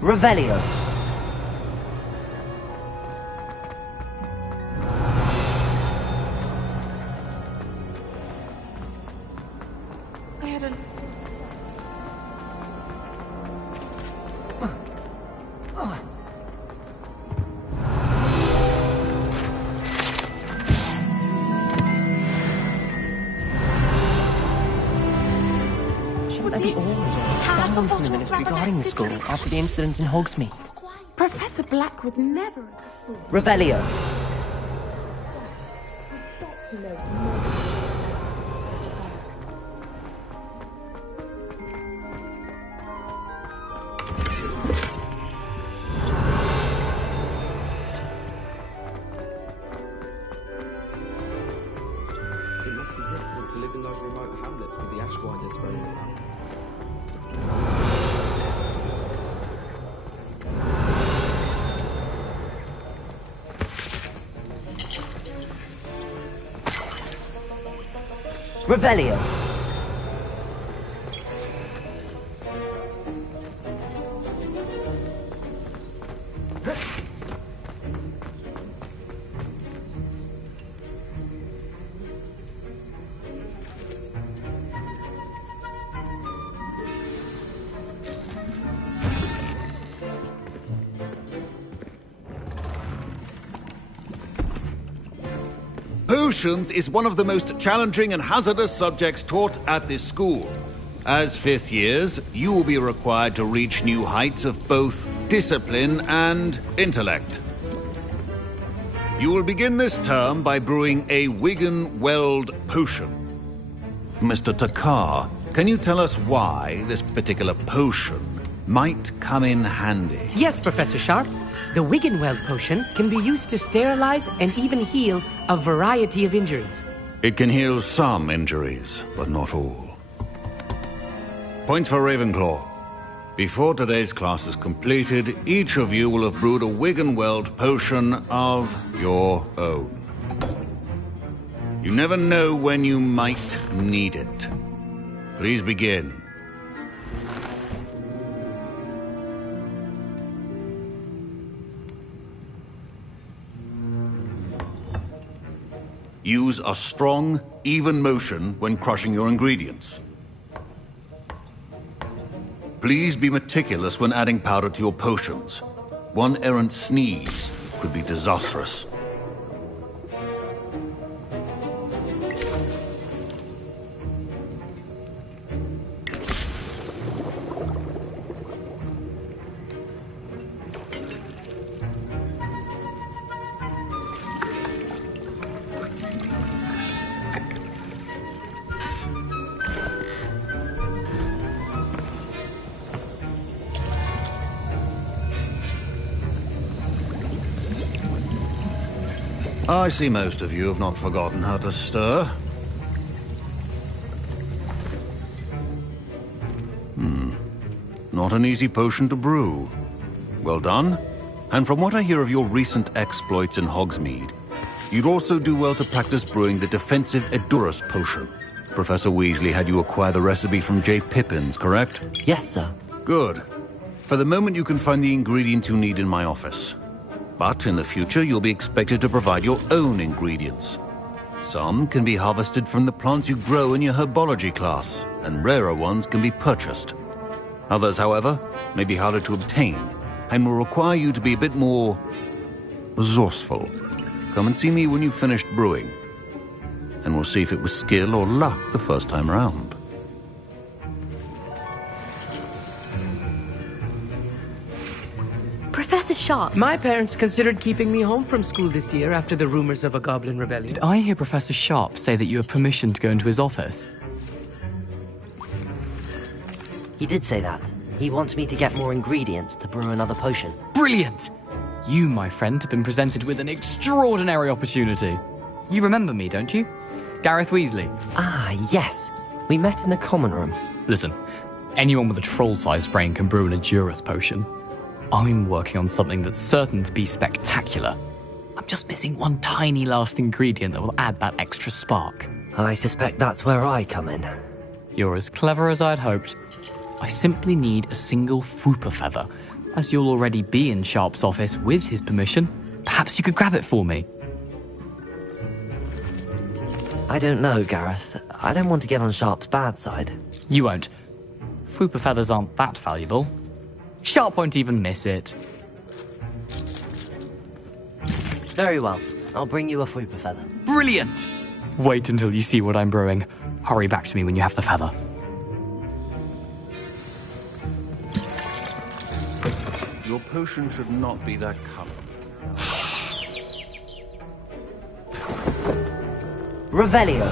Revelio. I had an... Someone from the Ministry guarding the school after the incident in Hogsmeade. Professor Black would never... Revelio. It must be difficult to live in those remote hamlets with the Ashwinders spreading around. Revelio. Potions is one of the most challenging and hazardous subjects taught at this school. As fifth years, you will be required to reach new heights of both discipline and intellect. You will begin this term by brewing a Wigan-Weld potion. Mr. Takar, can you tell us why this particular potion might come in handy? Yes, Professor Sharp. The Wigan-Weld potion can be used to sterilize and even heal a variety of injuries. It can heal some injuries, but not all. Points for Ravenclaw. Before today's class is completed, each of you will have brewed a Wigan-Weld potion of your own. You never know when you might need it. Please begin. Use a strong, even motion when crushing your ingredients. Please be meticulous when adding powder to your potions. One errant sneeze could be disastrous. I see most of you have not forgotten how to stir. Not an easy potion to brew. Well done. And from what I hear of your recent exploits in Hogsmeade, you'd also do well to practice brewing the defensive Edurus potion. Professor Weasley had you acquire the recipe from J. Pippins, correct? Yes, sir. Good. For the moment, you can find the ingredients you need in my office. But in the future, you'll be expected to provide your own ingredients. Some can be harvested from the plants you grow in your herbology class, and rarer ones can be purchased. Others, however, may be harder to obtain, and will require you to be a bit more resourceful. Come and see me when you've finished brewing, and we'll see if it was skill or luck the first time around. Professor Sharp. My parents considered keeping me home from school this year after the rumors of a goblin rebellion. Did I hear Professor Sharp say that you have permission to go into his office? He did say that. He wants me to get more ingredients to brew another potion. Brilliant! You, my friend, have been presented with an extraordinary opportunity. You remember me, don't you? Gareth Weasley. Ah, yes. We met in the common room. Listen, anyone with a troll-sized brain can brew an Edurus potion. I'm working on something that's certain to be spectacular. I'm just missing one tiny last ingredient that will add that extra spark. I suspect that's where I come in. You're as clever as I'd hoped. I simply need a single Fwooper feather, As you'll already be in Sharp's office with his permission, perhaps you could grab it for me. I don't know, Gareth. I don't want to get on Sharp's bad side. You won't. Fupa feathers aren't that valuable. Sharp won't even miss it. Very well. I'll bring you a Fupa feather. Brilliant! Wait until you see what I'm brewing. Hurry back to me when you have the feather. Your potion should not be that color. Revelio.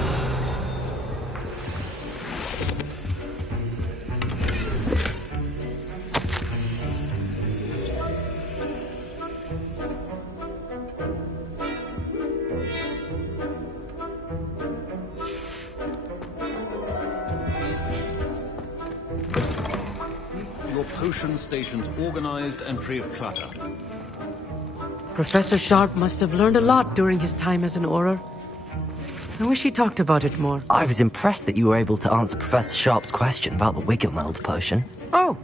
Your potion station's organized and free of clutter. Professor Sharp must have learned a lot during his time as an Auror. I wish he talked about it more. I was impressed that you were able to answer Professor Sharp's question about the Wiggenweld potion. Oh,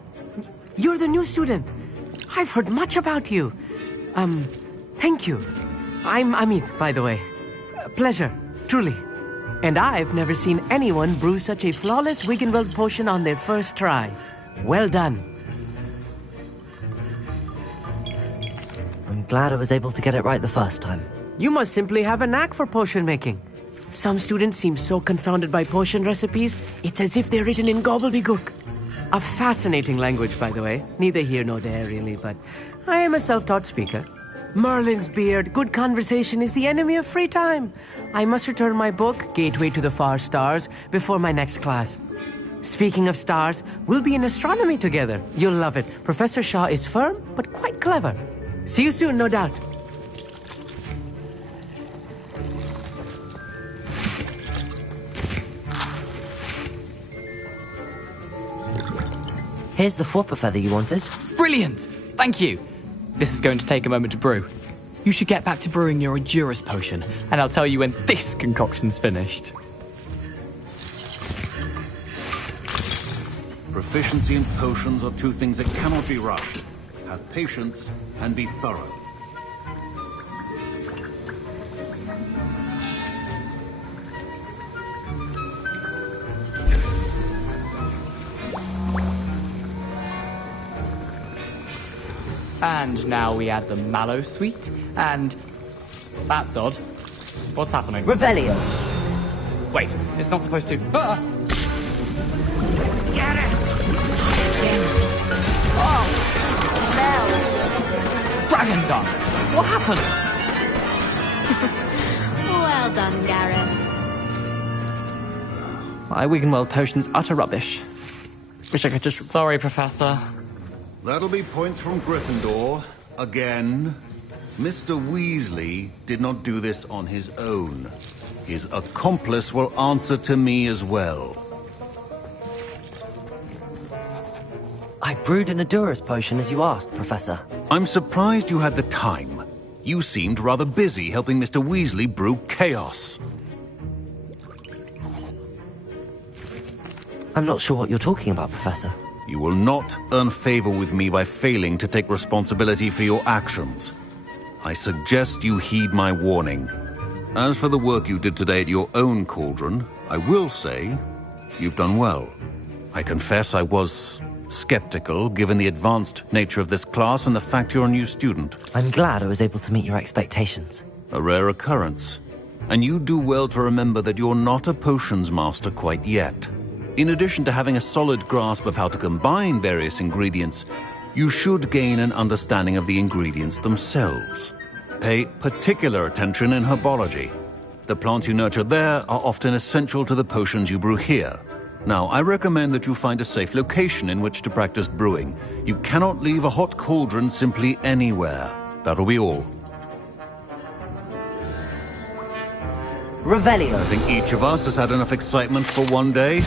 you're the new student. I've heard much about you. Thank you. I'm Amit, by the way. Pleasure, truly. And I've never seen anyone brew such a flawless Wiggenweld potion on their first try. Well done. I'm glad I was able to get it right the first time. You must simply have a knack for potion making. Some students seem so confounded by potion recipes, it's as if they're written in gobbledygook. A fascinating language, by the way. Neither here nor there, really, but I am a self-taught speaker. Merlin's beard, good conversation is the enemy of free time. I must return my book, Gateway to the Far Stars, before my next class. Speaking of stars, we'll be in astronomy together. You'll love it. Professor Shaw is firm, but quite clever. See you soon, no doubt. Here's the Fupa feather you wanted. Brilliant! Thank you! This is going to take a moment to brew. You should get back to brewing your Endurus potion, and I'll tell you when this concoction's finished. Proficiency in potions are two things that cannot be rushed. Have patience and be thorough. And now we add the mallow sweet, and... That's odd. What's happening? Revelio. Wait, it's not supposed to... Ah! Get it! Dragon Dung! What happened? Well done, Gareth. My Wiggenweld potion's utter rubbish. Wish I could just... Sorry, Professor. That'll be points from Gryffindor. Again. Mr. Weasley did not do this on his own. His accomplice will answer to me as well. I brewed an Endurus potion as you asked, Professor. I'm surprised you had the time. You seemed rather busy helping Mr. Weasley brew chaos. I'm not sure what you're talking about, Professor. You will not earn favor with me by failing to take responsibility for your actions. I suggest you heed my warning. As for the work you did today at your own cauldron, I will say you've done well. I confess I was skeptical, given the advanced nature of this class and the fact you're a new student. I'm glad I was able to meet your expectations. A rare occurrence. And you do well to remember that you're not a potions master quite yet. In addition to having a solid grasp of how to combine various ingredients, you should gain an understanding of the ingredients themselves. Pay particular attention in herbology. The plants you nurture there are often essential to the potions you brew here. Now, I recommend that you find a safe location in which to practice brewing. You cannot leave a hot cauldron simply anywhere. That'll be all. Revelio. I think each of us has had enough excitement for one day.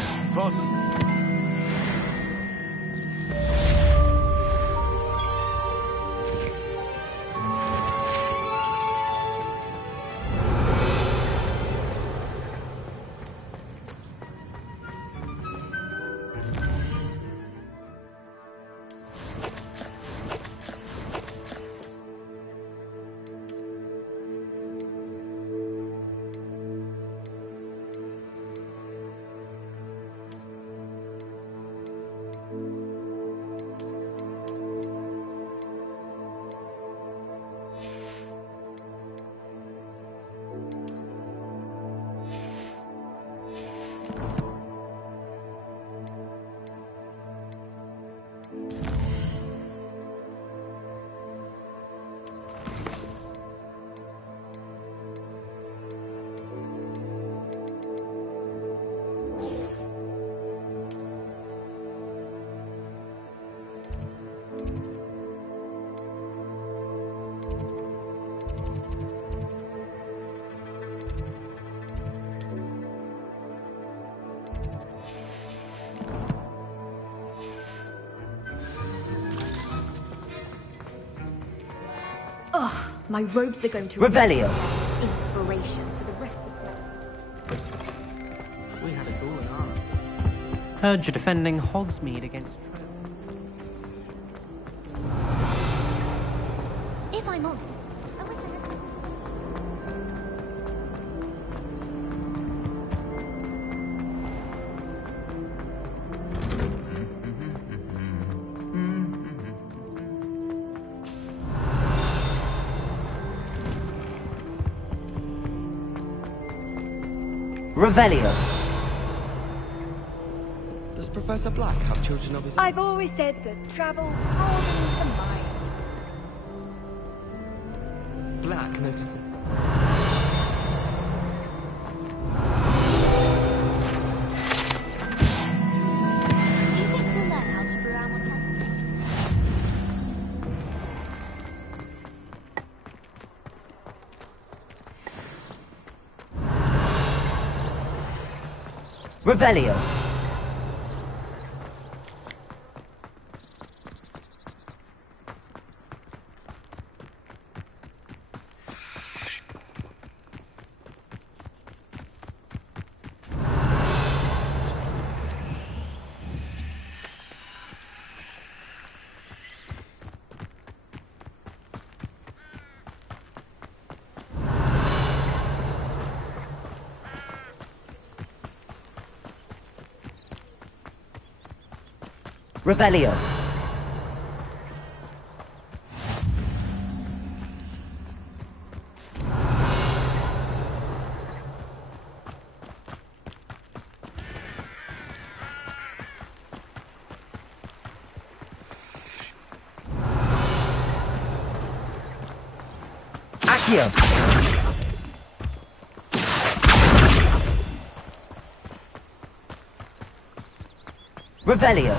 My robes are going to Revelio. inspiration for the rest of We had a cool and arm. Heard you're defending Hogsmeade against If I'm honest, I wish I had... Revelio. Does Professor Black have children of his own? I've always said that travel broadens the mind. Black, no. Do you think we'll learn how to brew our own? Revelio. Revelio. Accio. Revelio.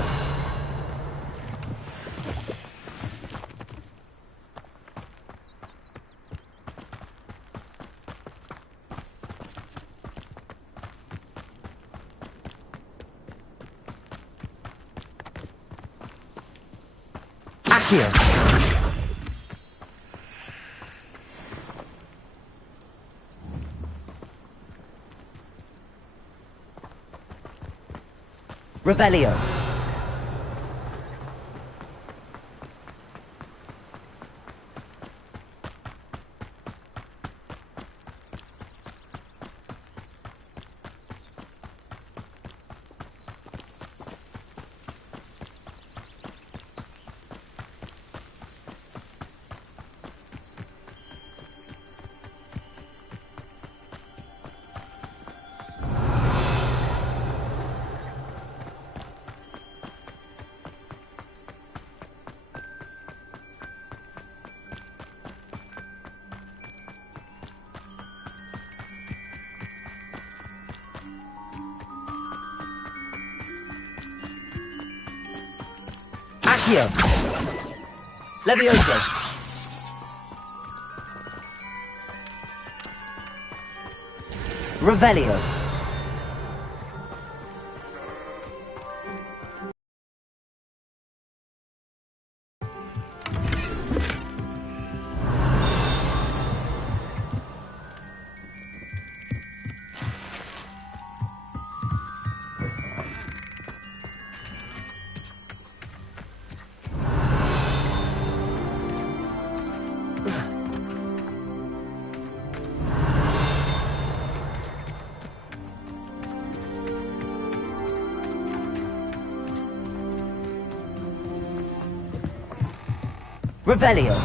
Accio. Revelio. Accio. Levioso. Revelio. Revelio.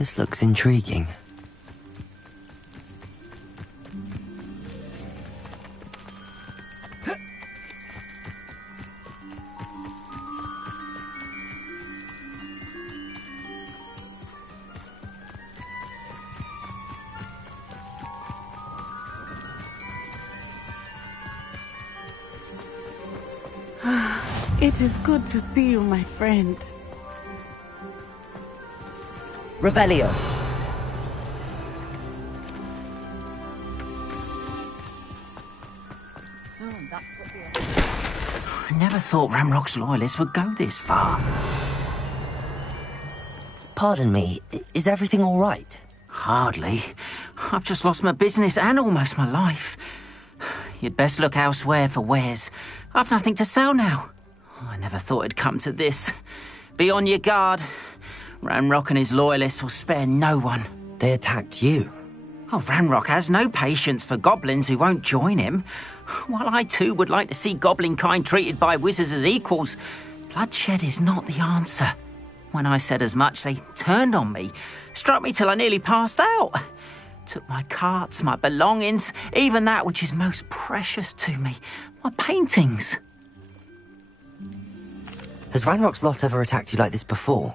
This looks intriguing. It is good to see you, my friend. Revelio. I never thought Ramrock's loyalists would go this far. Pardon me, is everything all right? Hardly. I've just lost my business and almost my life. You'd best look elsewhere for wares. I've nothing to sell now. I never thought it'd come to this. Be on your guard. Ranrock and his loyalists will spare no one. They attacked you. Oh, Ranrock has no patience for goblins who won't join him. While I too would like to see goblin kind treated by wizards as equals, bloodshed is not the answer. When I said as much, they turned on me, struck me till I nearly passed out. Took my carts, my belongings, even that which is most precious to me, my paintings. Has Ranrock's lot ever attacked you like this before?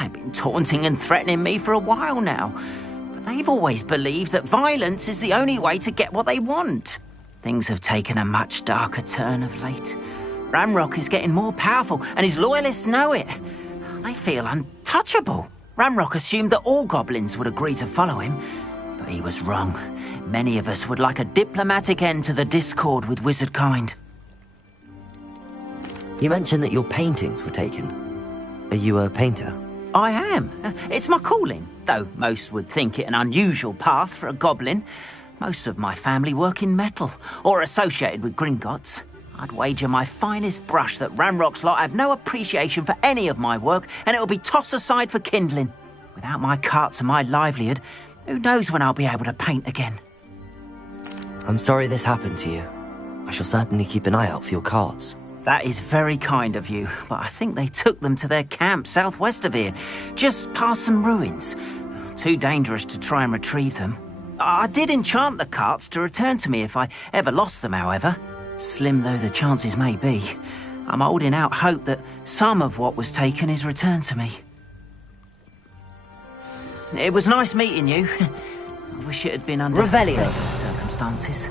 They've been taunting and threatening me for a while now. But they've always believed that violence is the only way to get what they want. Things have taken a much darker turn of late. Ranrock is getting more powerful, and his loyalists know it. They feel untouchable. Ranrock assumed that all goblins would agree to follow him, but he was wrong. Many of us would like a diplomatic end to the discord with wizard kind. You mentioned that your paintings were taken. Are you a painter? I am. It's my calling, though most would think it an unusual path for a goblin. Most of my family work in metal, or associated with Gringotts. I'd wager my finest brush that Ranrock's lot have no appreciation for any of my work, and it'll be tossed aside for kindling. Without my carts and my livelihood, who knows when I'll be able to paint again? I'm sorry this happened to you. I shall certainly keep an eye out for your carts. That is very kind of you, but I think they took them to their camp southwest of here, just past some ruins. Too dangerous to try and retrieve them. I did enchant the carts to return to me if I ever lost them, however. Slim though the chances may be, I'm holding out hope that some of what was taken is returned to me. It was nice meeting you. I wish it had been under Revelio. better circumstances.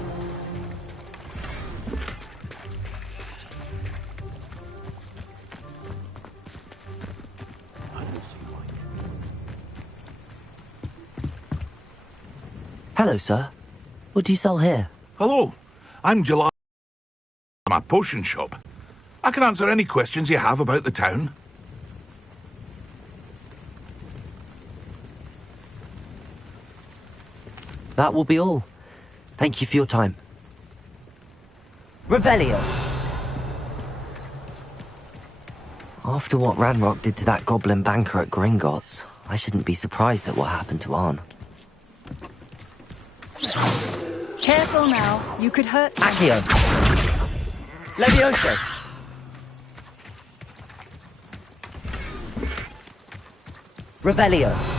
Hello, sir. What do you sell here? Hello, I'm July. I'm a potion shop. I can answer any questions you have about the town. That will be all. Thank you for your time. Revelio! After what Ranrock did to that goblin banker at Gringotts, I shouldn't be surprised at what happened to Arn. Careful now. You could hurt... Accio! Levioso! Revelio!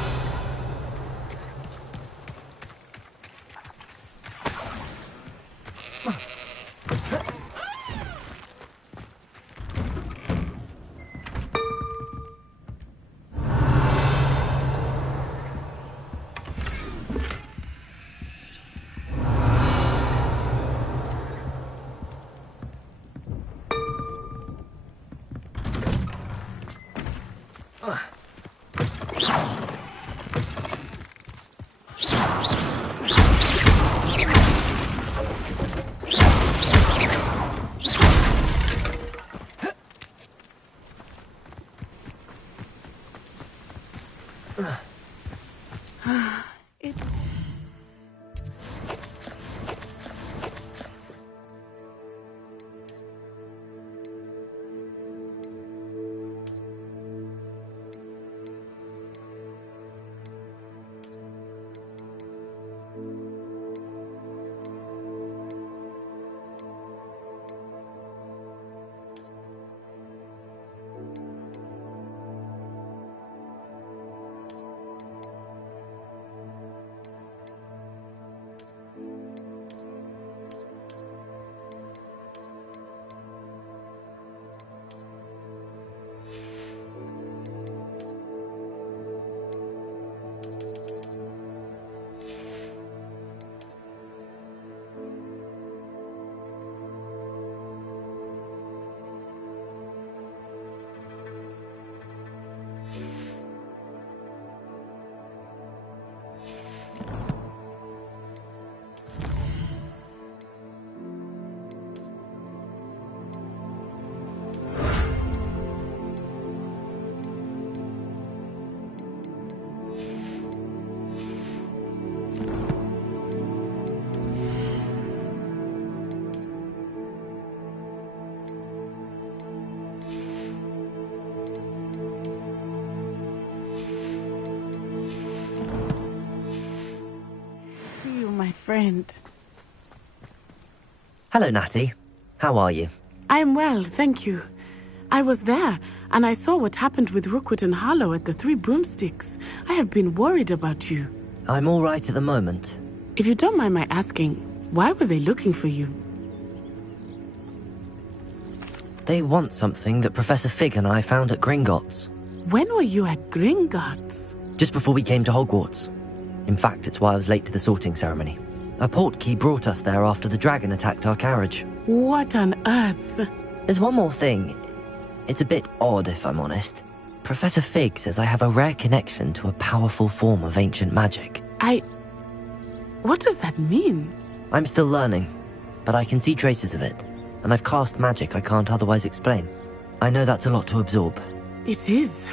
friend. Hello, Natty. How are you? I'm well, thank you. I was there, and I saw what happened with Rookwood and Harlow at the Three Broomsticks. I have been worried about you. I'm all right at the moment. If you don't mind my asking, why were they looking for you? They want something that Professor Fig and I found at Gringotts. When were you at Gringotts? Just before we came to Hogwarts. In fact, it's why I was late to the sorting ceremony. A portkey brought us there after the dragon attacked our carriage. What on earth? There's one more thing. It's a bit odd, if I'm honest. Professor Fig says I have a rare connection to a powerful form of ancient magic. What does that mean? I'm still learning, but I can see traces of it, and I've cast magic I can't otherwise explain. I know that's a lot to absorb. It is.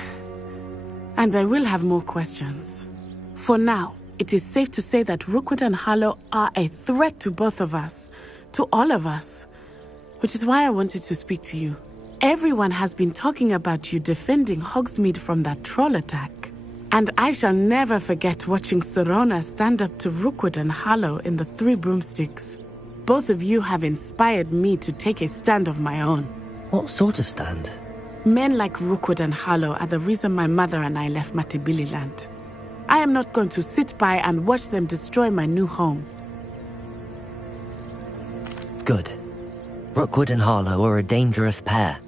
And I will have more questions. For now, it is safe to say that Rookwood and Harlow are a threat to both of us, to all of us. Which is why I wanted to speak to you. Everyone has been talking about you defending Hogsmeade from that troll attack. And I shall never forget watching Sorona stand up to Rookwood and Harlow in the Three Broomsticks. Both of you have inspired me to take a stand of my own. What sort of stand? Men like Rookwood and Harlow are the reason my mother and I left Matibililand. I am not going to sit by and watch them destroy my new home. Good. Rookwood and Harlow are a dangerous pair.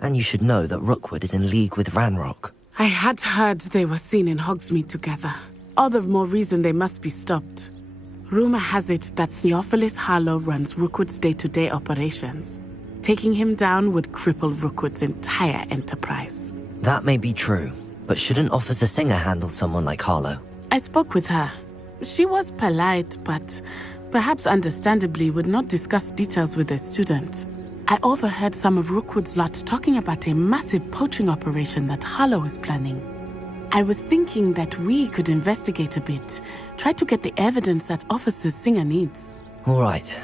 And you should know that Rookwood is in league with Ranrock. I had heard they were seen in Hogsmeade together. All the more reason they must be stopped. Rumor has it that Theophilus Harlow runs Rookwood's day-to-day operations. Taking him down would cripple Rookwood's entire enterprise. That may be true, but shouldn't Officer Singer handle someone like Harlow? I spoke with her. She was polite, but perhaps understandably would not discuss details with a student. I overheard some of Rookwood's lot talking about a massive poaching operation that Harlow is planning. I was thinking that we could investigate a bit, try to get the evidence that Officer Singer needs. All right,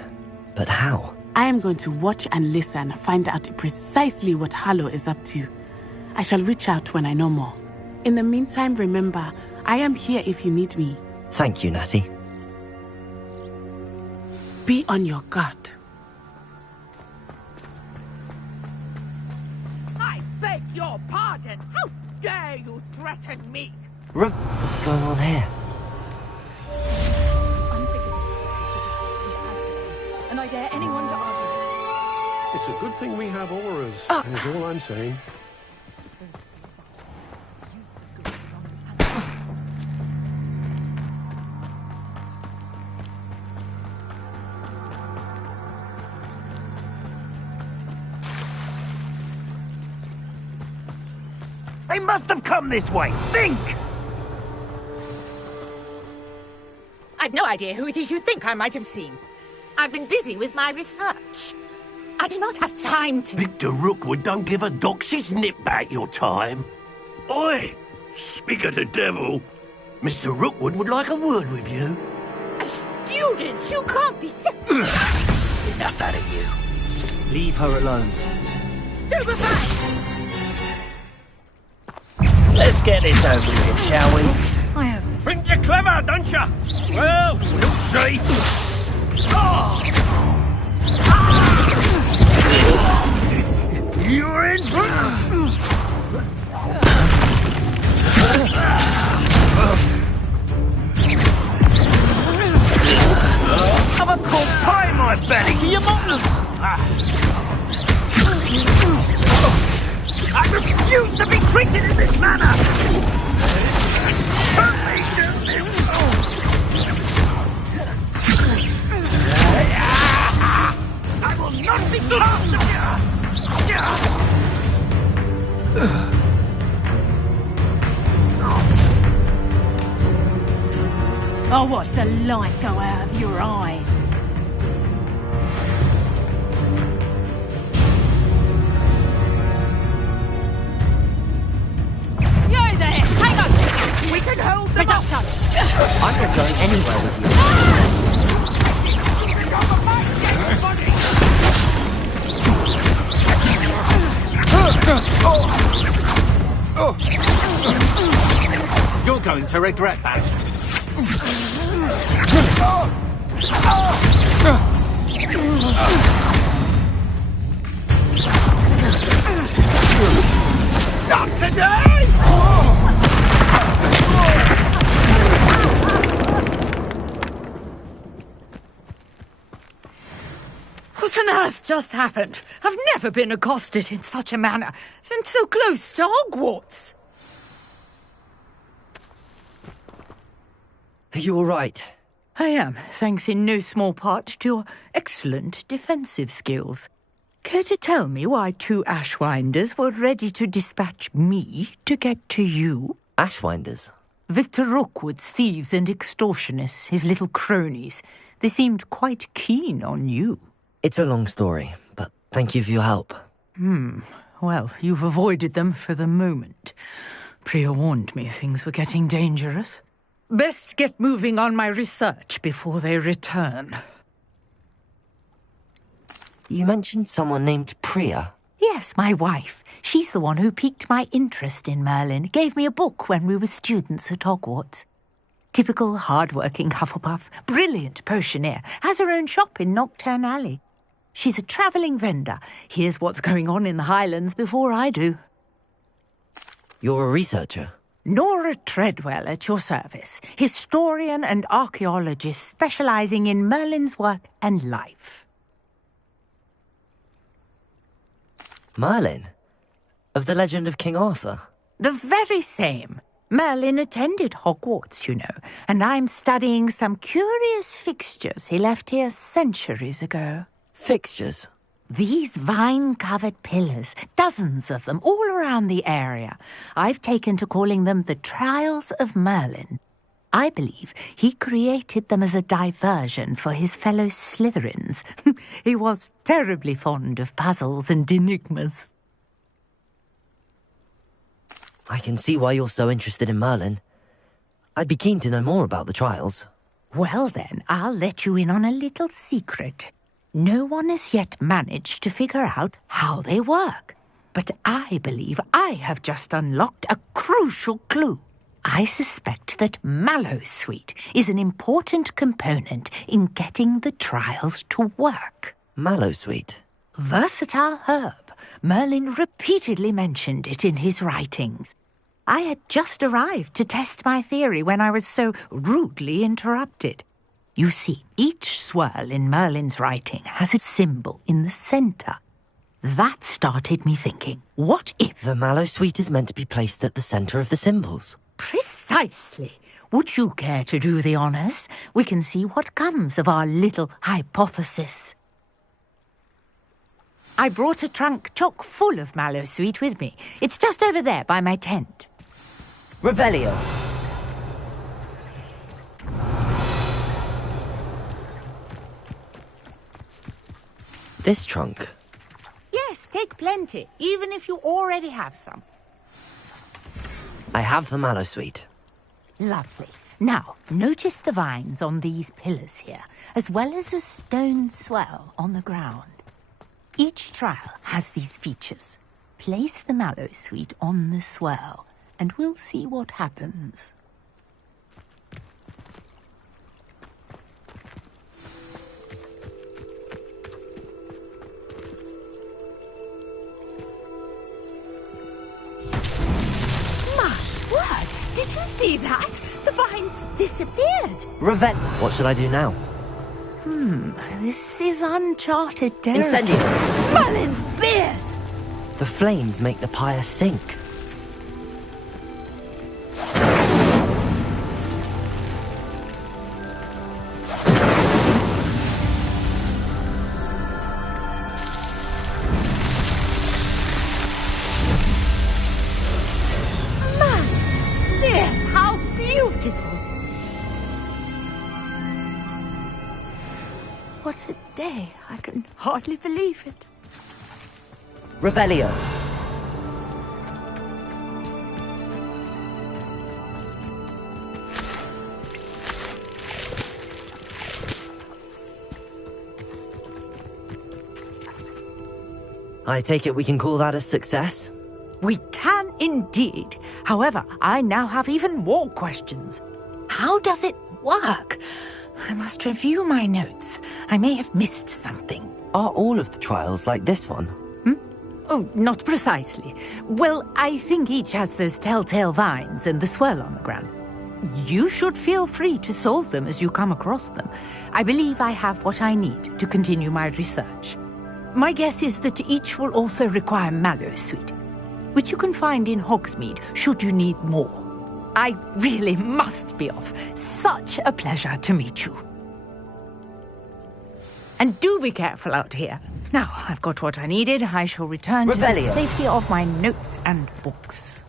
but how? I am going to watch and listen, find out precisely what Harlow is up to. I shall reach out when I know more. In the meantime, remember, I am here if you need me. Thank you, Natty. Be on your guard. I beg your pardon. How dare you threaten me? What's going on here? And I dare anyone to argue it. It's a good thing we have auras, is all I'm saying. They must have come this way. Think! I've no idea who it is you think I might have seen. I've been busy with my research. I do not have time to... Victor Rookwood don't give a doxy's nip back your time. Oi! Speak of the devil. Mr. Rookwood would like a word with you. A student? You can't be so... Enough out of you. Leave her alone. Stupefy! Let's get this over with, shall we? I have... Think you're clever, don't you? Well, we'll see. You're in for... Have a cold pie, my belly! You I refuse to be treated in this manner! I will not be lost of you! I'll watch the light go out of your eyes. Yo there! Hang on! We can hold them Get up, off. son! I'm not going anywhere with you. You're going to regret that. Not today! What on earth just happened? I've never been accosted in such a manner, and so close to Hogwarts. Are you all right? I am, thanks in no small part to your excellent defensive skills. Care to tell me why 2 Ashwinders were ready to dispatch me to get to you? Ashwinders? Victor Rookwood's thieves and extortionists, his little cronies. They seemed quite keen on you. It's a long story, but thank you for your help. Well, you've avoided them for the moment. Priya warned me things were getting dangerous. Best get moving on my research before they return. You mentioned someone named Priya. Yes, my wife. She's the one who piqued my interest in Merlin. Gave me a book when we were students at Hogwarts. Typical hard-working Hufflepuff, brilliant potioneer, has her own shop in Knockturn Alley. She's a travelling vendor. Hears what's going on in the Highlands before I do. You're a researcher? Nora Treadwell at your service, historian and archaeologist specialising in Merlin's work and life. Merlin? Of the legend of King Arthur? The very same. Merlin attended Hogwarts, you know, and I'm studying some curious fixtures he left here centuries ago. Fixtures? These vine-covered pillars, dozens of them, all around the area. I've taken to calling them the Trials of Merlin. I believe he created them as a diversion for his fellow Slytherins. He was terribly fond of puzzles and enigmas. I can see why you're so interested in Merlin. I'd be keen to know more about the trials. Well then, I'll let you in on a little secret. No one has yet managed to figure out how they work. But I believe I have just unlocked a crucial clue. I suspect that Mallowsweet is an important component in getting the trials to work. Mallowsweet? Versatile herb. Merlin repeatedly mentioned it in his writings. I had just arrived to test my theory when I was so rudely interrupted. You see, each swirl in Merlin's writing has a symbol in the centre. That started me thinking, what if... The Mallowsweet is meant to be placed at the centre of the symbols. Precisely. Would you care to do the honours? We can see what comes of our little hypothesis. I brought a trunk chock full of Mallowsweet with me. It's just over there by my tent. Revelio. This trunk? Yes, take plenty, even if you already have some. I have the Mallowsweet. Lovely. Now, notice the vines on these pillars here, as well as a stone swell on the ground. Each trial has these features. Place the Mallowsweet on the swell, and we'll see what happens. My word! Did you see that? The vines disappeared. Revel. What should I do now? This is uncharted territory. Incendio. Merlin's beard! The flames make the pyre sink. How beautiful! What a day. I can hardly believe it. Revelio. I take it we can call that a success? We can indeed. However, I now have even more questions. How does it work? I must review my notes. I may have missed something. Are all of the trials like this one? Oh, not precisely. Well, I think each has those telltale vines and the swirl on the ground. You should feel free to solve them as you come across them. I believe I have what I need to continue my research. My guess is that each will also require mallow sweet, which you can find in Hogsmeade should you need more. I really must be off. Such a pleasure to meet you. And do be careful out here. Now, I've got what I needed. I shall return to the safety of my notes and books.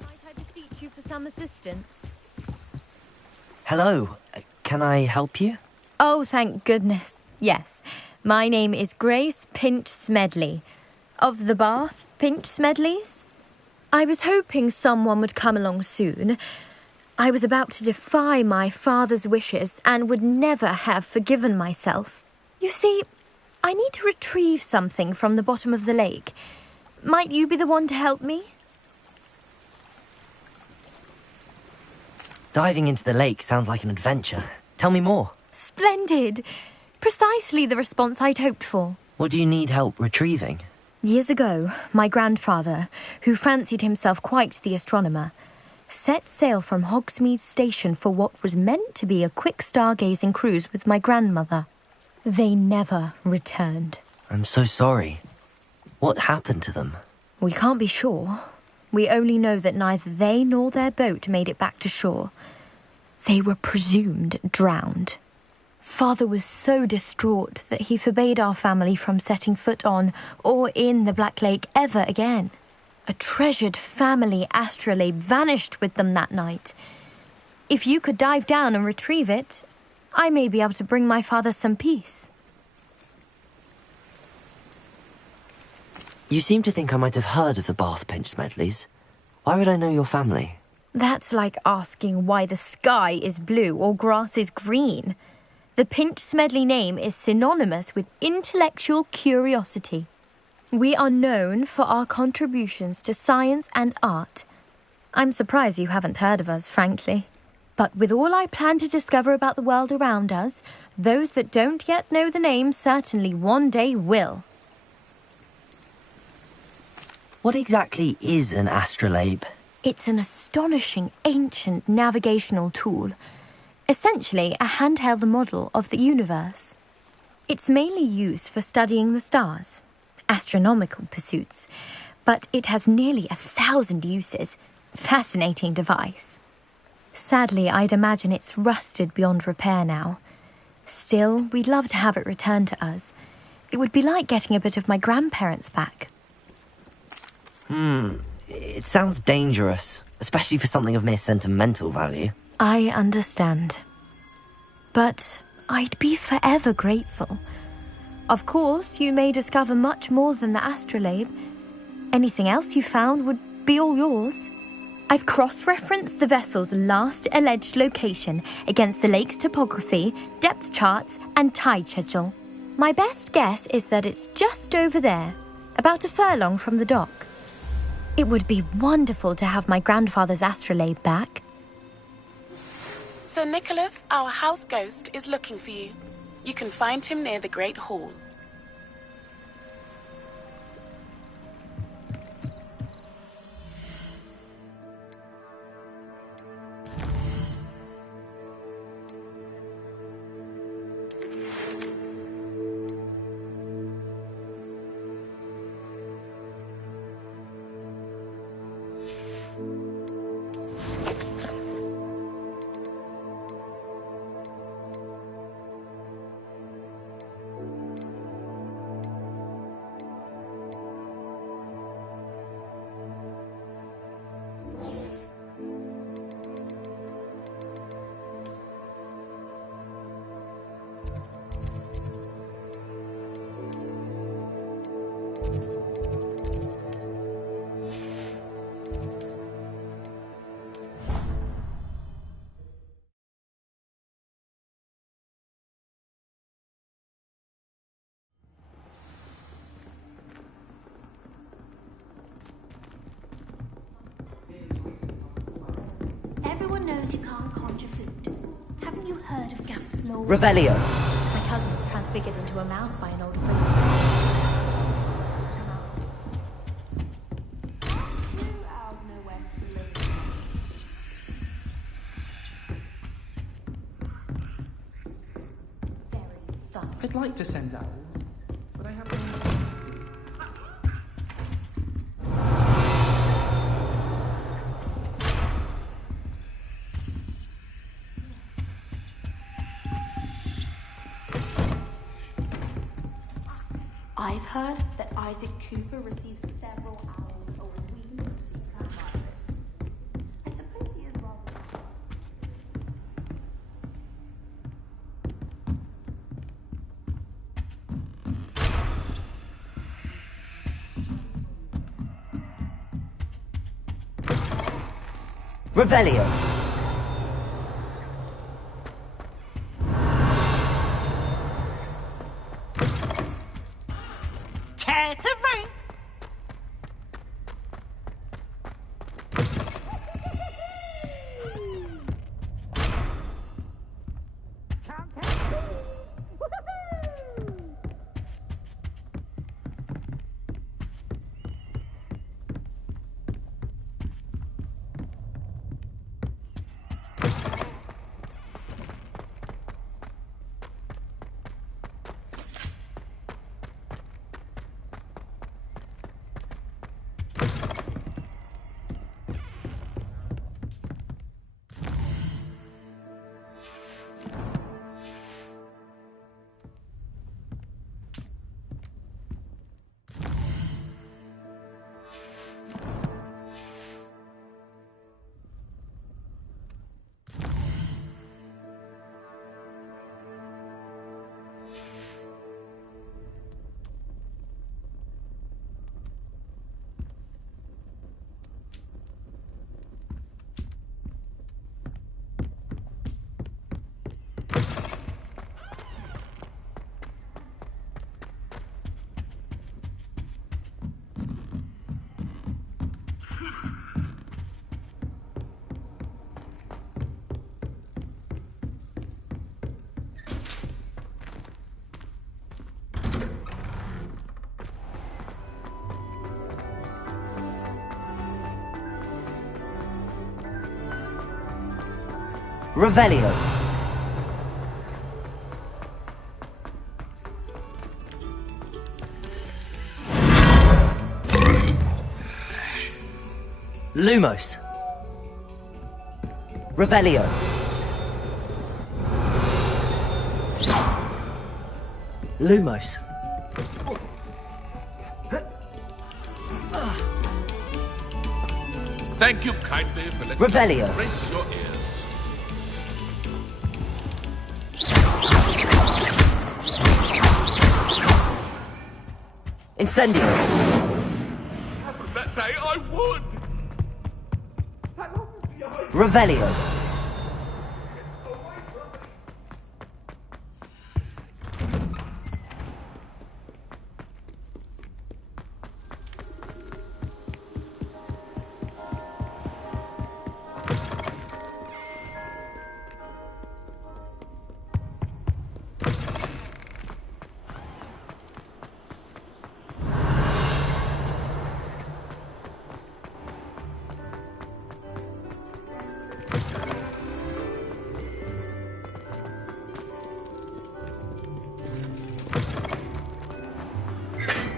Might I beseech you for some assistance? Hello. Can I help you? Oh, thank goodness. Yes. My name is Grace Pinch Smedley. Of the Bath Pinch Smedleys? I was hoping someone would come along soon. I was about to defy my father's wishes and would never have forgiven myself. You see, I need to retrieve something from the bottom of the lake. Might you be the one to help me? Diving into the lake sounds like an adventure. Tell me more. Splendid! Precisely the response I'd hoped for. What do you need help retrieving? Years ago, my grandfather, who fancied himself quite the astronomer, set sail from Hogsmeade Station for what was meant to be a quick stargazing cruise with my grandmother. They never returned. I'm so sorry. What happened to them? We can't be sure. We only know that neither they nor their boat made it back to shore. They were presumed drowned. Father was so distraught that he forbade our family from setting foot on or in the Black Lake ever again. A treasured family astrolabe vanished with them that night. If you could dive down and retrieve it, I may be able to bring my father some peace. You seem to think I might have heard of the Bath Pinch Smedleys. Why would I know your family? That's like asking why the sky is blue or grass is green. The Pinch Smedley name is synonymous with intellectual curiosity. We are known for our contributions to science and art. I'm surprised you haven't heard of us, frankly. But with all I plan to discover about the world around us, those that don't yet know the name certainly one day will. What exactly is an astrolabe? It's an astonishing ancient navigational tool. Essentially a handheld model of the universe. It's mainly used for studying the stars, astronomical pursuits, but it has nearly 1,000 uses. Fascinating device. Sadly, I'd imagine it's rusted beyond repair now. Still, we'd love to have it returned to us. It would be like getting a bit of my grandparents back. It sounds dangerous, especially for something of mere sentimental value. I understand. But I'd be forever grateful. Of course, you may discover much more than the astrolabe. Anything else you found would be all yours. I've cross-referenced the vessel's last alleged location against the lake's topography, depth charts, and tide schedule. My best guess is that it's just over there, about a furlong from the dock. It would be wonderful to have my grandfather's astrolabe back. Sir Nicholas, our house ghost, is looking for you. You can find him near the Great Hall. knows you can't conjure food. Haven't you heard of Gamp's law? Revelio. My cousin was transfigured into a mouse by an old acquaintance. I'd like to send owls, but I haven't. I've heard that Isaac Cooper received several owls a week. I suppose he is rather. Revelio. Care to race? Revelio. Lumos. Revelio. Lumos. Thank you kindly for letting Revelio. us brace your ears. Incendio. That day I would. Revelio.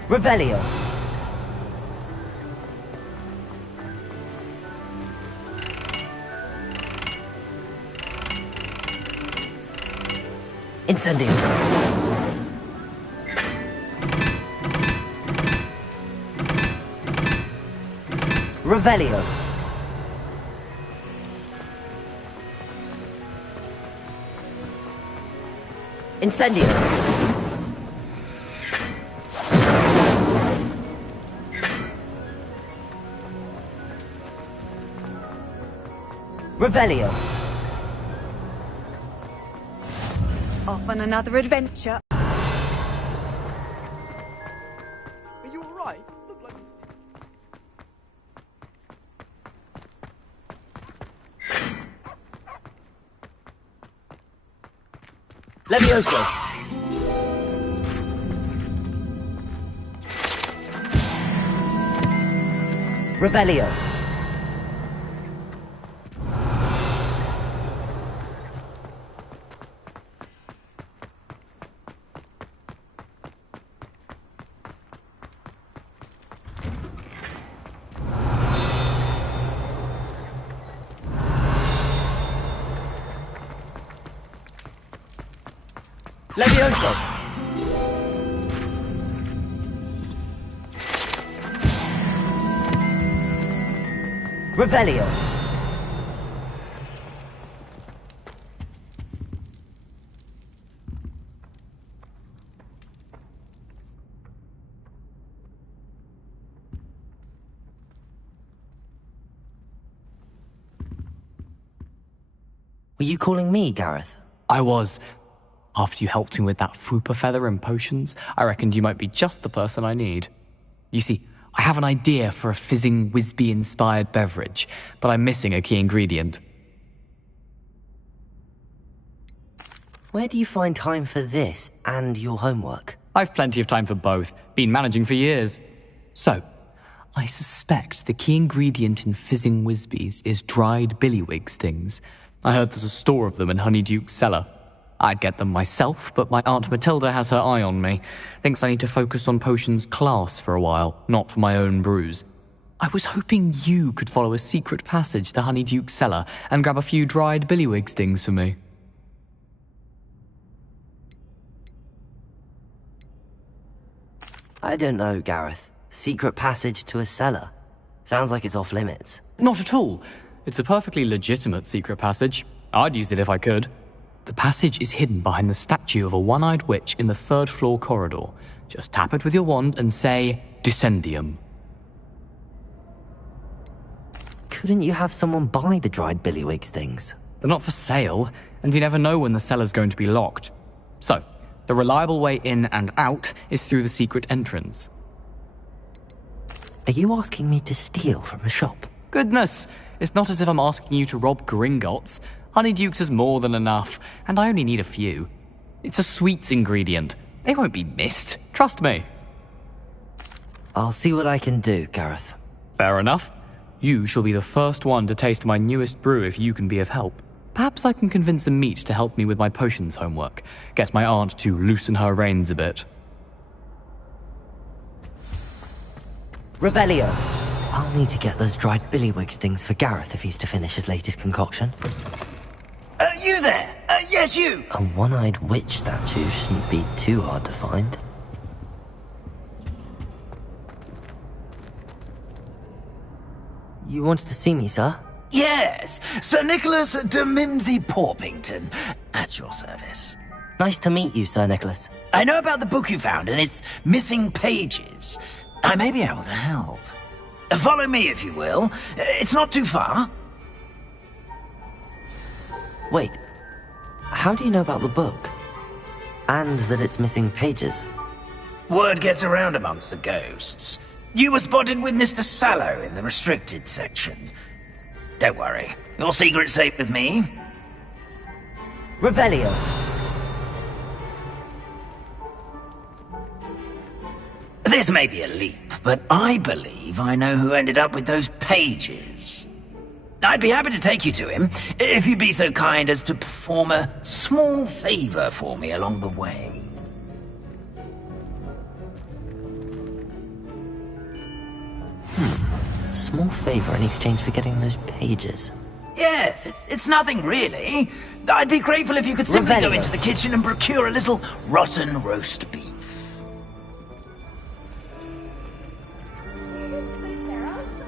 Revelio. Incendio. Revelio. Incendio. Revelio. Off on another adventure. Are you alright? Look like. Levioso! Revelio! Levioso! Revelio! Were you calling me, Gareth? I was. After you helped me with that Fupa feather and potions, I reckoned you might be just the person I need. You see, I have an idea for a fizzing Wisby-inspired beverage, but I'm missing a key ingredient. Where do you find time for this and your homework? I've plenty of time for both. Been managing for years. So, I suspect the key ingredient in fizzing Wisbies is dried billywig stings. I heard there's a store of them in Honeyduke's cellar. I'd get them myself, but my Aunt Matilda has her eye on me. Thinks I need to focus on potions class for a while, not for my own brews. I was hoping you could follow a secret passage to Honeyduke's cellar and grab a few dried billywig stings for me. I don't know, Gareth. Secret passage to a cellar. Sounds like it's off limits. Not at all. It's a perfectly legitimate secret passage. I'd use it if I could. The passage is hidden behind the statue of a one-eyed witch in the third-floor corridor. Just tap it with your wand and say, Descendium. Couldn't you have someone buy the dried billywig stings? They're not for sale, and you never know when the cellar's going to be locked. So, the reliable way in and out is through the secret entrance. Are you asking me to steal from a shop? Goodness, it's not as if I'm asking you to rob Gringotts. Honeyduke's is more than enough, and I only need a few. It's a sweets ingredient. They won't be missed. Trust me. I'll see what I can do, Gareth. Fair enough. You shall be the first one to taste my newest brew if you can be of help. Perhaps I can convince a meat to help me with my potions homework. Get my aunt to loosen her reins a bit. Revelio! I'll need to get those dried billywig stings for Gareth if he's to finish his latest concoction. You there! Yes, you! A one-eyed witch statue shouldn't be too hard to find. You wanted to see me, sir? Yes, Sir Nicholas de Mimsy Porpington, at your service. Nice to meet you, Sir Nicholas. I know about the book you found and its missing pages. I may be able to help. Follow me, if you will. It's not too far. Wait, how do you know about the book? And that it's missing pages? Word gets around amongst the ghosts. You were spotted with Mr. Sallow in the restricted section. Don't worry, your secret's safe with me. Revelio! This may be a leap, but I believe I know who ended up with those pages. I'd be happy to take you to him, if you'd be so kind as to perform a small favor for me along the way. A small favor in exchange for getting those pages. Yes, it's nothing really. I'd be grateful if you could simply go into the kitchen and procure a little rotten roast beef.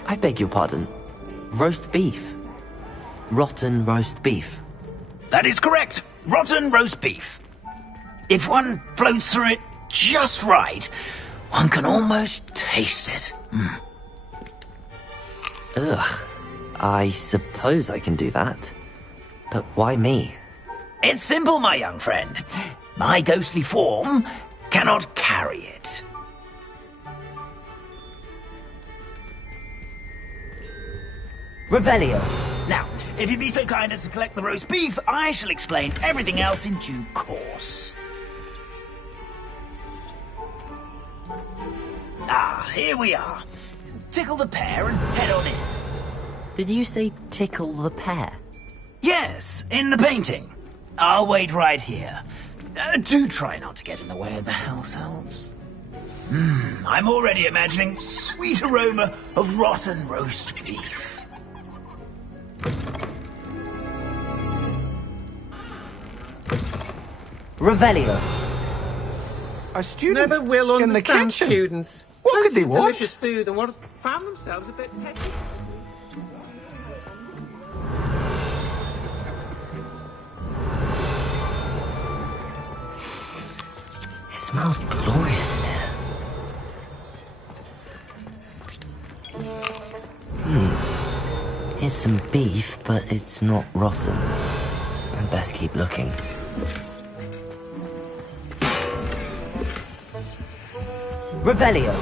I beg your pardon. Roast beef. Rotten roast beef. That is correct. Rotten roast beef. If one floats through it just right, one can almost taste it. Ugh. I suppose I can do that. But why me? It's simple, my young friend. My ghostly form cannot carry it. Revelio! Now, If you'd be so kind as to collect the roast beef, I shall explain everything else in due course. Ah, here we are. Tickle the pear and head on in. Did you say tickle the pear? Yes, in the painting. I'll wait right here. Do try not to get in the way of the house elves. I'm already imagining sweet aroma of rotten roast beef. Revelio. Our students never will in the understand kitchen. students. What Plenty could they of want? delicious food and what found themselves a bit petty. It smells glorious in here. Here's some beef, but it's not rotten. I'd best keep looking. Revelio.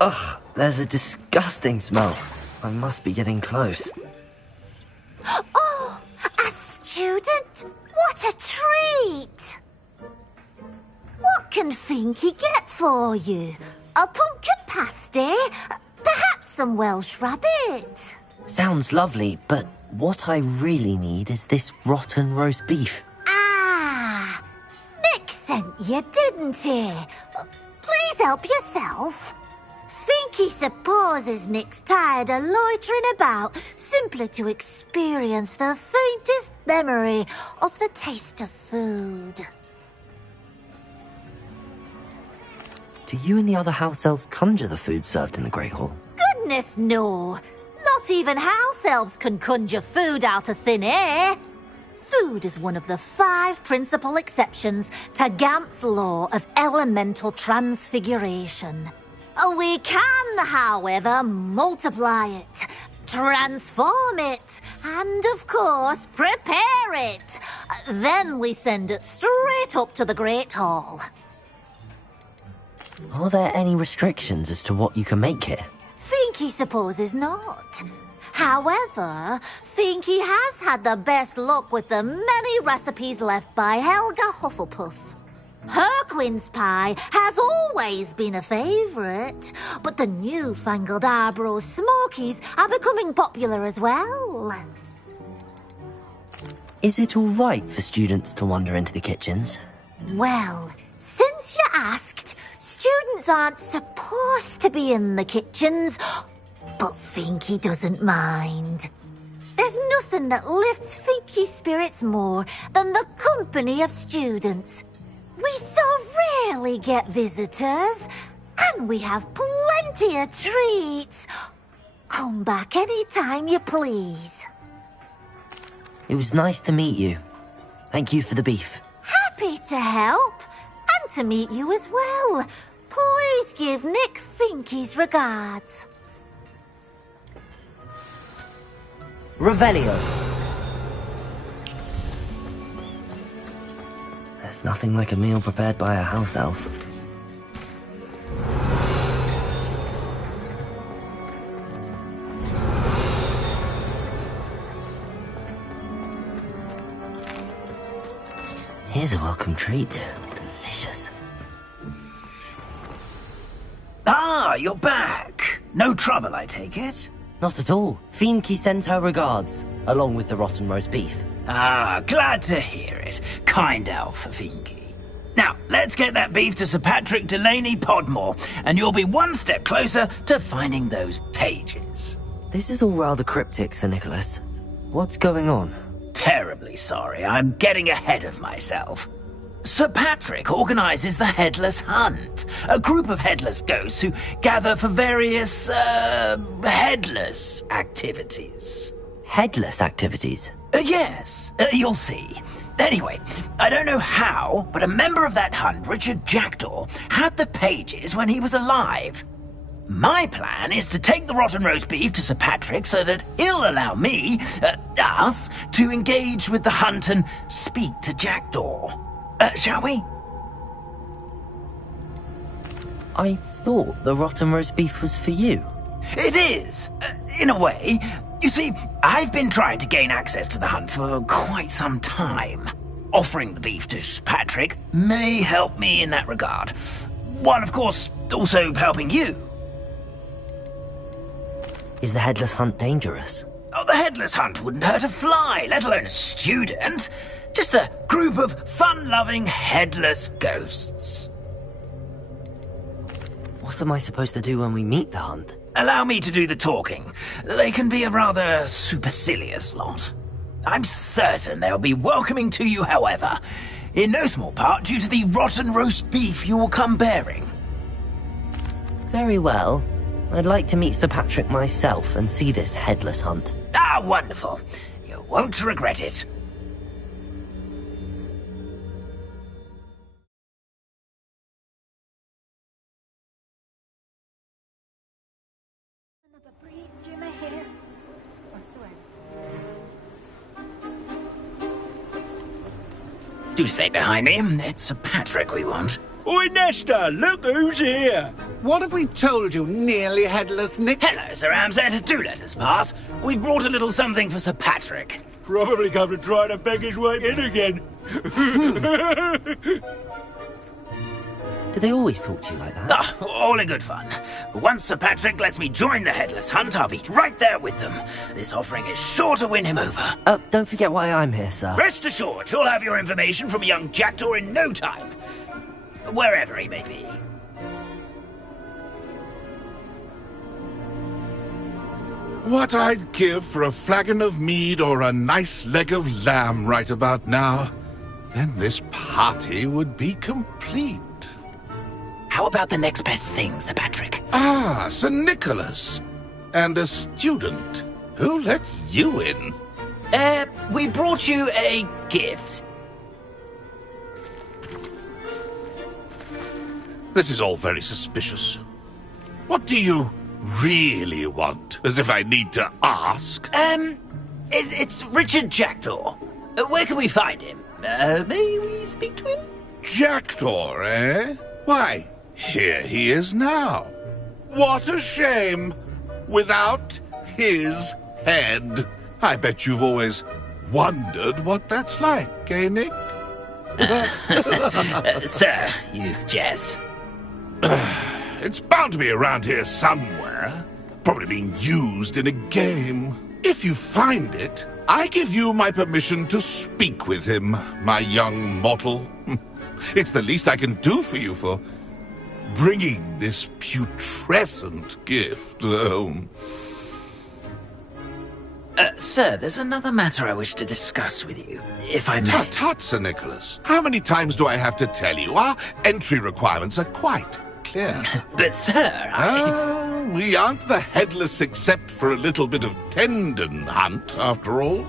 Ugh, there's a disgusting smell. I must be getting close. Oh, a student? What a treat! What can Finky get for you? A pumpkin pasty? Perhaps some Welsh rabbit? Sounds lovely, but what I really need is this rotten roast beef. Ah, Nick sent you, didn't he? Please help yourself. Finky supposes Nick's tired of loitering about simply to experience the faintest memory of the taste of food. Do you and the other house elves conjure the food served in the Great Hall? Goodness, no. Not even house elves can conjure food out of thin air. Food is one of the 5 principal exceptions to Gamp's law of elemental transfiguration. We can, however, multiply it, transform it, and, of course, prepare it. Then we send it straight up to the Great Hall. Are there any restrictions as to what you can make here? Finky supposes not. However, Finky has had the best luck with the many recipes left by Helga Hufflepuff. Her quince pie has always been a favourite, but the newfangled Arbroath Smokies are becoming popular as well. Is it all right for students to wander into the kitchens? Well, since you asked, students aren't supposed to be in the kitchens, but Finky doesn't mind. There's nothing that lifts Finky's spirits more than the company of students. We so rarely get visitors, and we have plenty of treats. Come back any time you please. It was nice to meet you. Thank you for the beef. Happy to help, and to meet you as well. Please give Nick Finky's regards. Revelio. There's nothing like a meal prepared by a house elf. Here's a welcome treat. Delicious. Ah, you're back. No trouble, I take it? Not at all. Finky sends her regards, along with the rotten roast beef. Ah, glad to hear it. Kind elf, Finky. Now, let's get that beef to Sir Patrick Delaney Podmore, and you'll be one step closer to finding those pages. This is all rather cryptic, Sir Nicholas. What's going on? Terribly sorry, I'm getting ahead of myself. Sir Patrick organises the Headless Hunt, a group of headless ghosts who gather for various, headless activities. Headless activities? Yes, you'll see. Anyway, I don't know how, but a member of that hunt, Richard Jackdaw, had the pages when he was alive. My plan is to take the rotten roast beef to Sir Patrick so that he'll allow me, us, to engage with the hunt and speak to Jackdaw. Shall we? I thought the rotten roast beef was for you. It is, in a way. You see, I've been trying to gain access to the hunt for quite some time. Offering the beef to Sir Patrick may help me in that regard. While, of course, also helping you. Is the headless hunt dangerous? Oh, the headless hunt wouldn't hurt a fly, let alone a student. Just a group of fun-loving headless ghosts. What am I supposed to do when we meet the hunt? Allow me to do the talking. They can be a rather supercilious lot. I'm certain they'll be welcoming to you, however, in no small part due to the rotten roast beef you will come bearing. Very well. I'd like to meet Sir Patrick myself and see this headless hunt. Ah, wonderful. You won't regret it. Do stay behind me. It's Sir Patrick we want. Oi, Nesta, look who's here. What have we told you, nearly headless Nick? Hello, Sir Ramsed. Do let us pass. We've brought a little something for Sir Patrick. Probably come to try to beg his way in again. Do they always talk to you like that? Ah, all in good fun. Once Sir Patrick lets me join the headless hunt, I'll be right there with them. This offering is sure to win him over. Don't forget why I'm here, sir. Rest assured, you'll have your information from a young jackdaw in no time. Wherever he may be. What I'd give for a flagon of mead or a nice leg of lamb right about now. Then this party would be complete. How about the next best thing, Sir Patrick? Ah, Sir Nicholas. And a student. Who let you in? We brought you a gift. This is all very suspicious. What do you really want? As if I need to ask. It's Richard Jackdaw. Where can we find him? May we speak to him? Jackdaw, eh? Why, here he is now. What a shame. Without his head. I bet you've always wondered what that's like, eh, Nick? Sir, you jest. It's bound to be around here somewhere. Probably being used in a game. If you find it, I give you my permission to speak with him, my young mortal. It's the least I can do for you for bringing this putrescent gift home. Sir, there's another matter I wish to discuss with you, if I may. Tut, Sir Nicholas. How many times do I have to tell you? Our entry requirements are quite clear. But, sir, we aren't the headless except for a little bit of tendon hunt, after all.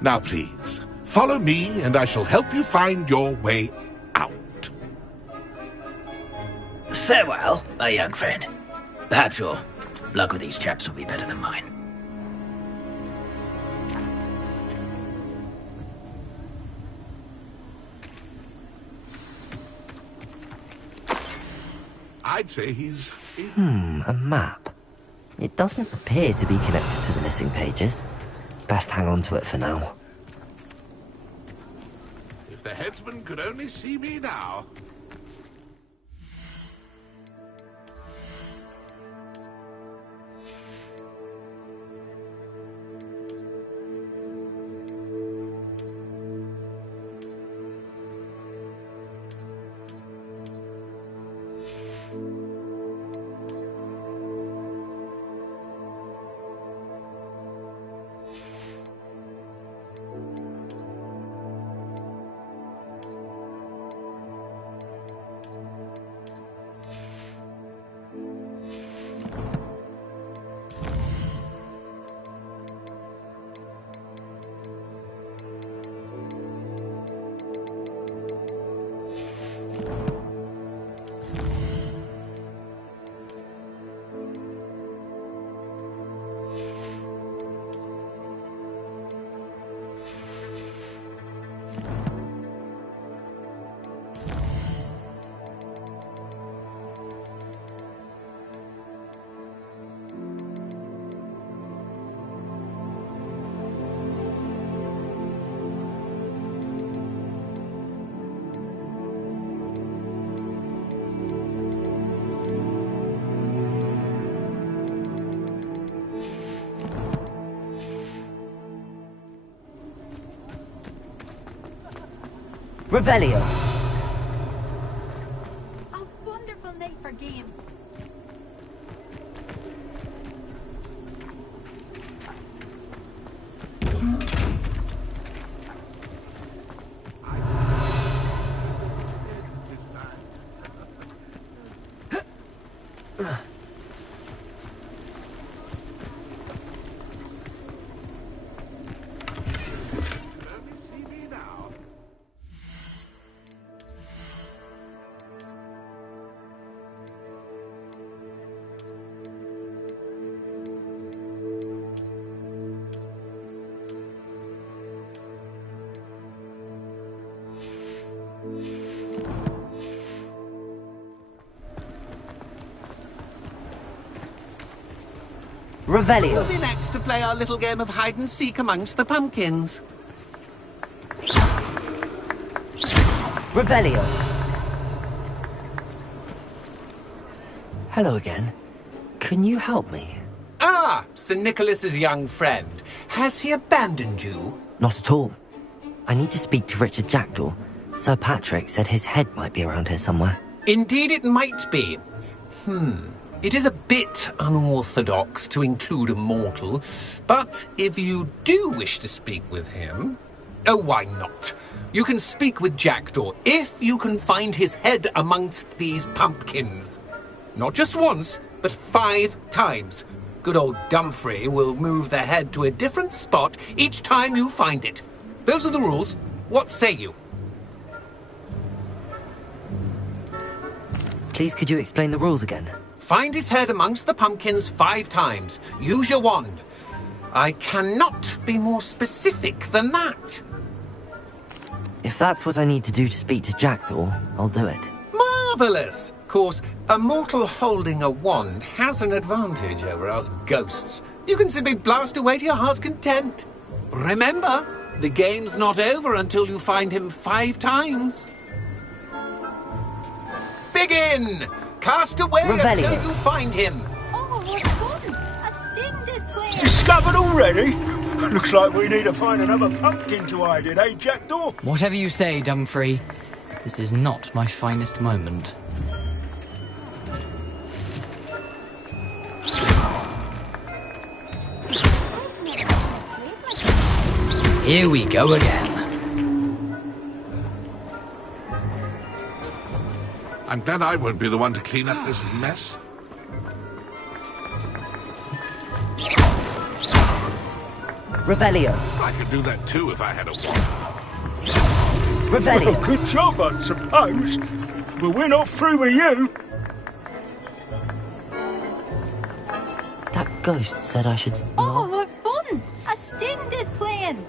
Now, please, follow me, and I shall help you find your way out. Farewell, my young friend. Perhaps your luck with these chaps will be better than mine. I'd say he's... A map. It doesn't appear to be connected to the missing pages. Best hang on to it for now. If the headsman could only see me now. Revelio. A wonderful night for games. Revelio. We'll be next to play our little game of hide and seek amongst the pumpkins. Revelio. Hello again. Can you help me? Ah, Sir Nicholas's young friend. Has he abandoned you? Not at all. I need to speak to Richard Jackdaw. Sir Patrick said his head might be around here somewhere. Indeed it might be. It is a bit unorthodox to include a mortal, but if you do wish to speak with him... Oh, why not? You can speak with Jackdaw if you can find his head amongst these pumpkins. Not just once, but 5 times. Good old Dumfrey will move the head to a different spot each time you find it. Those are the rules. What say you? Please, could you explain the rules again? Find his head amongst the pumpkins 5 times. Use your wand. I cannot be more specific than that. If that's what I need to do to speak to Jackdaw, I'll do it. Marvellous! Of course, a mortal holding a wand has an advantage over us ghosts. You can simply blast away to your heart's content. Remember, the game's not over until you find him 5 times. Begin! Cast away until you find him. Oh, what fun! A sting display. Discovered already? Looks like we need to find another pumpkin to hide in, eh, Jackdaw? Whatever you say, Dumfrey. This is not my finest moment. Here we go again. I'm glad I won't be the one to clean up this mess. Revelio. I could do that too if I had a wand. Revelio. Well, good job, I suppose. But we're not through with you. That ghost said I should... Oh, what fun! A sting displaying.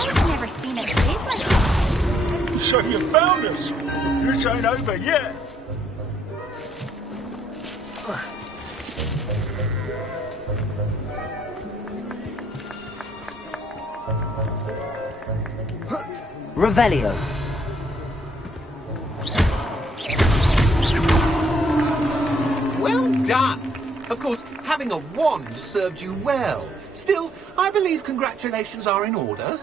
I've never seen a blade like that. So you found us. This ain't over yet. Revelio. Well done! Of course, having a wand served you well. Still, I believe congratulations are in order.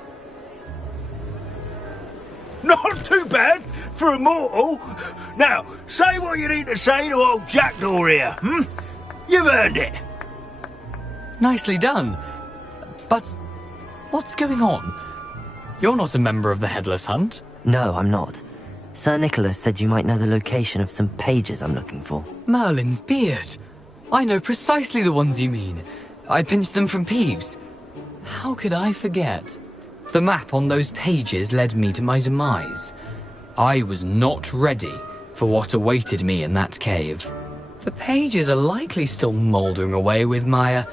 Not too bad for a mortal. Now, say what you need to say to old Jackdaw here, You've earned it. Nicely done. But what's going on? You're not a member of the Headless Hunt. No, I'm not. Sir Nicholas said you might know the location of some pages I'm looking for. Merlin's beard. I know precisely the ones you mean. I pinched them from Peeves. How could I forget? The map on those pages led me to my demise. I was not ready for what awaited me in that cave. The pages are likely still mouldering away with my,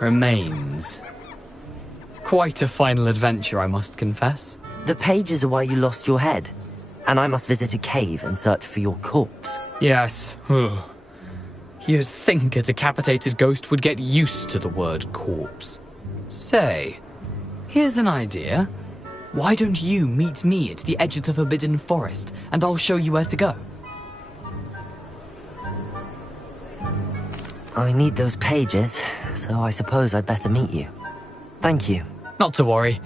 remains. Quite a final adventure, I must confess. The pages are why you lost your head, and I must visit a cave and search for your corpse. Yes. You'd think a decapitated ghost would get used to the word corpse. Say, here's an idea. Why don't you meet me at the edge of the Forbidden Forest, and I'll show you where to go? I need those pages, so I suppose I'd better meet you. Thank you. Not to worry.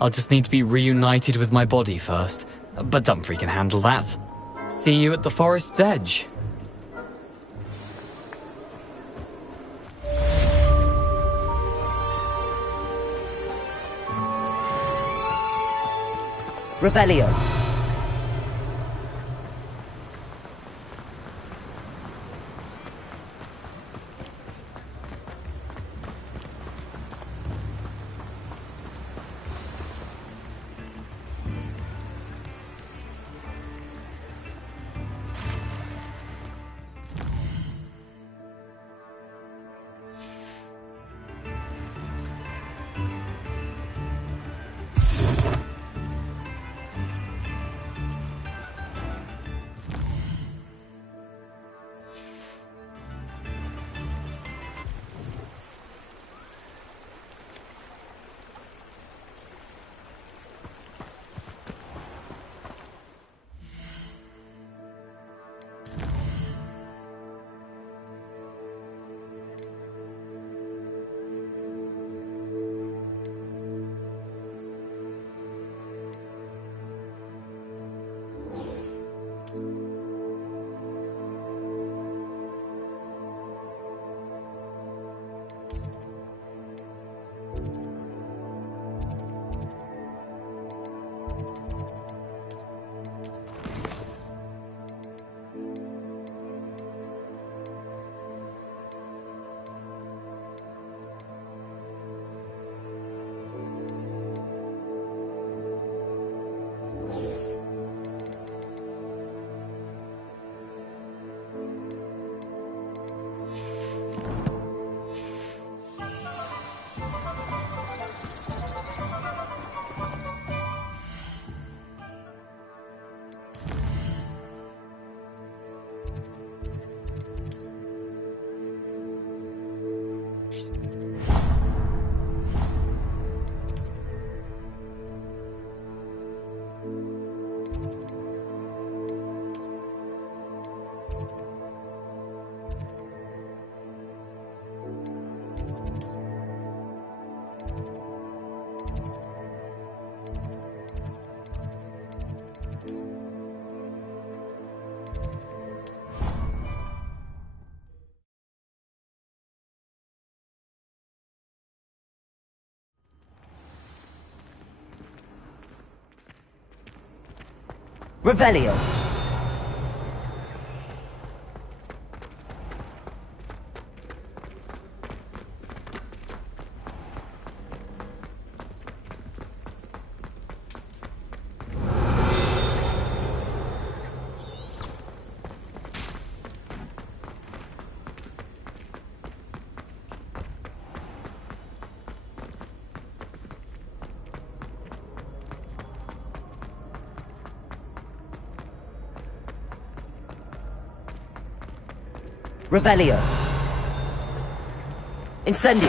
I'll just need to be reunited with my body first. But Dumfries can handle that. See you at the forest's edge. Revelio. Revelio. Revelio. Incendio.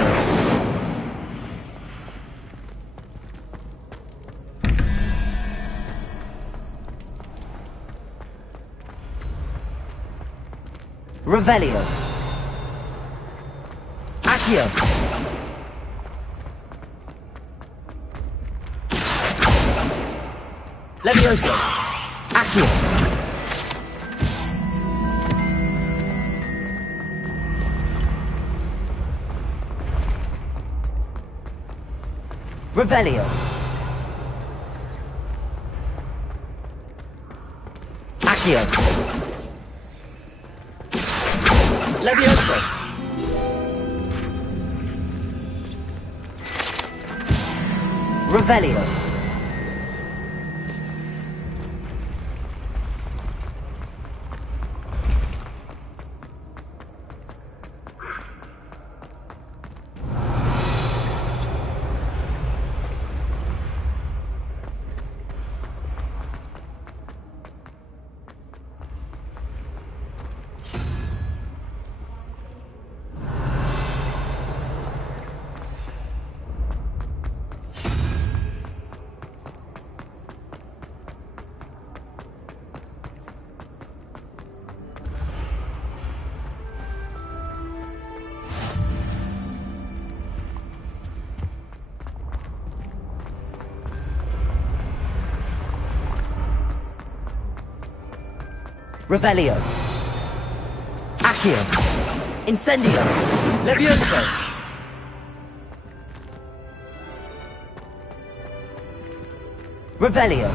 Revelio. Accio. Levioso. Accio. Revelio. Accio. Levioso. Revelio. Revelio. Accio. Incendio. Levioso. Revelio.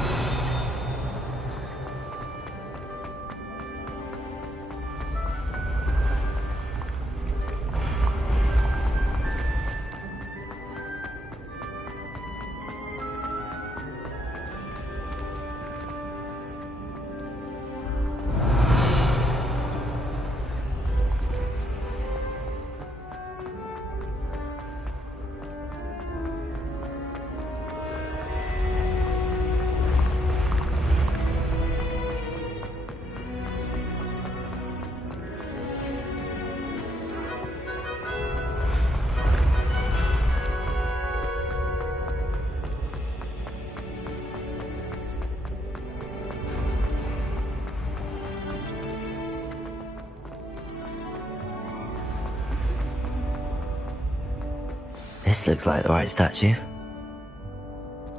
This looks like the right statue.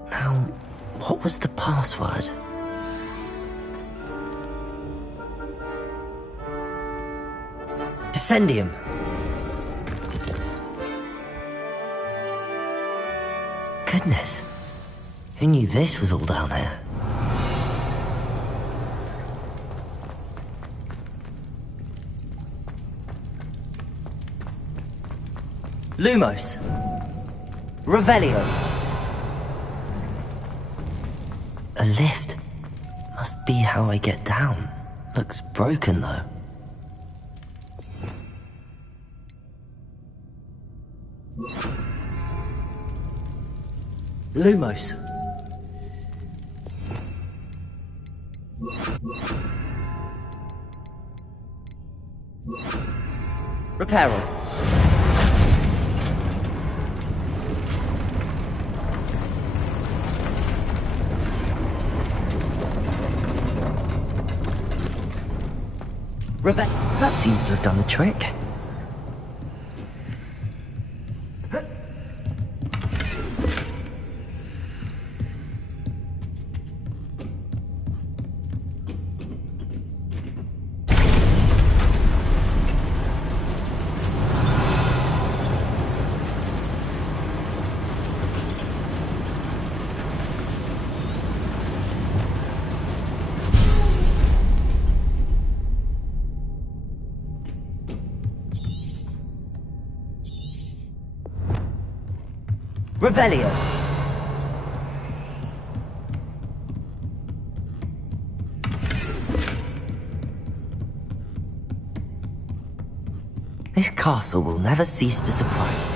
Now, what was the password? Descendium. Goodness. Who knew this was all down here? Lumos. Revelio. A lift. Must be how I get down. Looks broken though. Lumos. Reparo. That seems to have done the trick. Revelio. This castle will never cease to surprise me.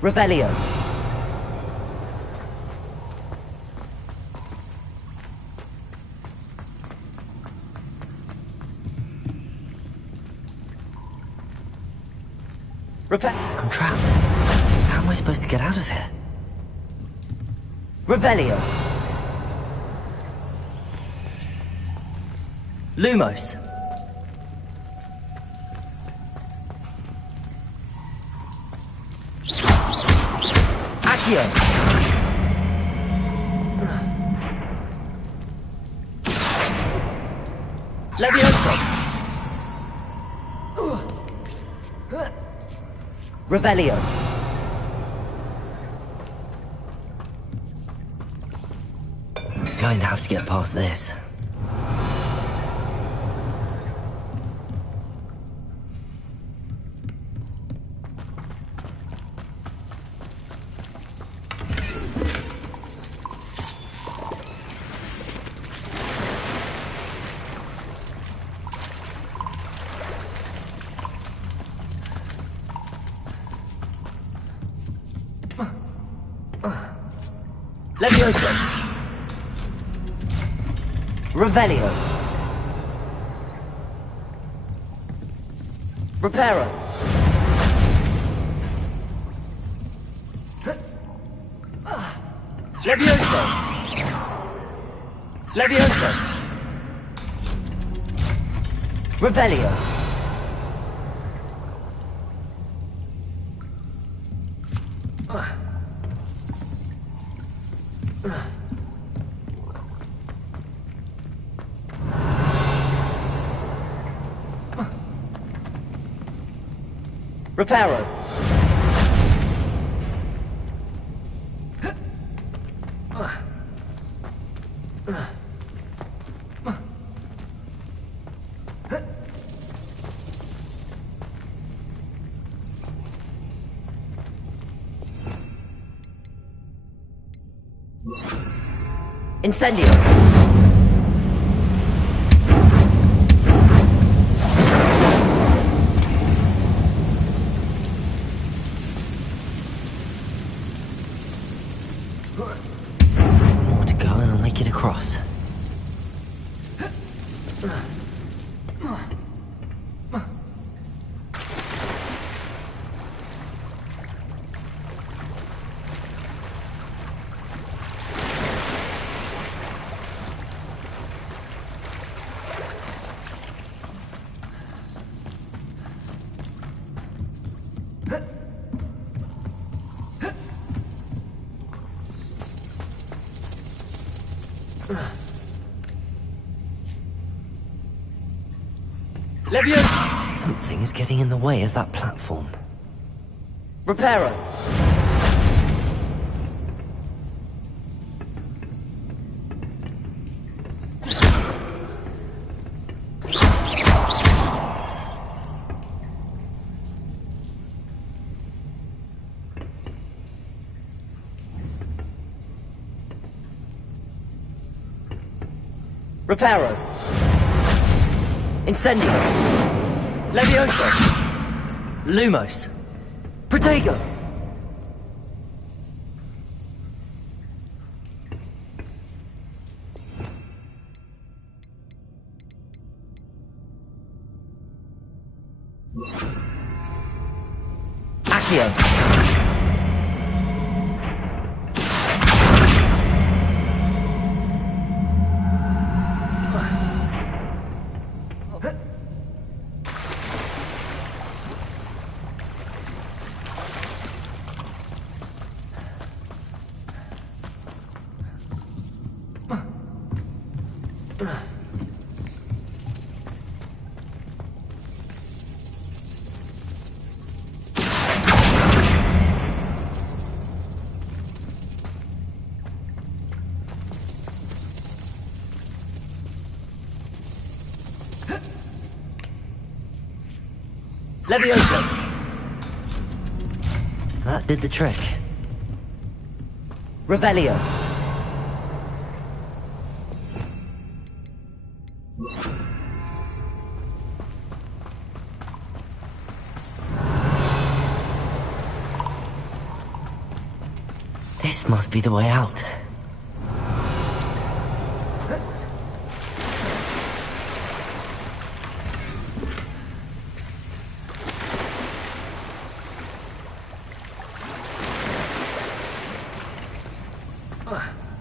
Revelio. I'm trapped. How am I supposed to get out of here? Revelio. Lumos. Accio. Levioso. Revelio. Going to have to get past this. Levioso. Revelio. Reparo. Levioso! Levioso! Revelio! Reparo! Incendio! More to go and I'll make it across. Levioso! Something is getting in the way of that platform. Reparo! Reparo! Incendio! Levioso! Lumos! Protego! Accio! Levioso! That did the trick. Revelio! This must be the way out.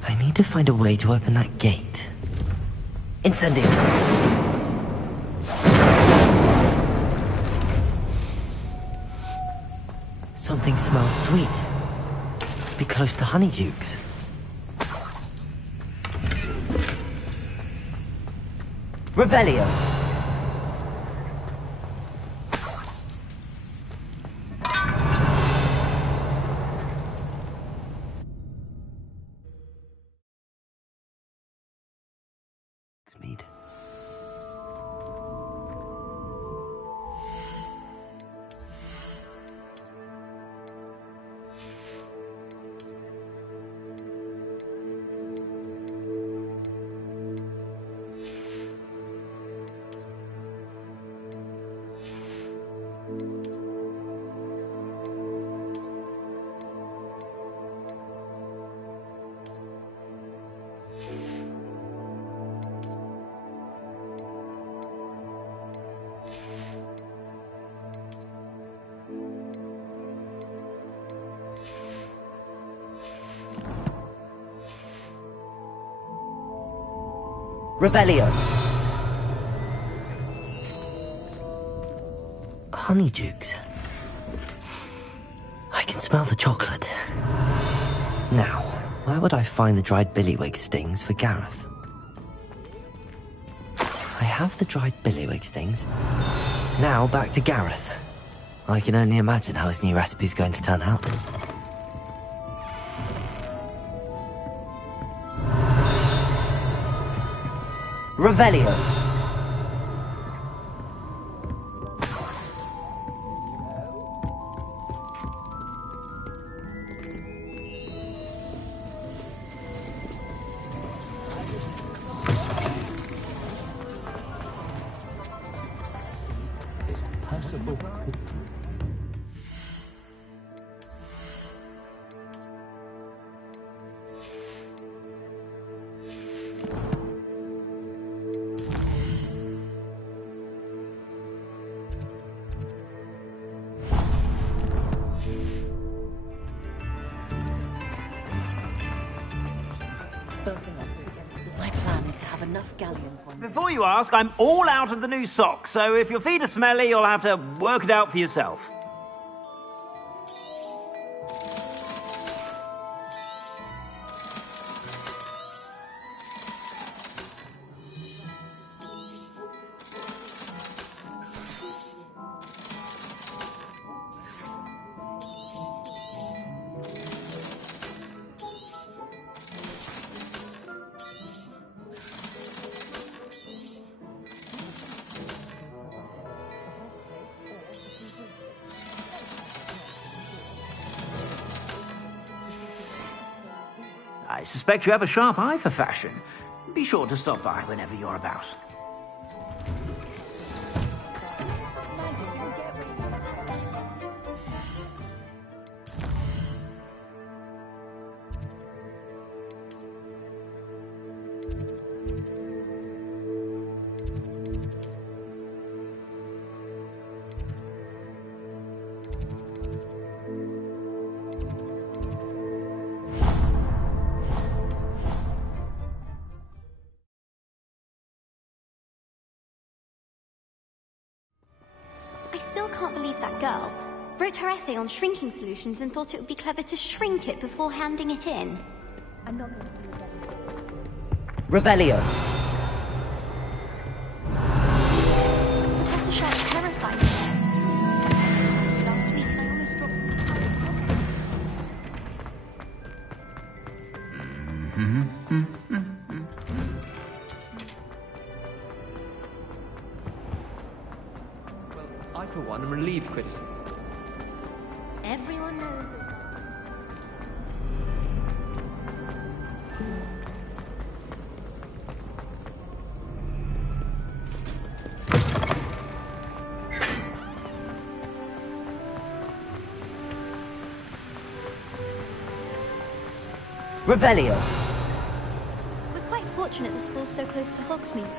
I need to find a way to open that gate. Incendio! Something smells sweet. Must be close to Honeydukes. Revelio! Mead. Revelio. Honeydukes. I can smell the chocolate. Now, where would I find the dried billywig stings for Gareth? I have the dried billywig stings. Now back to Gareth. I can only imagine how his new recipe's going to turn out. Revelio. My plan is to have enough galleon points. Before you ask, I'm all out of the new socks, so if your feet are smelly, you'll have to work it out for yourself. I suspect you have a sharp eye for fashion. Be sure to stop by whenever you're about. I still can't believe that girl wrote her essay on shrinking solutions and thought it would be clever to shrink it before handing it in. I'm not going to do that. Revelio. Professor Sharp terrifies me. Last week I almost dropped I, for one, am relieved quit it. Everyone knows this. Revelio. We're quite fortunate the school's so close to Hogsmeade.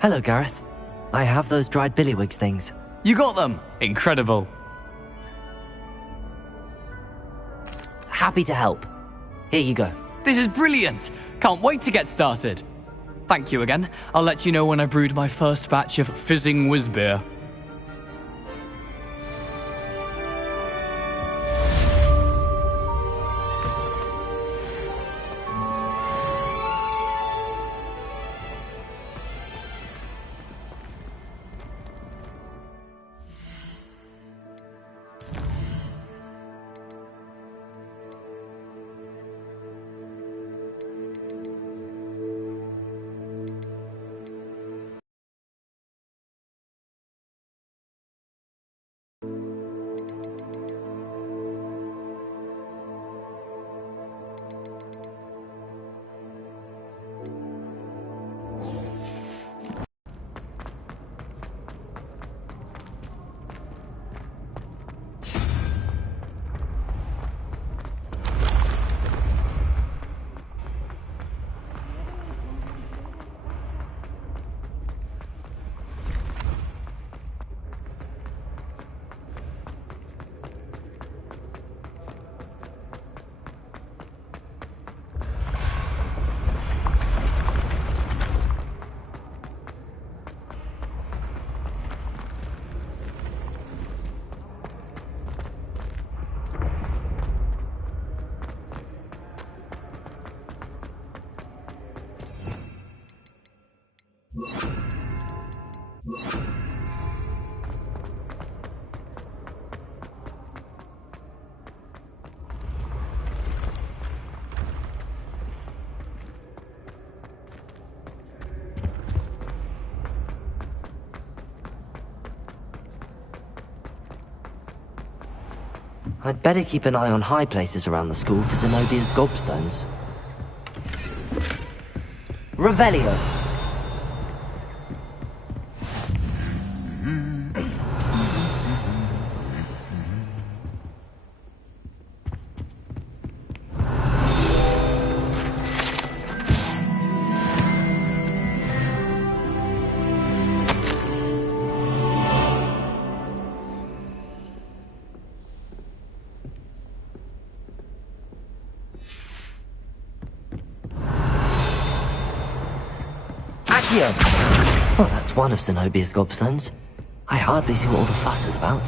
Hello, Gareth. I have those dried billywig things. You got them! Incredible. Happy to help. Here you go. This is brilliant! Can't wait to get started. Thank you again. I'll let you know when I've brewed my first batch of fizzing whiz-beer. I'd better keep an eye on high places around the school for Zenobia's gobstones. Revelio! Well, that's one of Zenobia's gobstones. I hardly see what all the fuss is about.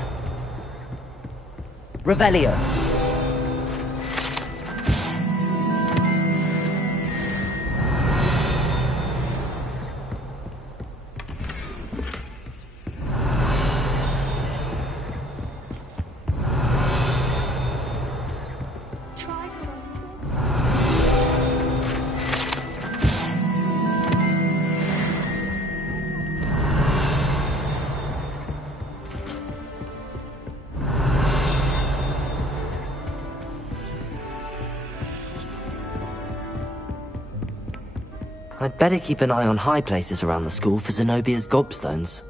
Revelio. I'd better keep an eye on high places around the school for Zenobia's gobstones.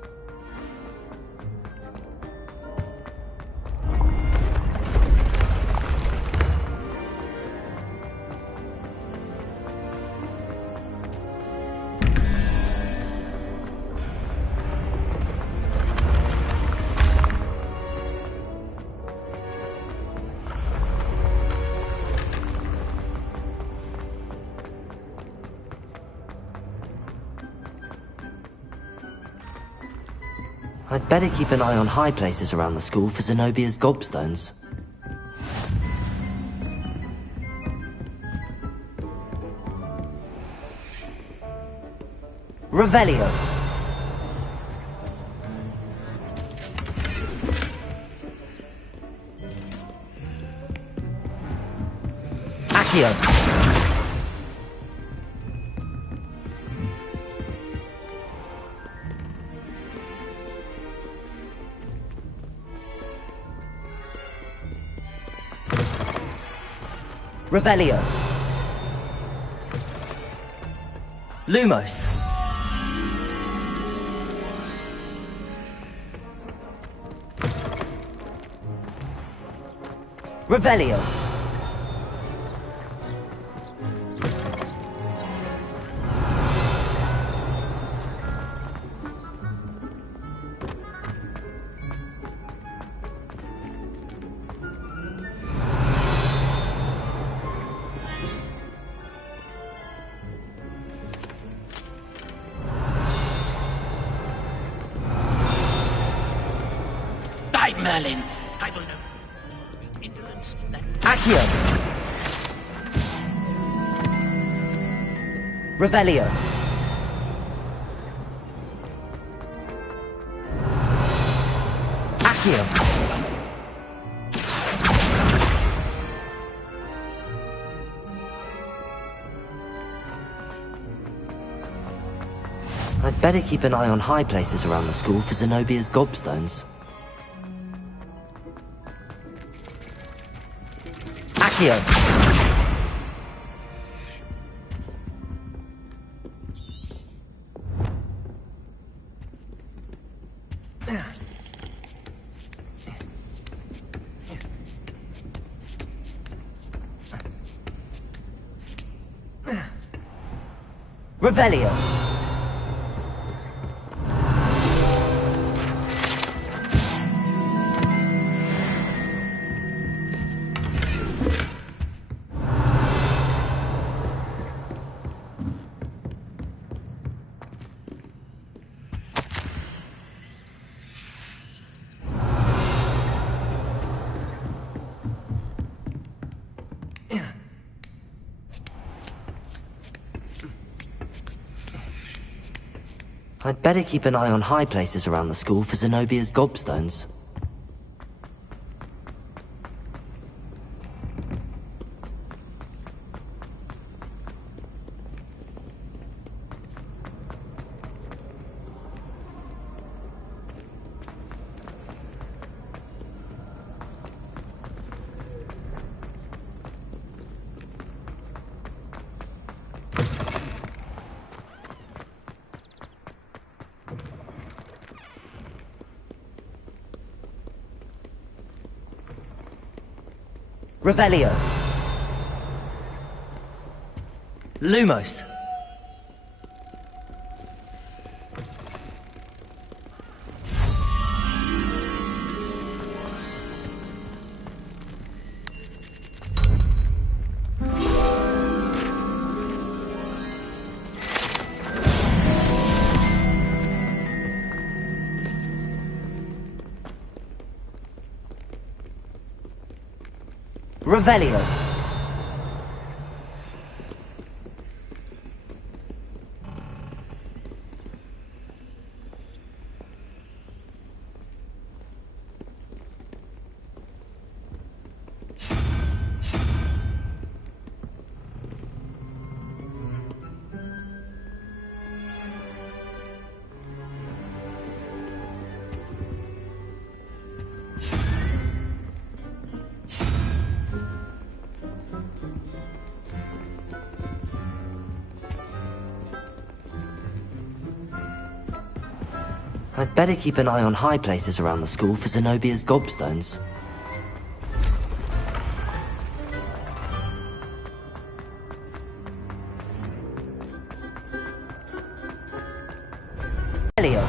I'd better keep an eye on high places around the school for Zenobia's gobstones. Revelio. Accio. Revelio. Lumos. Revelio. Merlin, I will know. Indolence that... Accio. Revelio. Accio. I'd better keep an eye on high places around the school for Zenobia's gobstones. Accio. Revelio. I'd better keep an eye on high places around the school for Zenobia's gobstones. Revelio. Lumos. Revelio. I'd better keep an eye on high places around the school for Zenobia's gobstones. Elio.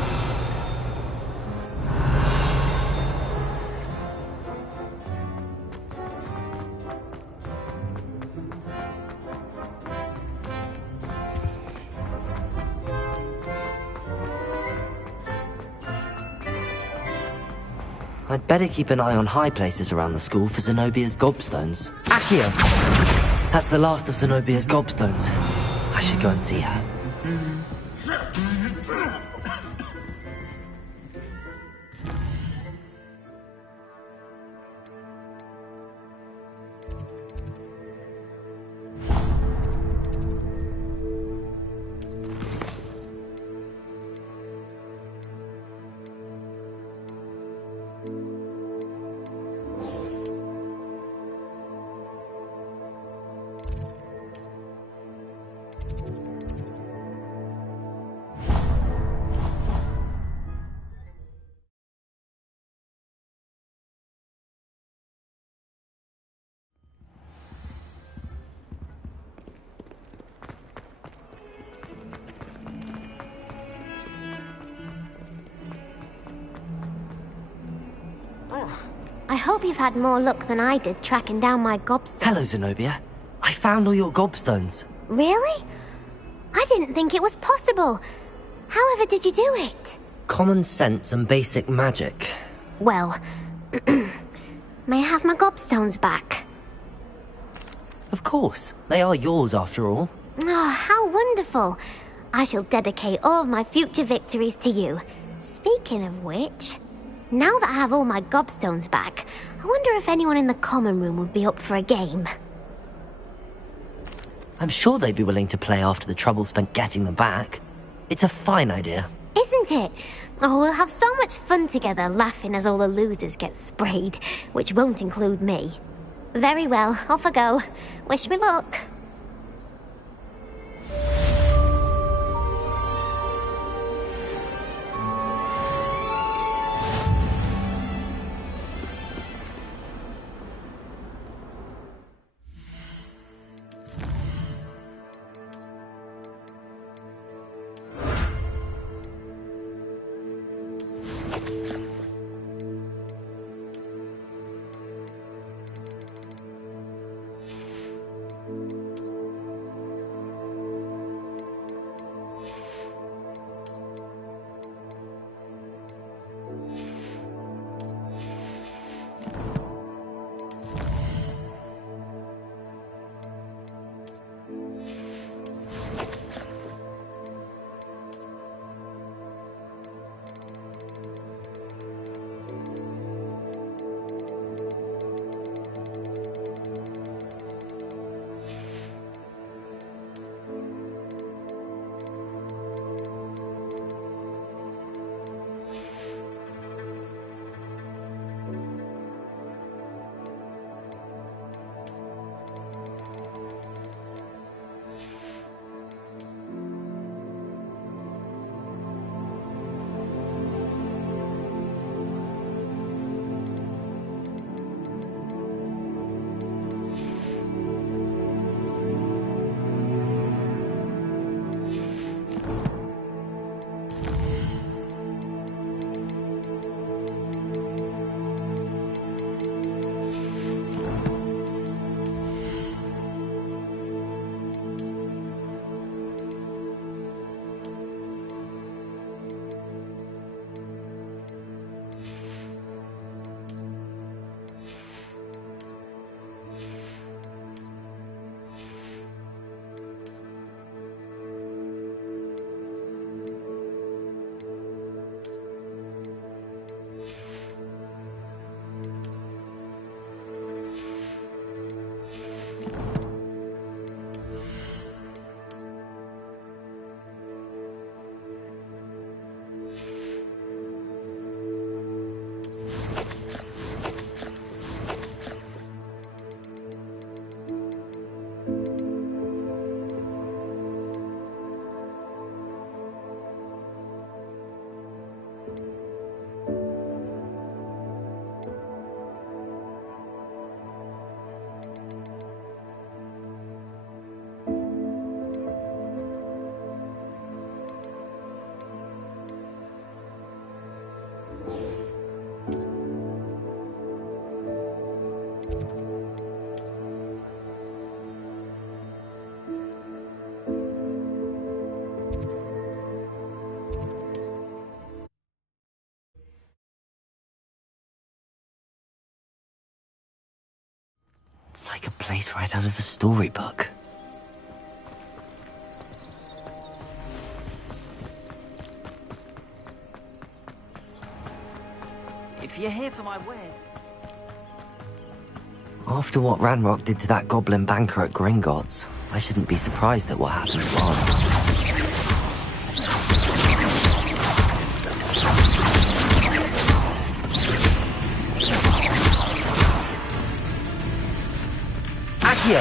I'd better keep an eye on high places around the school for Zenobia's gobstones. Accio! That's the last of Zenobia's gobstones. I should go and see her. I hope you've had more luck than I did tracking down my gobstones. Hello, Zenobia. I found all your gobstones. Really? I didn't think it was possible. However did you do it? Common sense and basic magic. Well, may I have my gobstones back? Of course. They are yours after all. Oh, how wonderful. I shall dedicate all of my future victories to you. Speaking of which, now that I have all my gobstones back, I wonder if anyone in the common room would be up for a game. I'm sure they'd be willing to play after the trouble spent getting them back. It's a fine idea. Isn't it? Oh, we'll have so much fun together laughing as all the losers get sprayed, which won't include me. Very well, off I go. Wish me luck. It's like a place right out of a storybook. If you're here for my wares... After what Ranrock did to that goblin banker at Gringotts, I shouldn't be surprised at what happens last. Accio!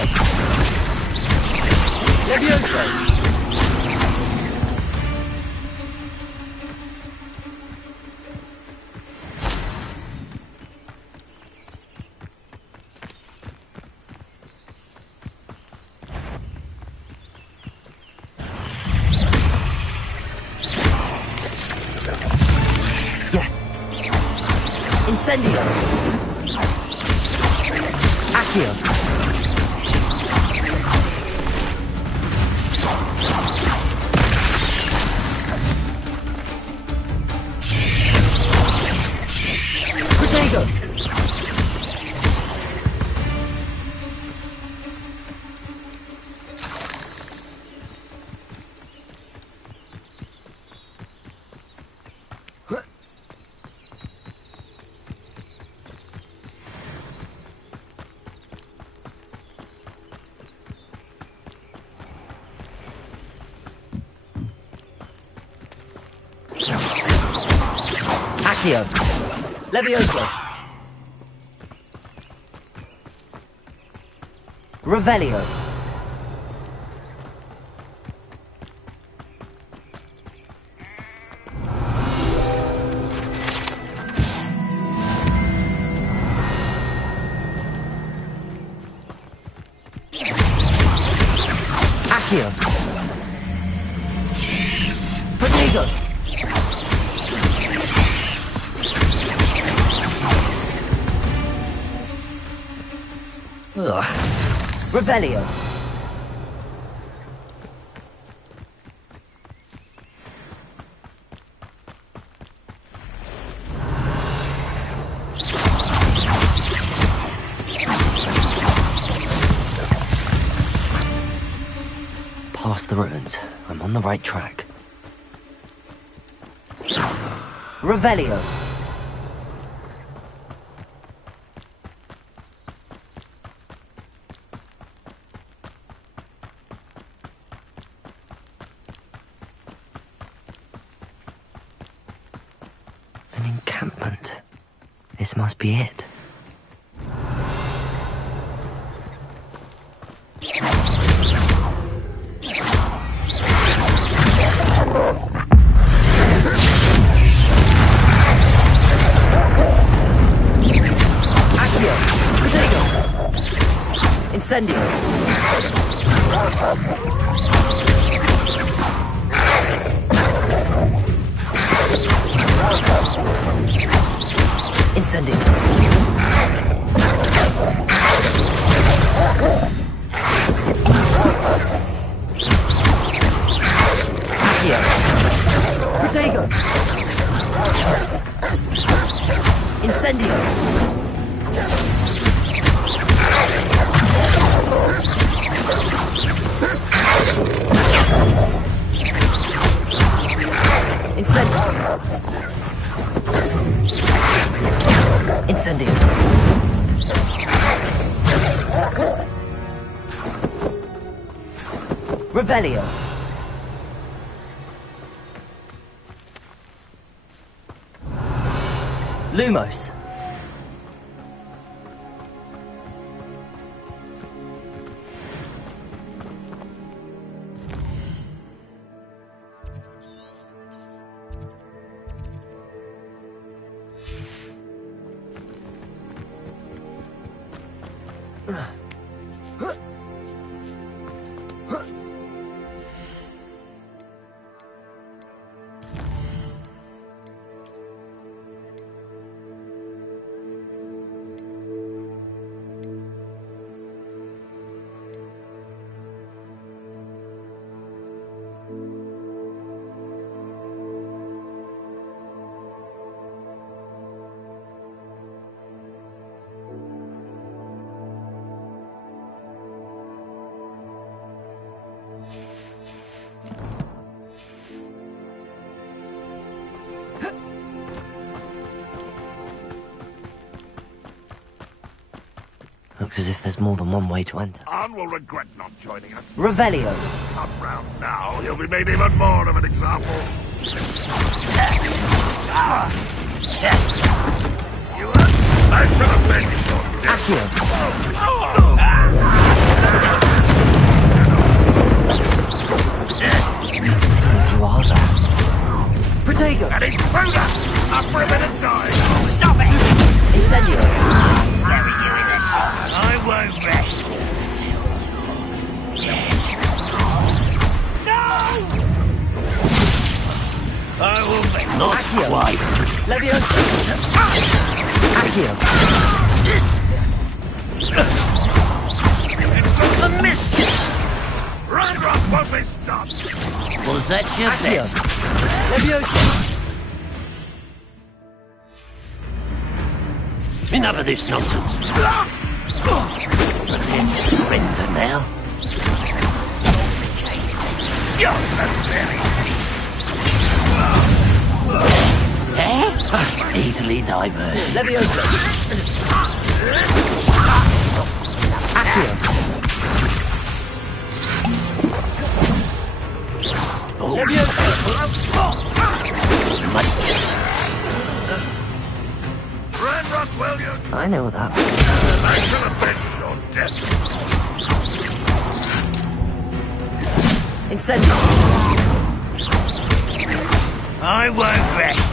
Levioso! Yes. Incendio! Accio! Accio! Levioso! Revelio! Accio! Prodigo! Ugh. Revelio. Past the ruins. I'm on the right track. Revelio. An encampment. This must be it. Accio! Prodigo! Incendio! Incendio! Accio! Prodigo! Incendio! Incendio! Revelio! Lumos! Looks as if there's more than one way to enter. Arn will regret not joining us. Revelio. Come round now, he'll be made even more of an example. I should have been so You are that. Protego! An intruder! Up for a minute, guys! Stop it! Incendio! I won't rest. No! I will be not Accio. quite. Leviosa! Accio! It's a miss! Ranrock won't be stopped! Was that your Accio! best? Leviosa! Enough of this nonsense. Pretend to surrender now. Eh? Easily diverted. Leviosa! Accio! Ranrock, will you? I know that. I shall avenge your death. Incendio! I won't rest.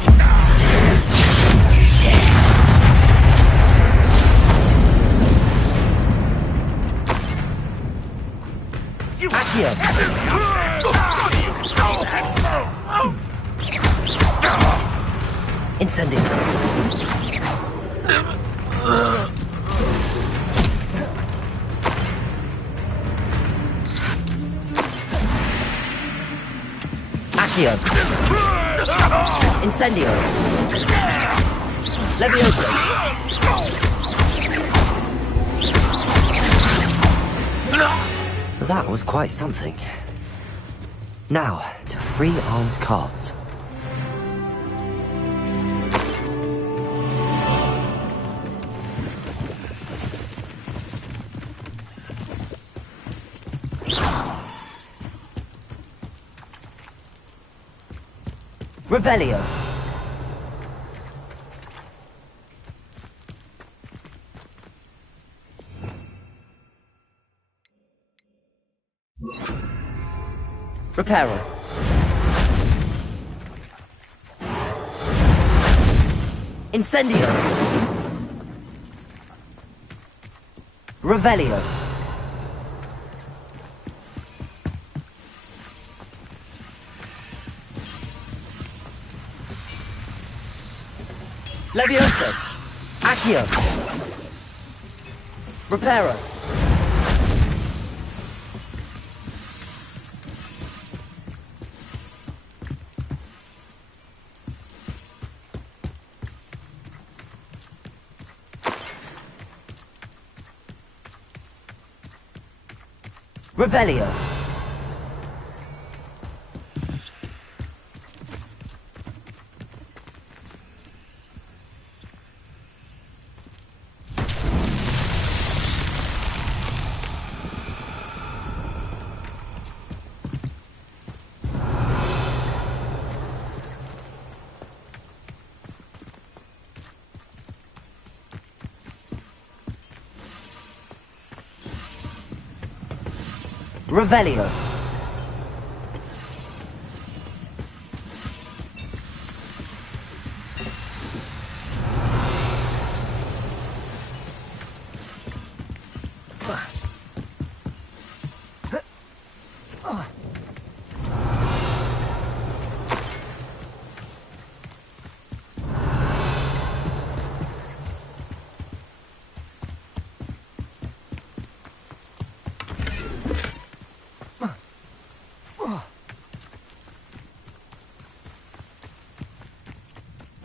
Accio! Incendio! Accio! Incendio! Leviosa! That was quite something. Now, to free Arn's cards. Revelio. Reparo. Incendio. Revelio. Leviosa. Accio. Reparo. Revelio. Revelio.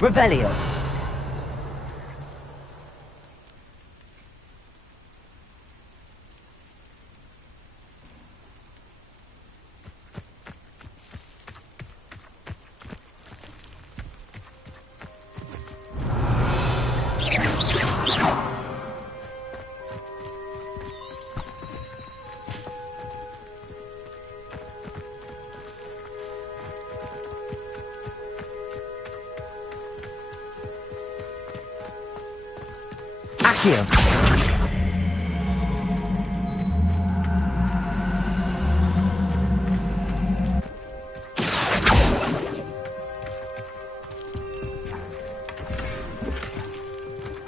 Revelio. Accio.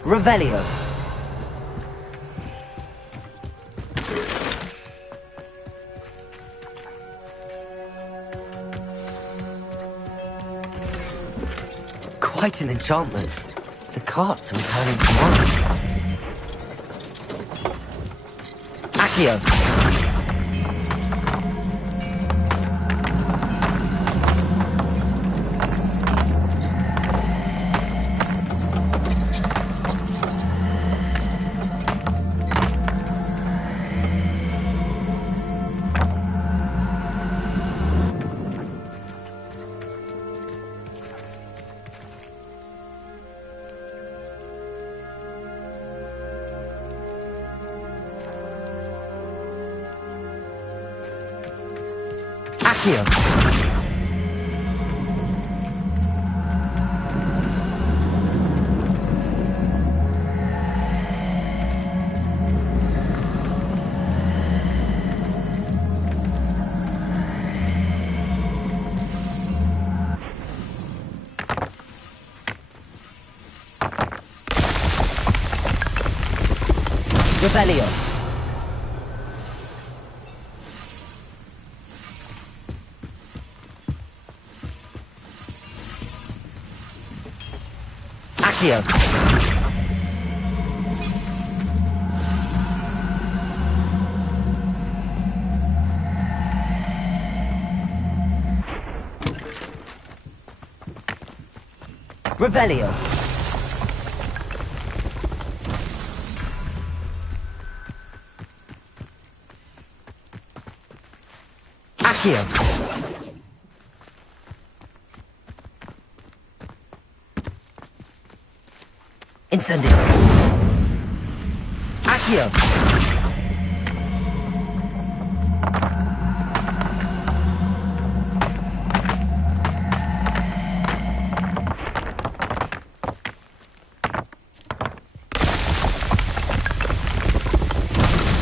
Revelio. Quite an enchantment. The carts are returning tomorrow. Accio. Accio. Revelio. Accio. Revelio. Accio. Incendio. Accio.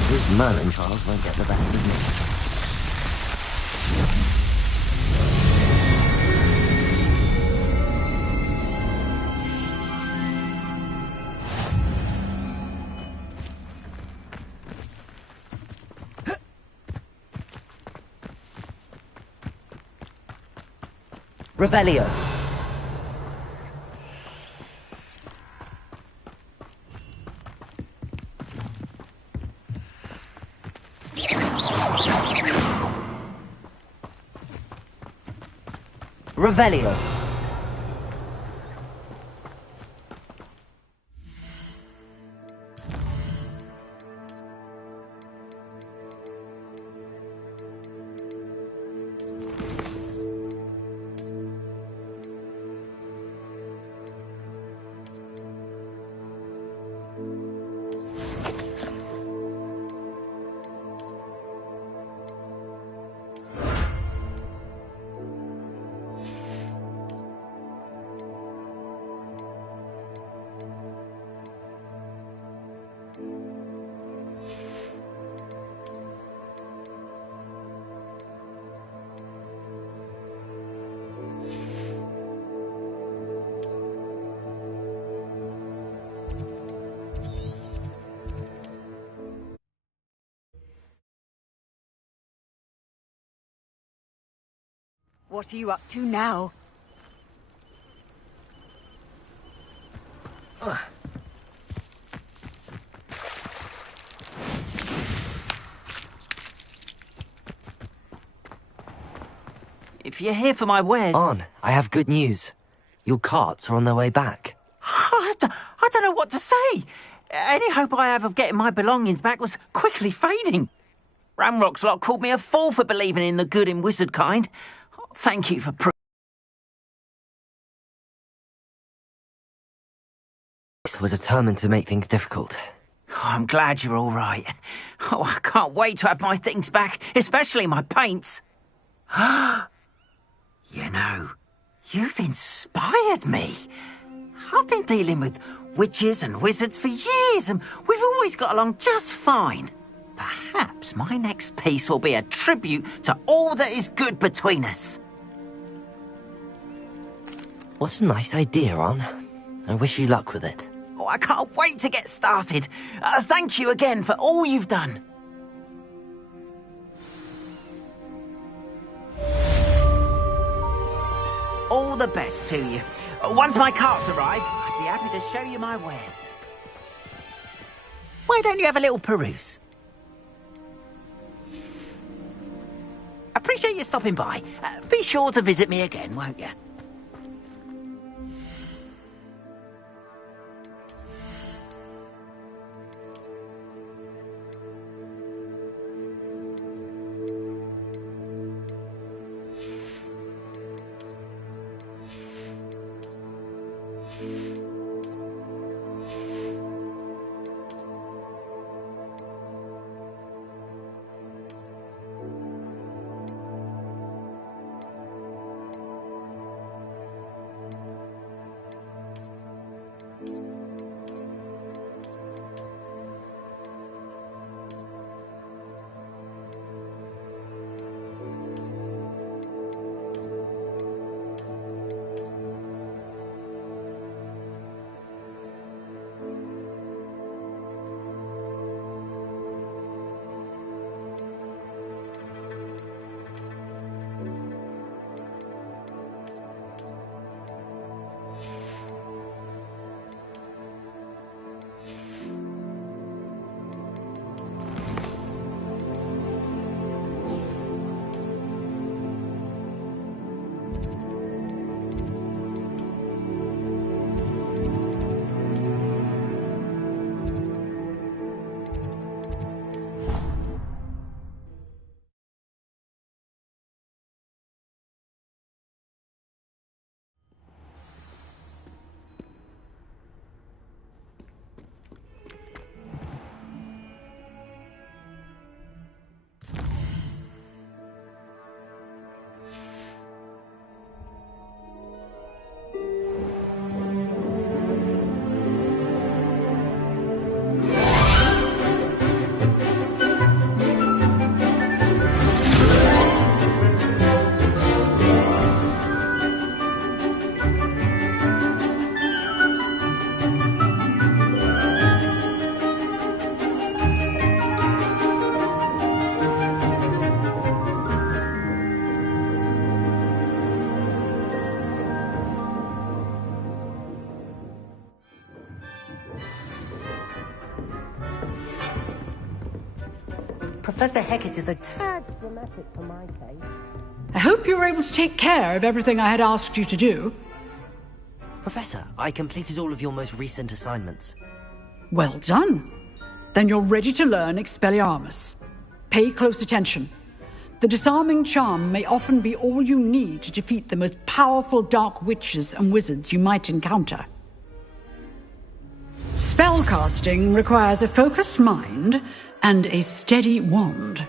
This Merlin child won't get the best of me. Revelio. Revelio. What are you up to now? If you're here for my wares... On, I have good news. Your carts are on their way back. I don't know what to say. Any hope I have of getting my belongings back was quickly fading. Ramrock's lot called me a fool for believing in the good in wizard kind. Thank you for We're determined to make things difficult. Oh, I'm glad you're all right. Oh, I can't wait to have my things back, especially my paints. You know, you've inspired me. I've been dealing with witches and wizards for years, and we've always got along just fine. Perhaps my next piece will be a tribute to all that is good between us. What a nice idea, Ron. I wish you luck with it. Oh, I can't wait to get started. Thank you again for all you've done. All the best to you. Once my carts arrive, I'd be happy to show you my wares. Why don't you have a little peruse? Appreciate you stopping by. Be sure to visit me again, won't you? Professor Hecat is a tad dramatic for my taste. I hope you were able to take care of everything I had asked you to do. Professor, I completed all of your most recent assignments. Well done. Then you're ready to learn Expelliarmus. Pay close attention. The disarming charm may often be all you need to defeat the most powerful dark witches and wizards you might encounter. Spellcasting requires a focused mind and a steady wand.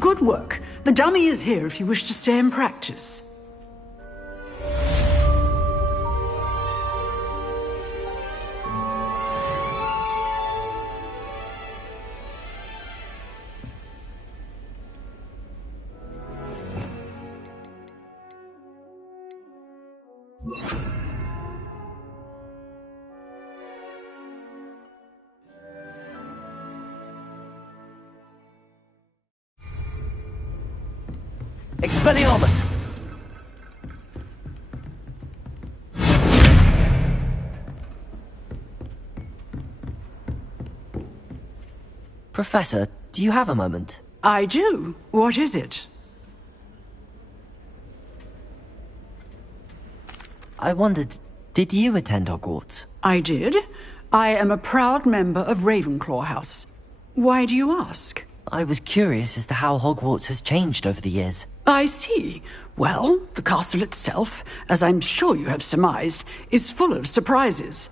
Good work. The dummy is here if you wish to stay and practice. Expelliarmus! Professor, do you have a moment? I do. What is it? I wondered, did you attend Hogwarts? I did. I am a proud member of Ravenclaw House. Why do you ask? I was curious as to how Hogwarts has changed over the years. I see. Well, the castle itself, as I'm sure you have surmised, is full of surprises.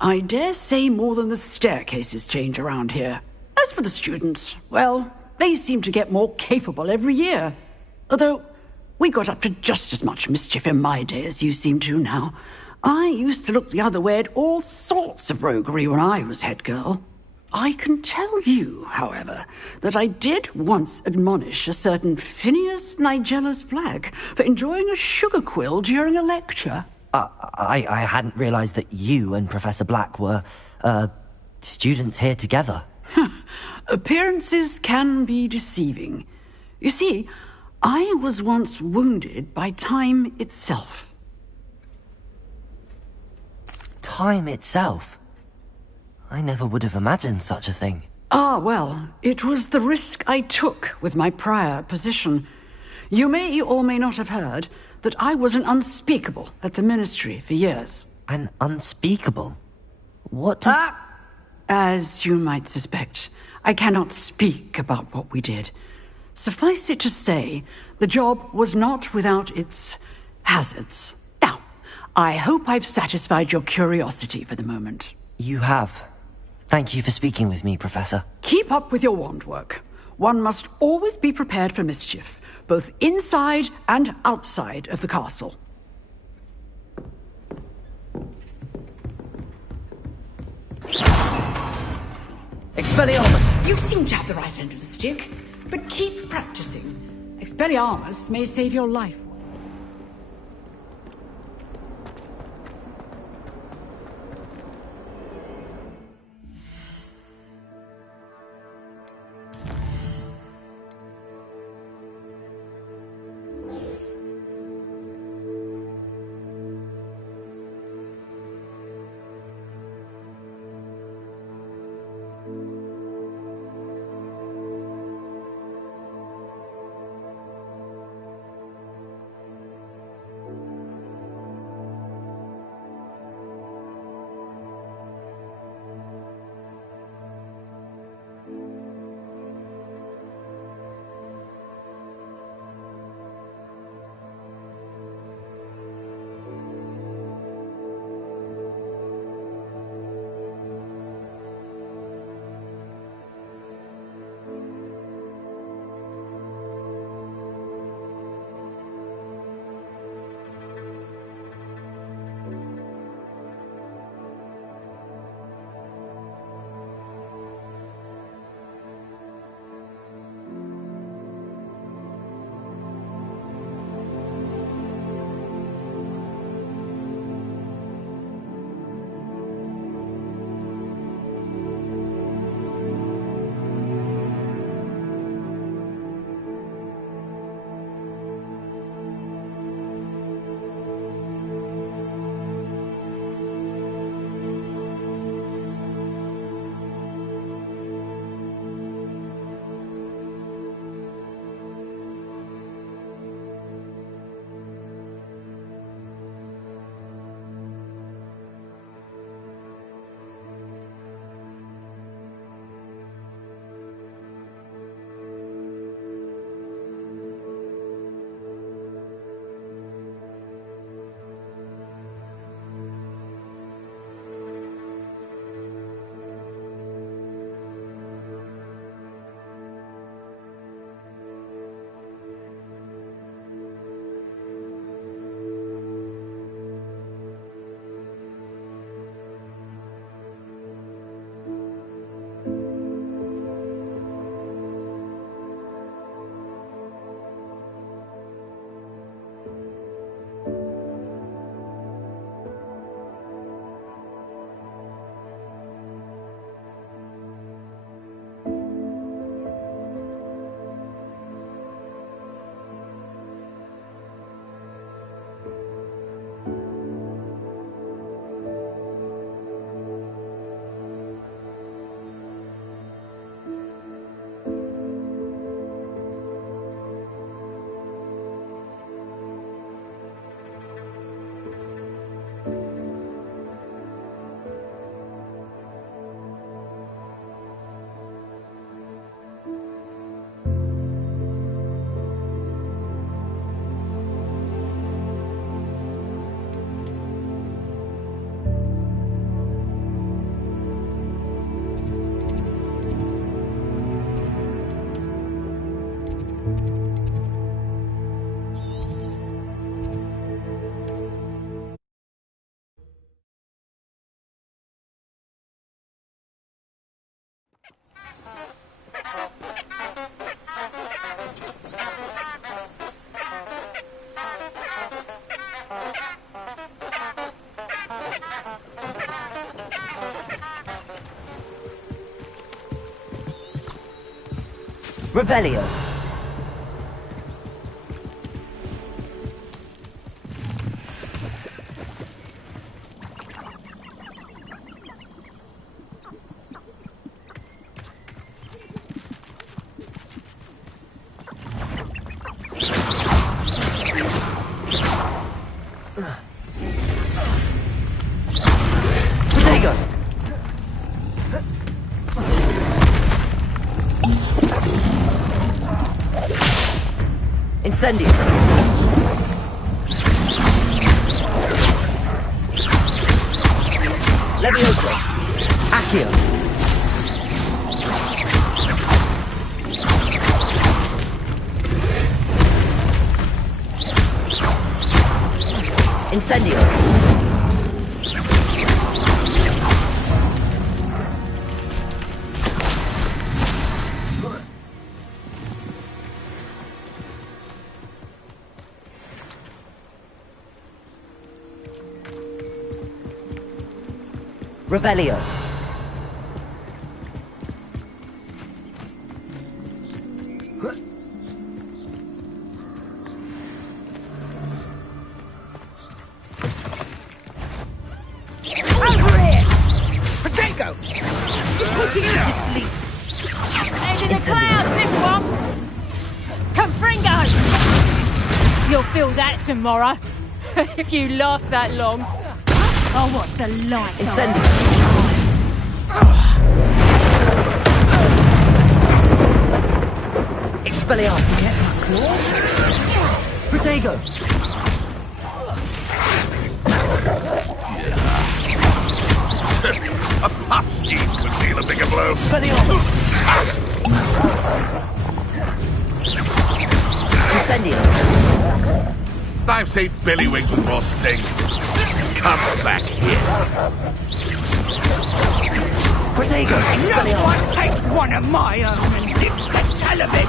I dare say more than the staircases change around here. As for the students, well, they seem to get more capable every year. Although, we got up to just as much mischief in my day as you seem to now. I used to look the other way at all sorts of roguery when I was head girl. I can tell you, however, that I did once admonish a certain Phineas Nigella's Black for enjoying a sugar quill during a lecture. I hadn't realized that you and Professor Black were, students here together. Appearances can be deceiving. You see, I was once wounded by time itself. Time itself? I never would have imagined such a thing. Ah, well, it was the risk I took with my prior position. You may or may not have heard that I was an unspeakable at the Ministry for years. An unspeakable? What does... As you might suspect, I cannot speak about what we did. Suffice it to say, the job was not without its hazards. Now, I hope I've satisfied your curiosity for the moment. You have. Thank you for speaking with me, Professor. Keep up with your wand work. One must always be prepared for mischief, both inside and outside of the castle. Expelliarmus! You seem to have the right end of the stick, but keep practicing. Expelliarmus may save your life. Revelio. Protego. Incendio. Levioso. Accio. Incendio. Revelio. Over here! Potato! Head in the clouds, this one! Come, Fringo! You'll feel that tomorrow, if you last that long. Oh, what's the light? Incendio. Expelliarmus. Protego. A puff scheme could deal a bigger blow. Expelliarmus. Incendio. I've seen billywings with more sting. Come back here. Protego. No Expelliarmus. one takes one of my own and lives to tell of it!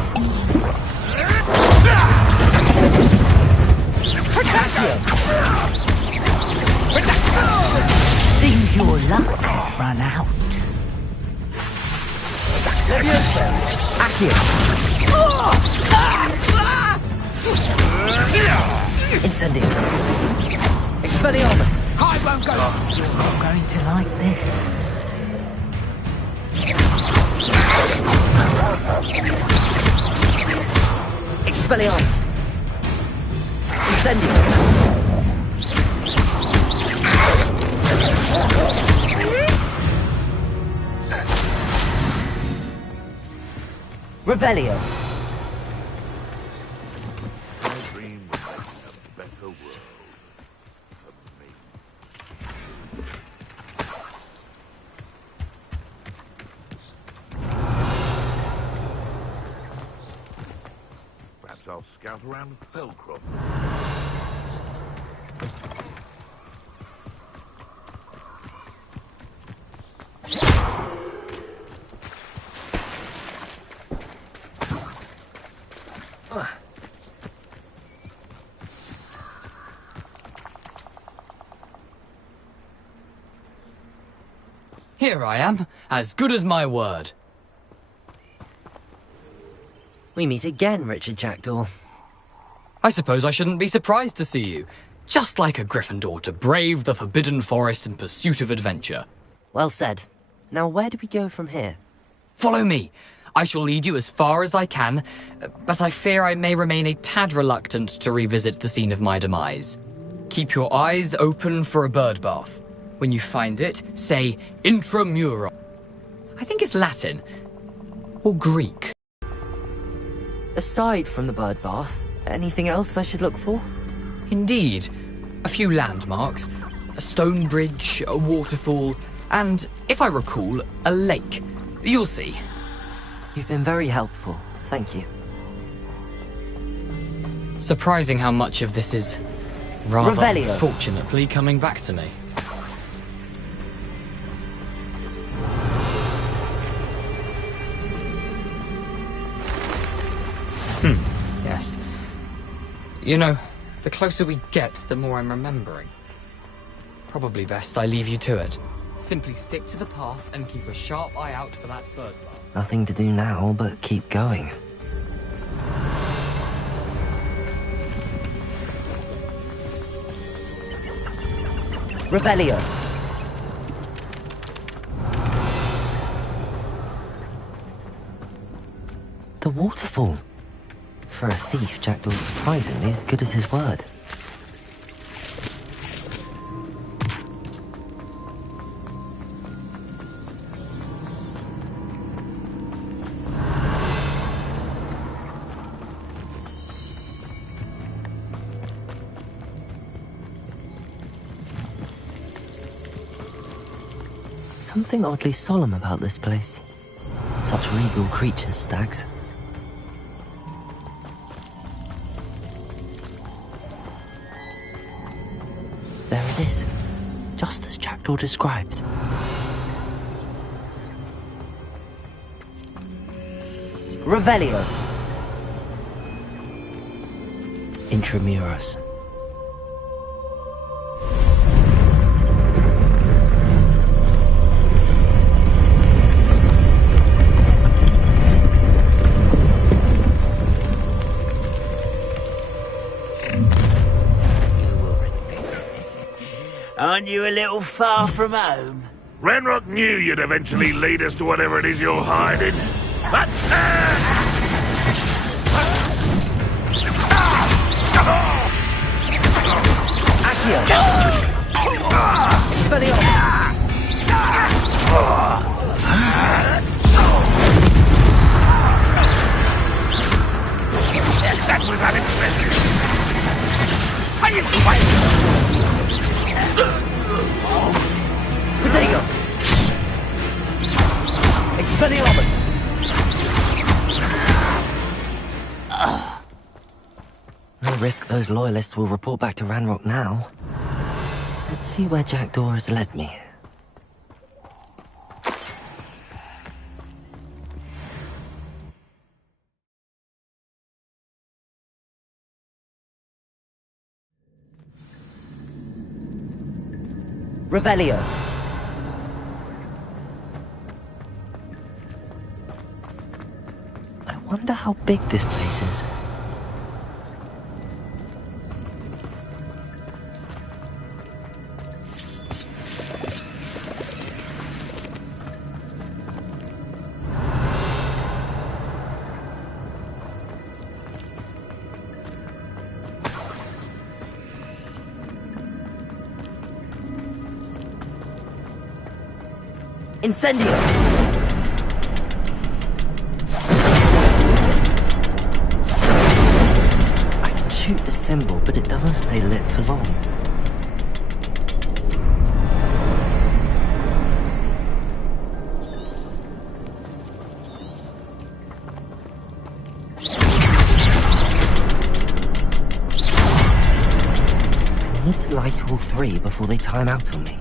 Seems your luck has run out. Levioso. Accio. Incendio. Expelliarmus. I won't go. You're not going to like this. Expelliarmus. Incendio. Revelio. Perhaps I'll scout around Fellcroft. Here I am, as good as my word. We meet again, Richard Jackdaw. I suppose I shouldn't be surprised to see you. Just like a Gryffindor to brave the Forbidden Forest in pursuit of adventure. Well said. Now where do we go from here? Follow me. I shall lead you as far as I can, but I fear I may remain a tad reluctant to revisit the scene of my demise. Keep your eyes open for a bird bath. When you find it, say intramural. I think it's Latin. Or Greek. Aside from the bird bath, anything else I should look for? Indeed. A few landmarks. A stone bridge, a waterfall, and, if I recall, a lake. You'll see. You've been very helpful. Thank you. Surprising how much of this is rather Revelio. Unfortunately coming back to me. Yes. You know, the closer we get, the more I'm remembering. Probably best I leave you to it. Simply stick to the path and keep a sharp eye out for that bird bath. Nothing to do now but keep going. Revelio. The waterfall. For a thief, Jackdaw's surprisingly as good as his word. Something oddly solemn about this place. Such regal creatures, stags. There it is, just as Jackdaw described. Revelio. Intramuros. Aren't you a little far from home? Ranrock knew you'd eventually lead us to whatever it is you're hiding. Accio! Expelliarmus! That was unexpected! Protego! Expelliarmus! No risk those loyalists will report back to Ranrock now. Let's see where Jackdaw has led me. Revelio. I wonder how big this place is. Incendio! I can shoot the symbol, but it doesn't stay lit for long. I need to light all three before they time out on me.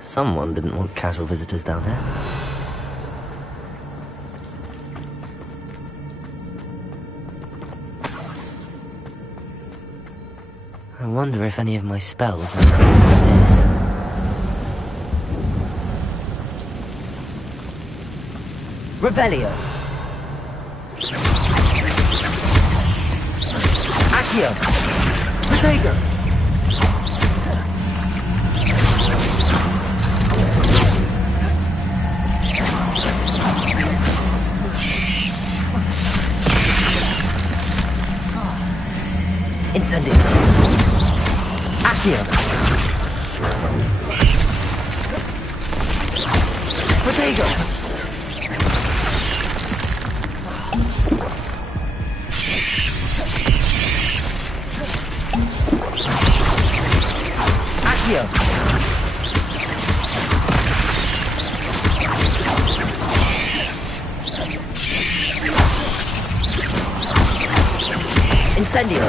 Someone didn't want casual visitors down here. I wonder if any of my spells might be like this. Revelio. Accio. Protego. Incendio. Accio. Protego. Accio. Incendio.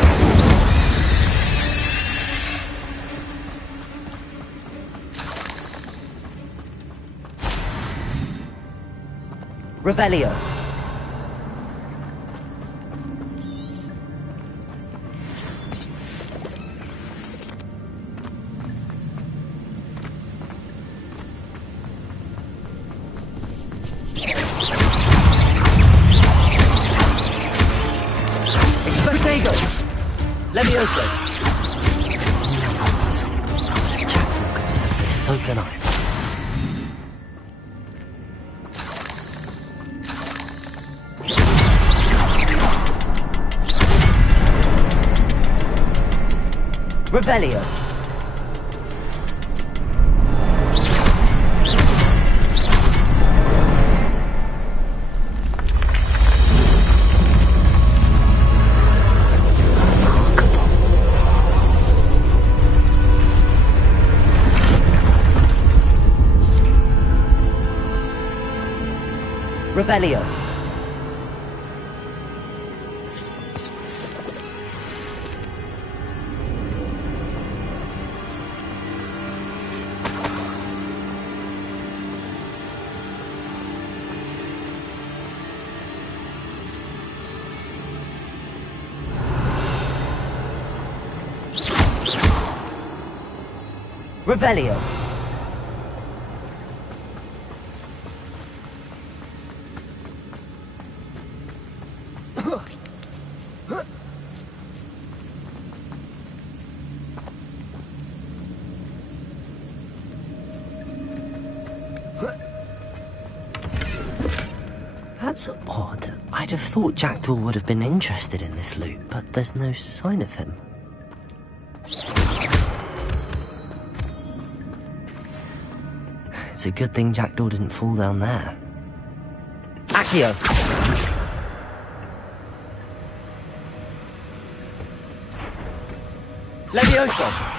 Revelio. Expectago. Levioso. Jackdaw can serve this, so can I. Revelio. Revelio. Revelio. That's odd. I'd have thought Jackdaw would have been interested in this loot, but there's no sign of him. It's a good thing Jackdaw didn't fall down there. Accio! Levioso!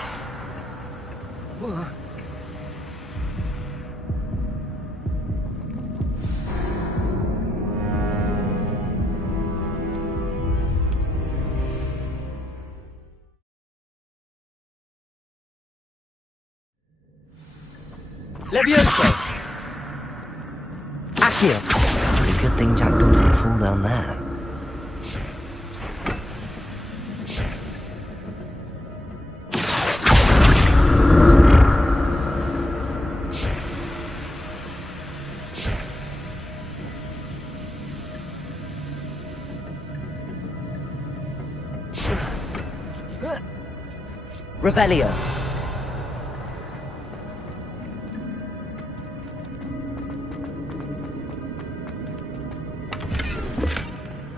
Levioso! Accio! It's a good thing Jackdaw didn't fall down there. Revelio.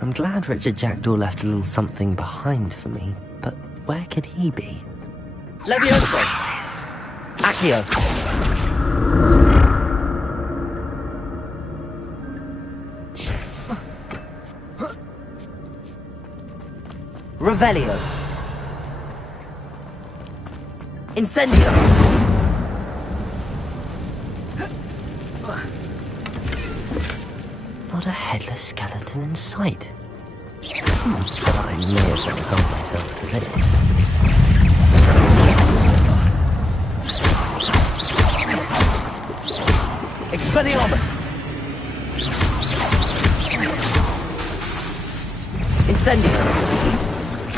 I'm glad Richard Jackdaw left a little something behind for me, but where could he be? Levioso! Accio! Revelio! Incendio! Not a headless skeleton in sight. But I may as well help myself to this. Expelliarmus! Incendio!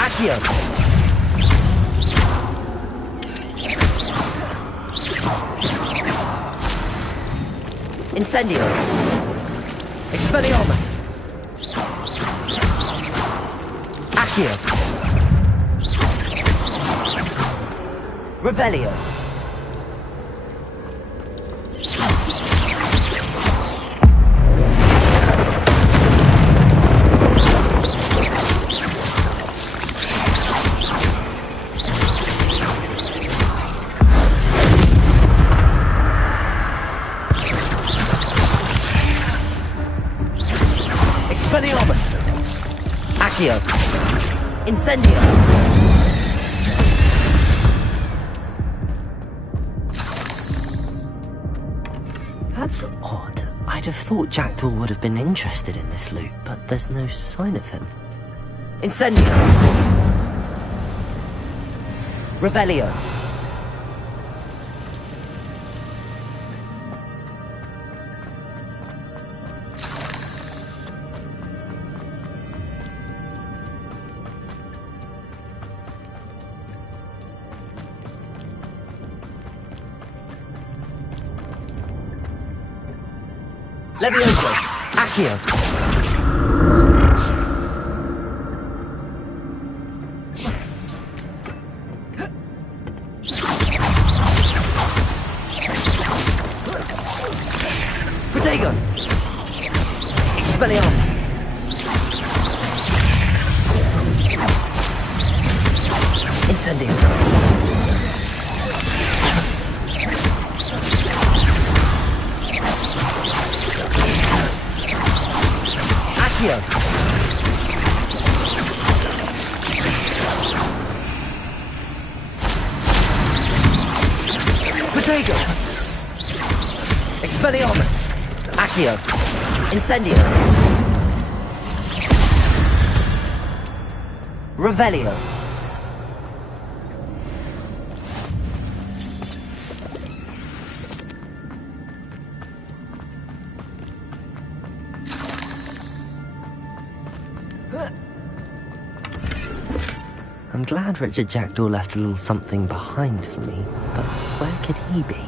Accio! Incendio! Expelliarmus! Accio! Revelio! Expelliarmus! Accio! Incendio! That's odd. I'd have thought Jackdaw would have been interested in this loot, but there's no sign of him. Incendio! Revelio! Levioso! Accio! Protego! Expelliarmus! Incendio! Accio! Protego! Expelliarmus! Accio! Incendio! Revelio! I'm glad Richard Jackdaw left a little something behind for me, but where could he be?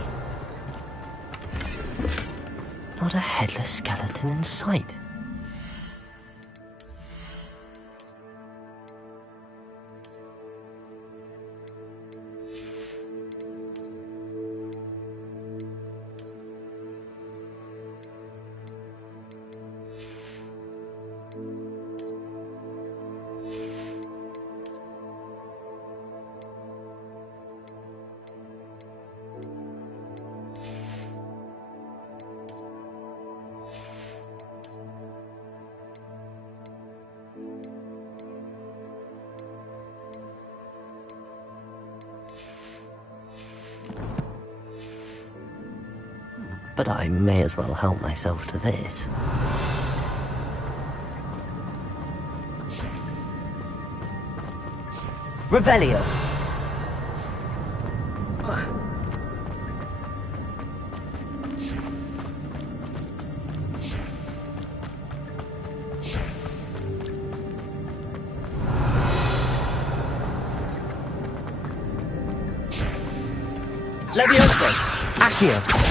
Not a headless skeleton in sight. But I may as well help myself to this. Revelio! Levioso! Accio!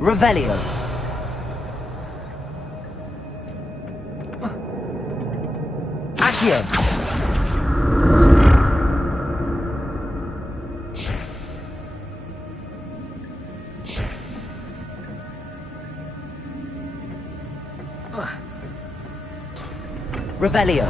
Revelio! Accio! Revelio!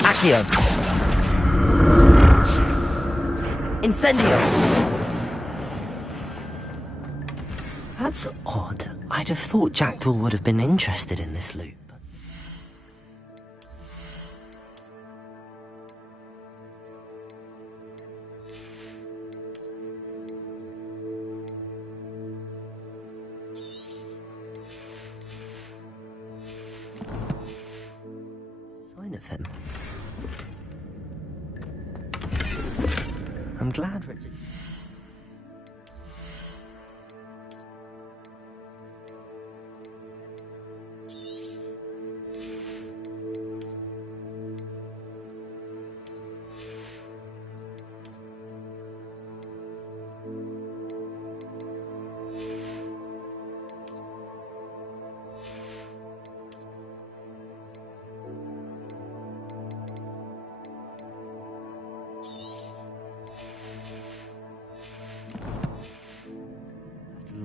Accio! Incendio! That's odd. I'd have thought Jackdaw would have been interested in this loop. Sign of him. I'm glad Richard...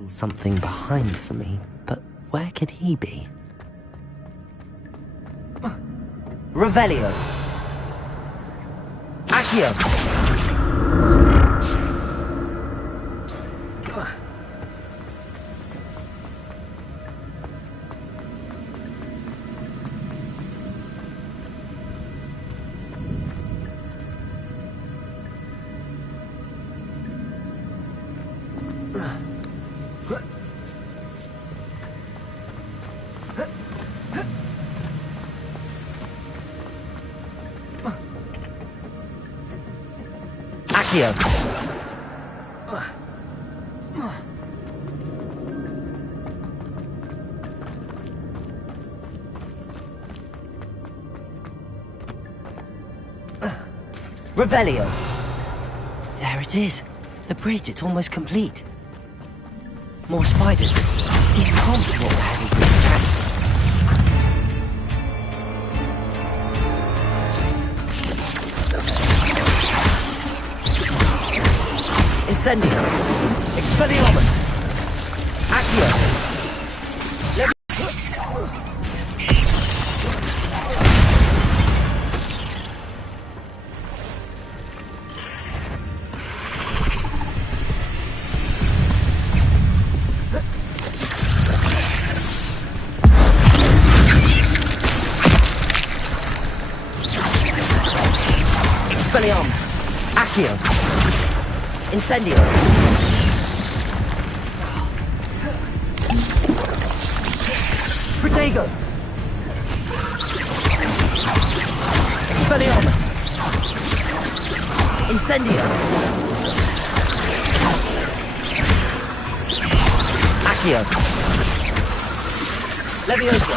something behind for me, but where could he be? Revelio. Accio. Accio. Revelio. There it is. The bridge, it's almost complete. More spiders. These can't be what we're heading for the tractor. Incendio. Expelliarmus. Accio. Expelliarmus. Accio. Incendio. Protego. Expelliarmus. Incendio. Accio. Levioso.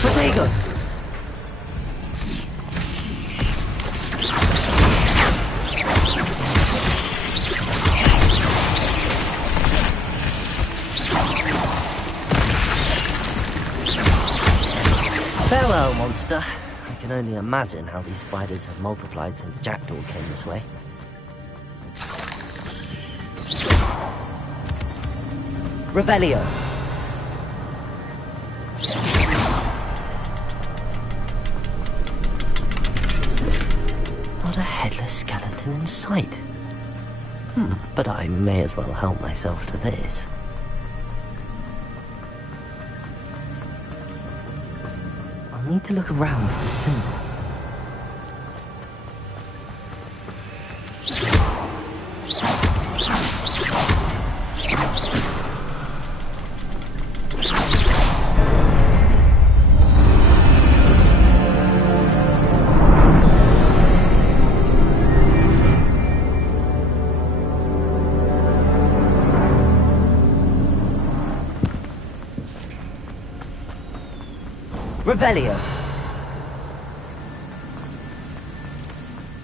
Protego. Farewell, monster. I can only imagine how these spiders have multiplied since Jackdaw came this way. Revelio. Not a headless skeleton in sight. But I may as well help myself to this. I'll need to look around for the symbol. Revelio.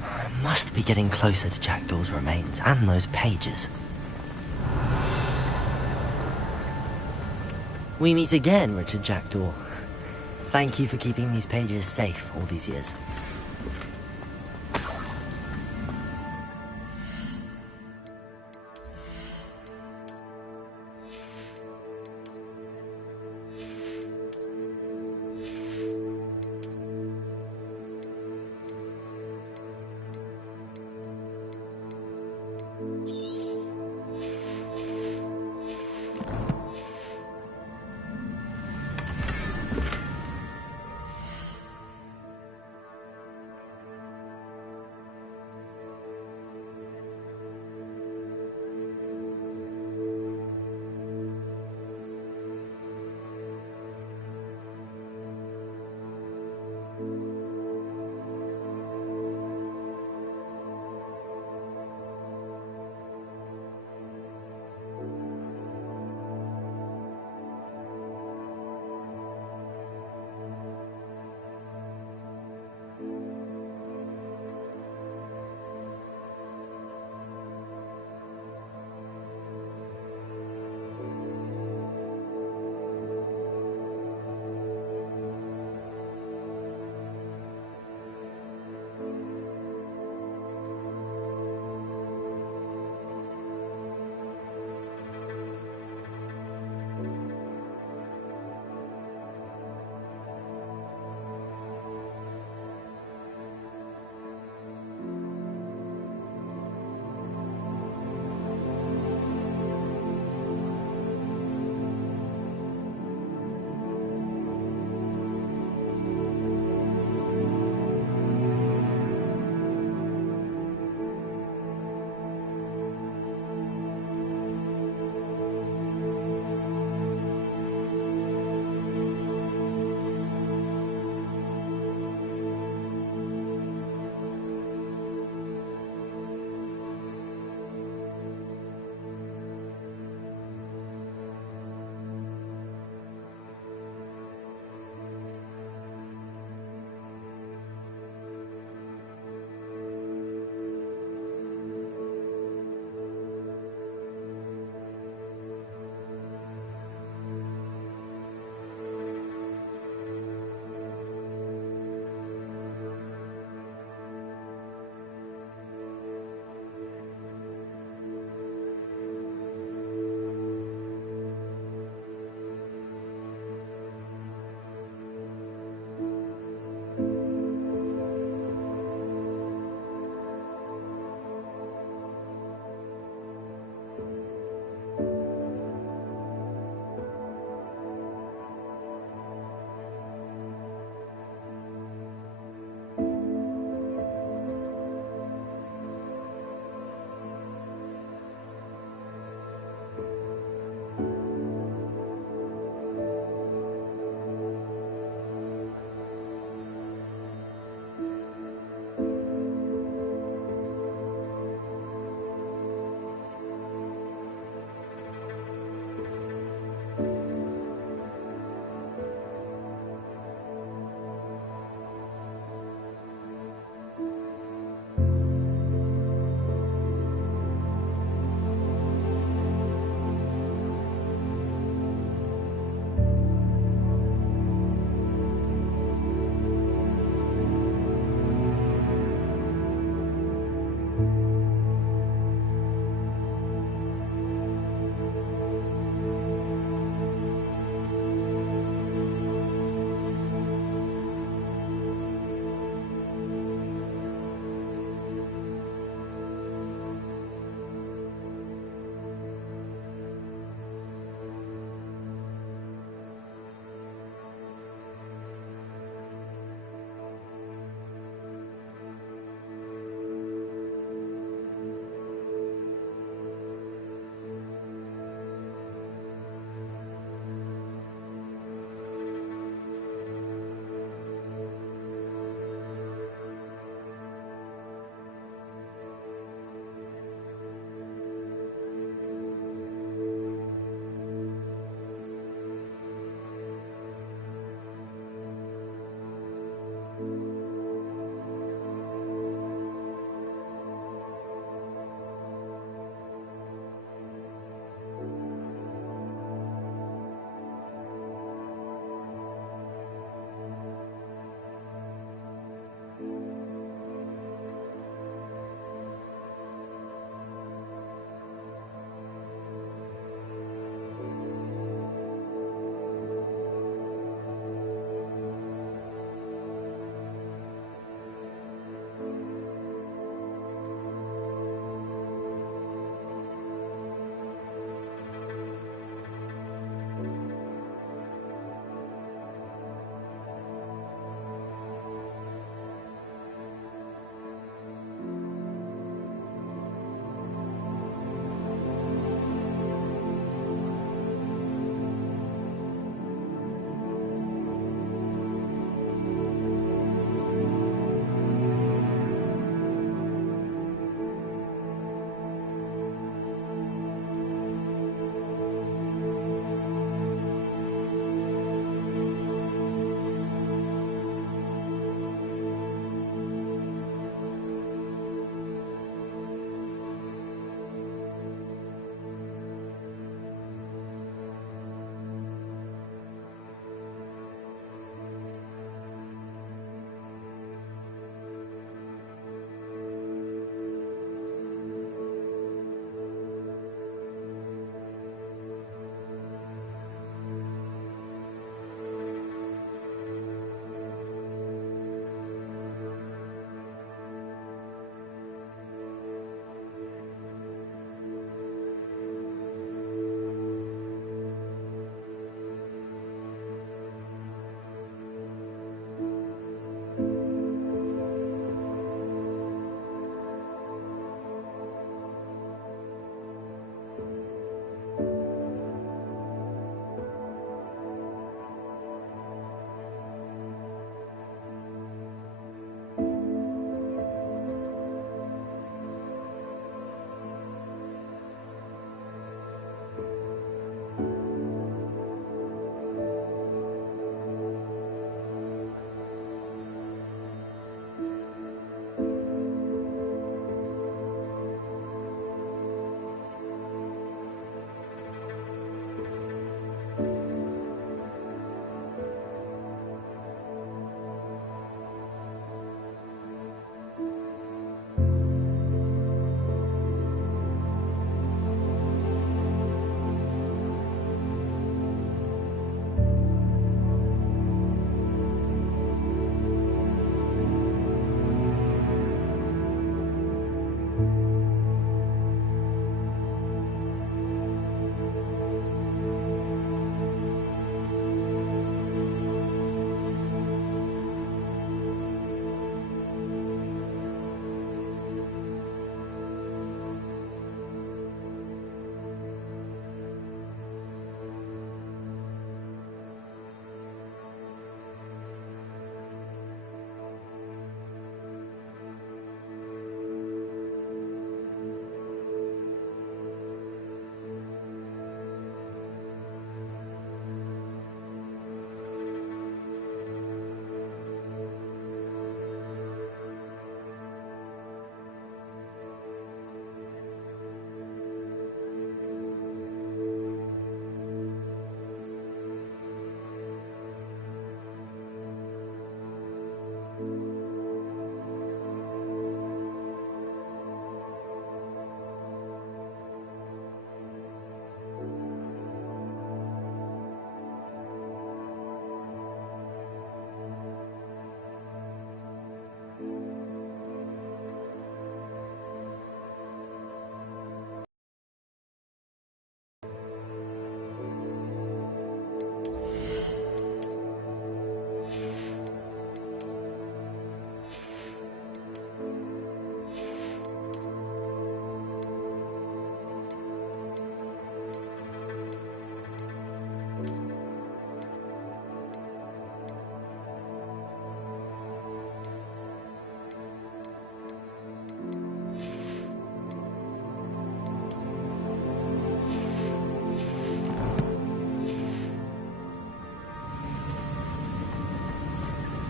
I must be getting closer to Jackdaw's remains and those pages. We meet again, Richard Jackdaw. Thank you for keeping these pages safe all these years.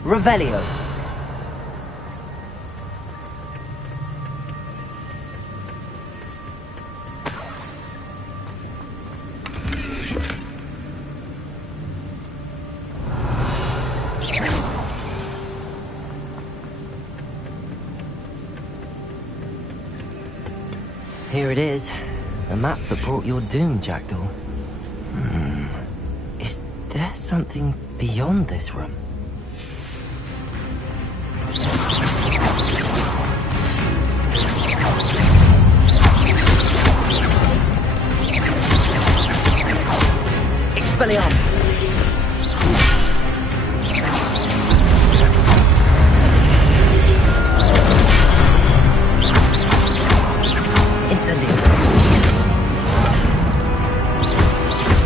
Revelio. Here it is. The map that brought your doom, Jackdaw. Is there something beyond this room? Expelliarmus! Incendio!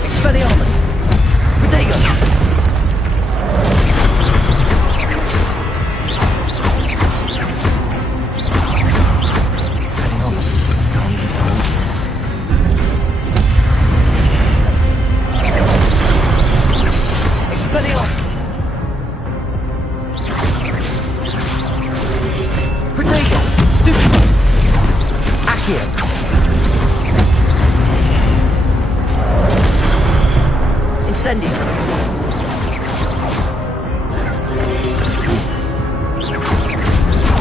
Expelliarmus! Protego! Expelliarmus with zombie dogs. Expelliarmus! Protego! Stupido! Accio! Incendio!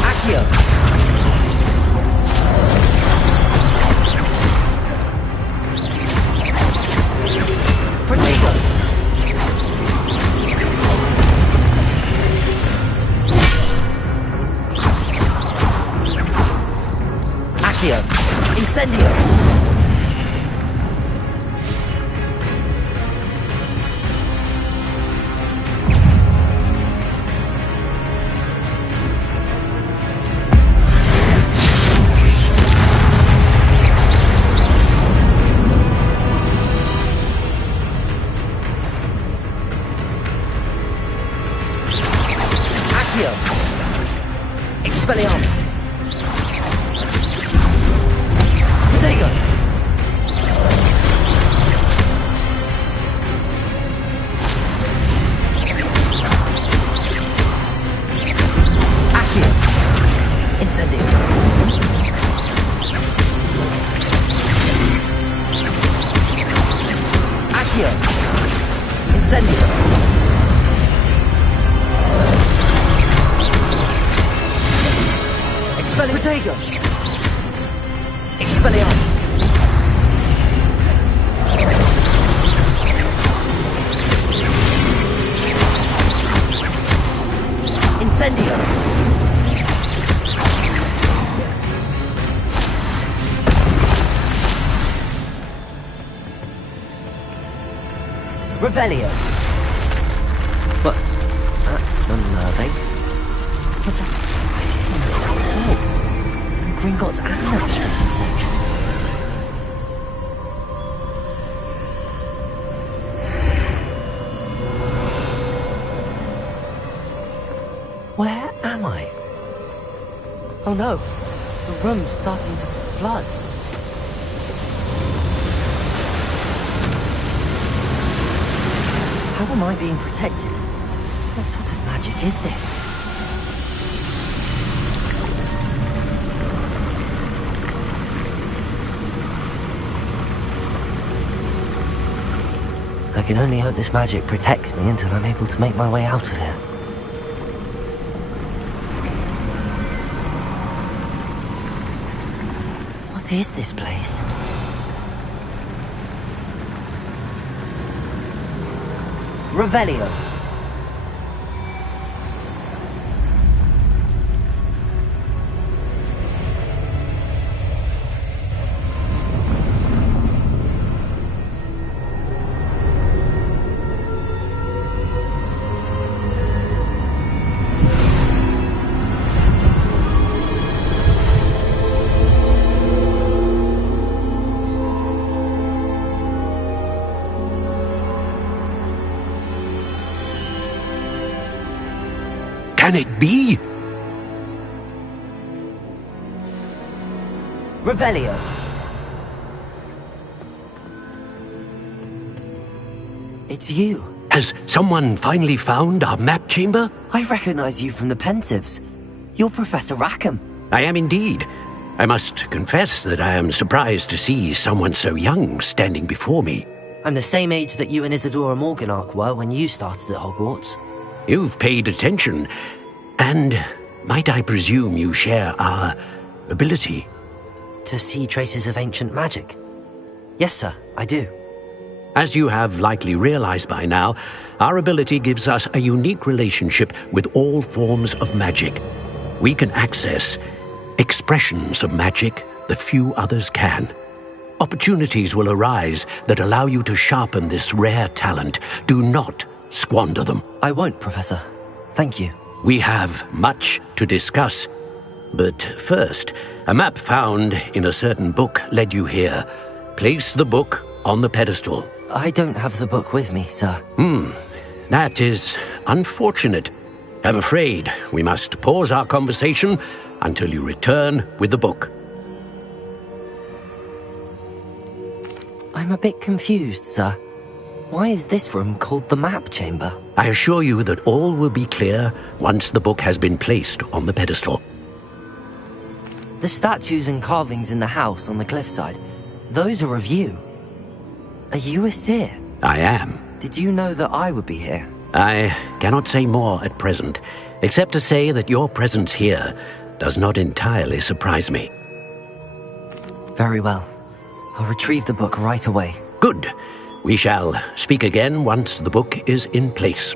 Accio! Protego! Accio! Incendio! Accio! Expelliarmus! Protego! Accio! Incendio! Accio! Incendio! Protego! Expelliarmus! Incendio! Revelio! What? That's unnerving. What's that? I've seen this before. Gringotts and the restricted section. Where am I? Oh no, the room's starting to flood. How am I being protected? What sort of magic is this? I can only hope this magic protects me until I'm able to make my way out of here. What is this place? Revelio. Can it be? Revelio. It's you. Has someone finally found our map chamber? I recognize you from the Pensives. You're Professor Rackham. I am indeed. I must confess that I am surprised to see someone so young standing before me. I'm the same age that you and Isadora Morganach were when you started at Hogwarts. You've paid attention, and might I presume you share our ability? To see traces of ancient magic? Yes, sir, I do. As you have likely realized by now, our ability gives us a unique relationship with all forms of magic. We can access expressions of magic that few others can. Opportunities will arise that allow you to sharpen this rare talent. Do not squander them. I won't, Professor. Thank you. We have much to discuss. But first, a map found in a certain book led you here. Place the book on the pedestal. I don't have the book with me, sir. That is unfortunate. I'm afraid we must pause our conversation until you return with the book. I'm a bit confused, sir. Why is this room called the Map Chamber? I assure you that all will be clear once the book has been placed on the pedestal. The statues and carvings in the house on the cliffside, those are of you. Are you a seer? I am. Did you know that I would be here? I cannot say more at present, except to say that your presence here does not entirely surprise me. Very well. I'll retrieve the book right away. Good. We shall speak again once the book is in place.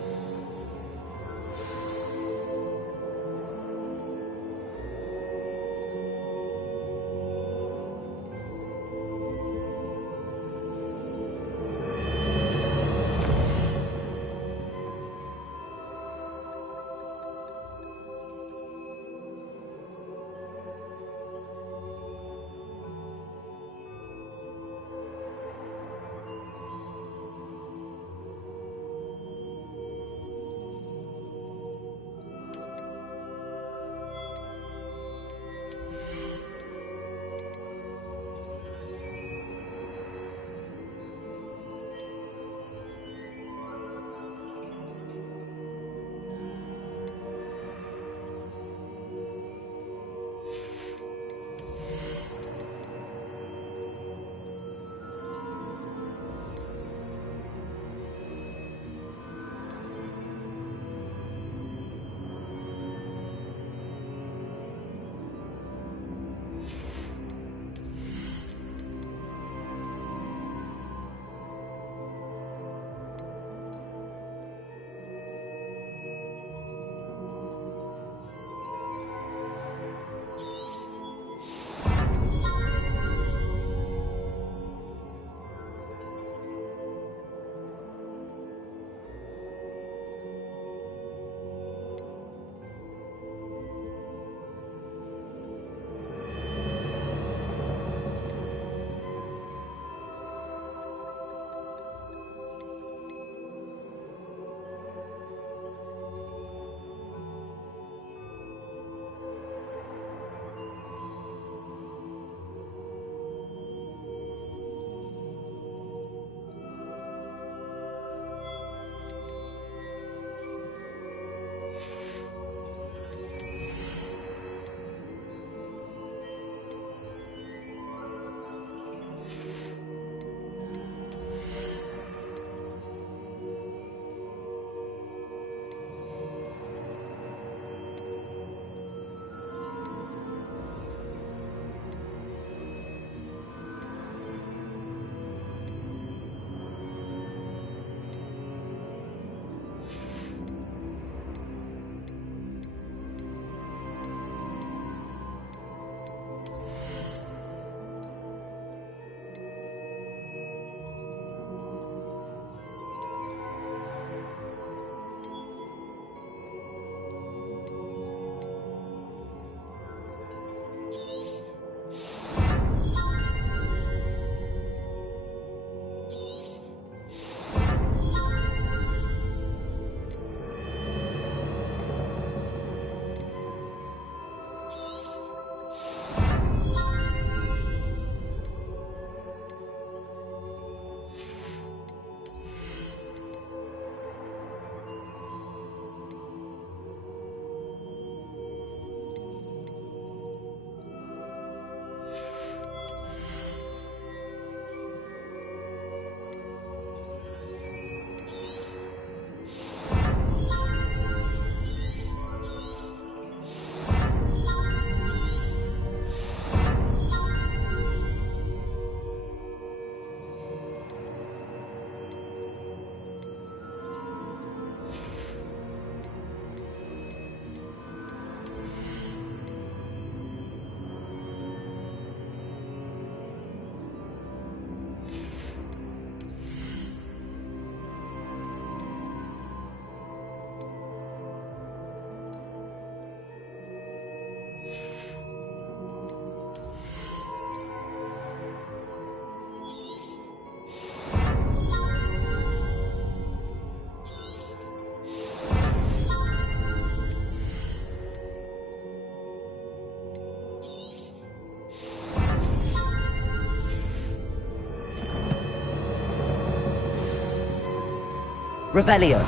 Revelio.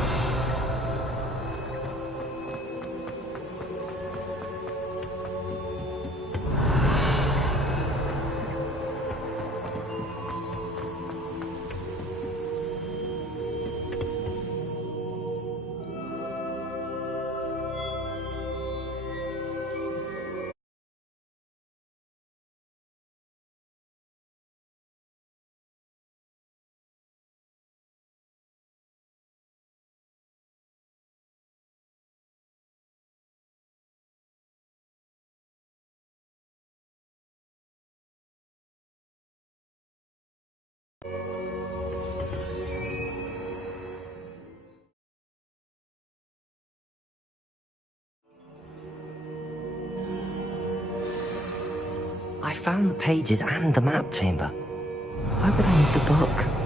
I found the pages and the map chamber. Why would I need the book?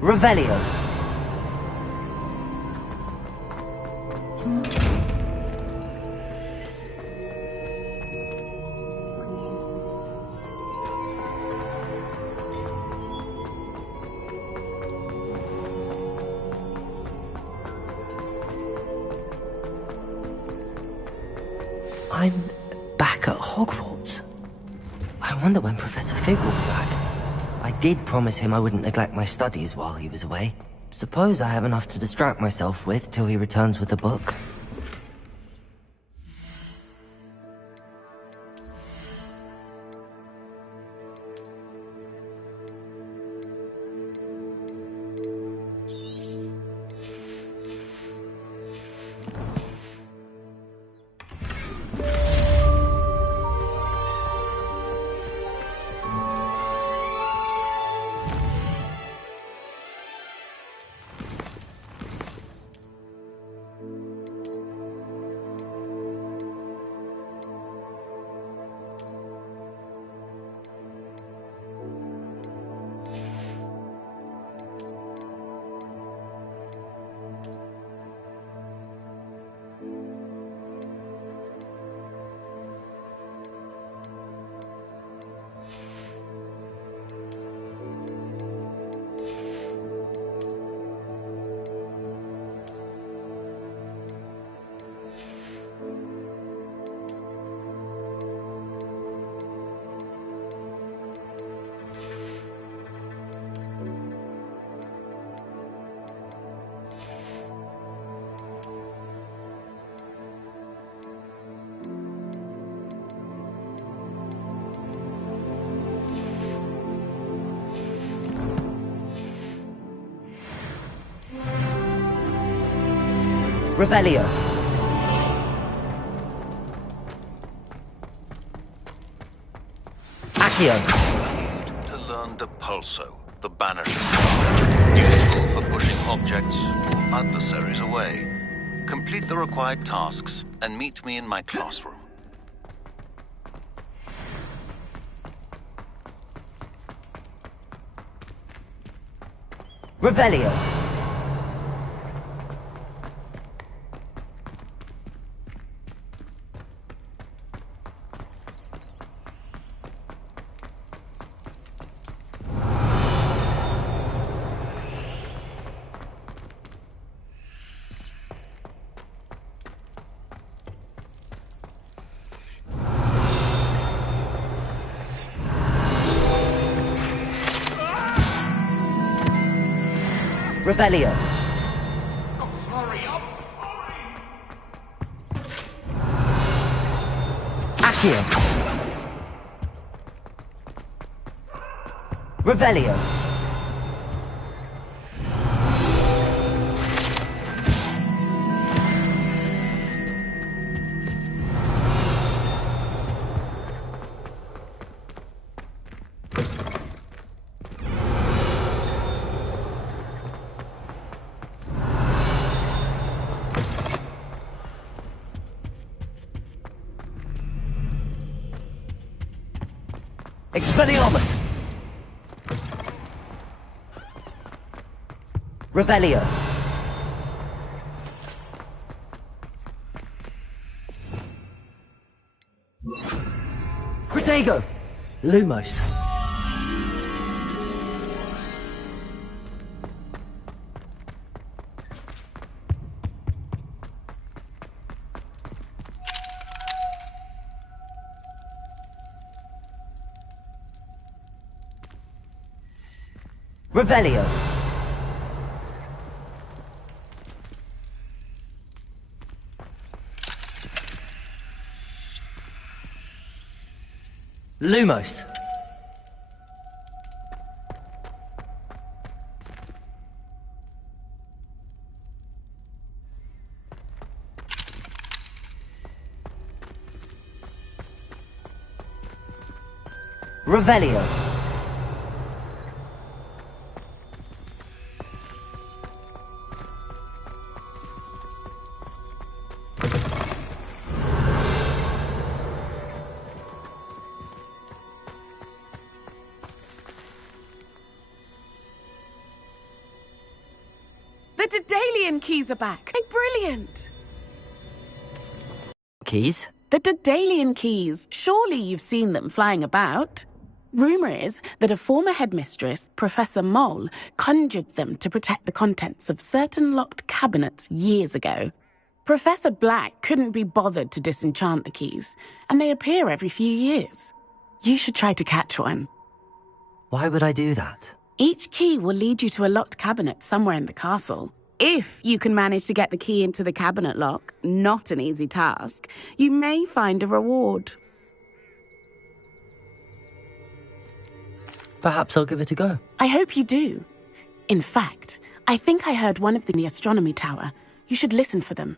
Revelio. I'm back at Hogwarts. I wonder when Professor Fig will be back. I did promise him I wouldn't neglect my studies while he was away. Suppose I have enough to distract myself with till he returns with the book. Revelio. Accio. To learn Depulso, the Banisher. Useful for pushing objects or adversaries away. Complete the required tasks and meet me in my classroom. Revelio. Revelio. I'm sorry. Accio. Revelio. Expelliarmus! Revelio. There you go. Lumos. Revelio. Lumos. Revelio. The Daedalian keys are back. They're brilliant. Keys? The Daedalian keys. Surely you've seen them flying about. Rumour is that a former headmistress, Professor Moll, conjured them to protect the contents of certain locked cabinets years ago. Professor Black couldn't be bothered to disenchant the keys, and they appear every few years. You should try to catch one. Why would I do that? Each key will lead you to a locked cabinet somewhere in the castle. If you can manage to get the key into the cabinet lock, not an easy task, you may find a reward. Perhaps I'll give it a go. I hope you do. In fact, I think I heard one of them in the astronomy tower. You should listen for them.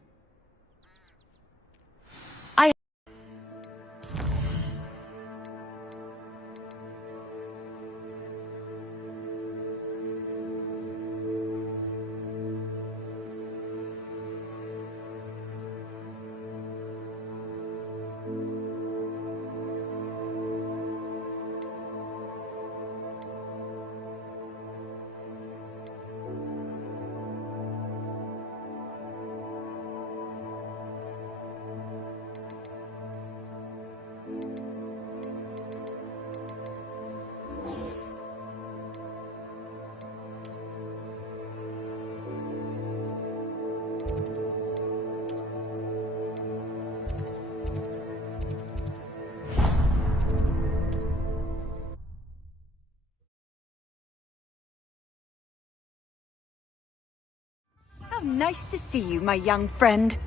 How nice to see you, my young friend.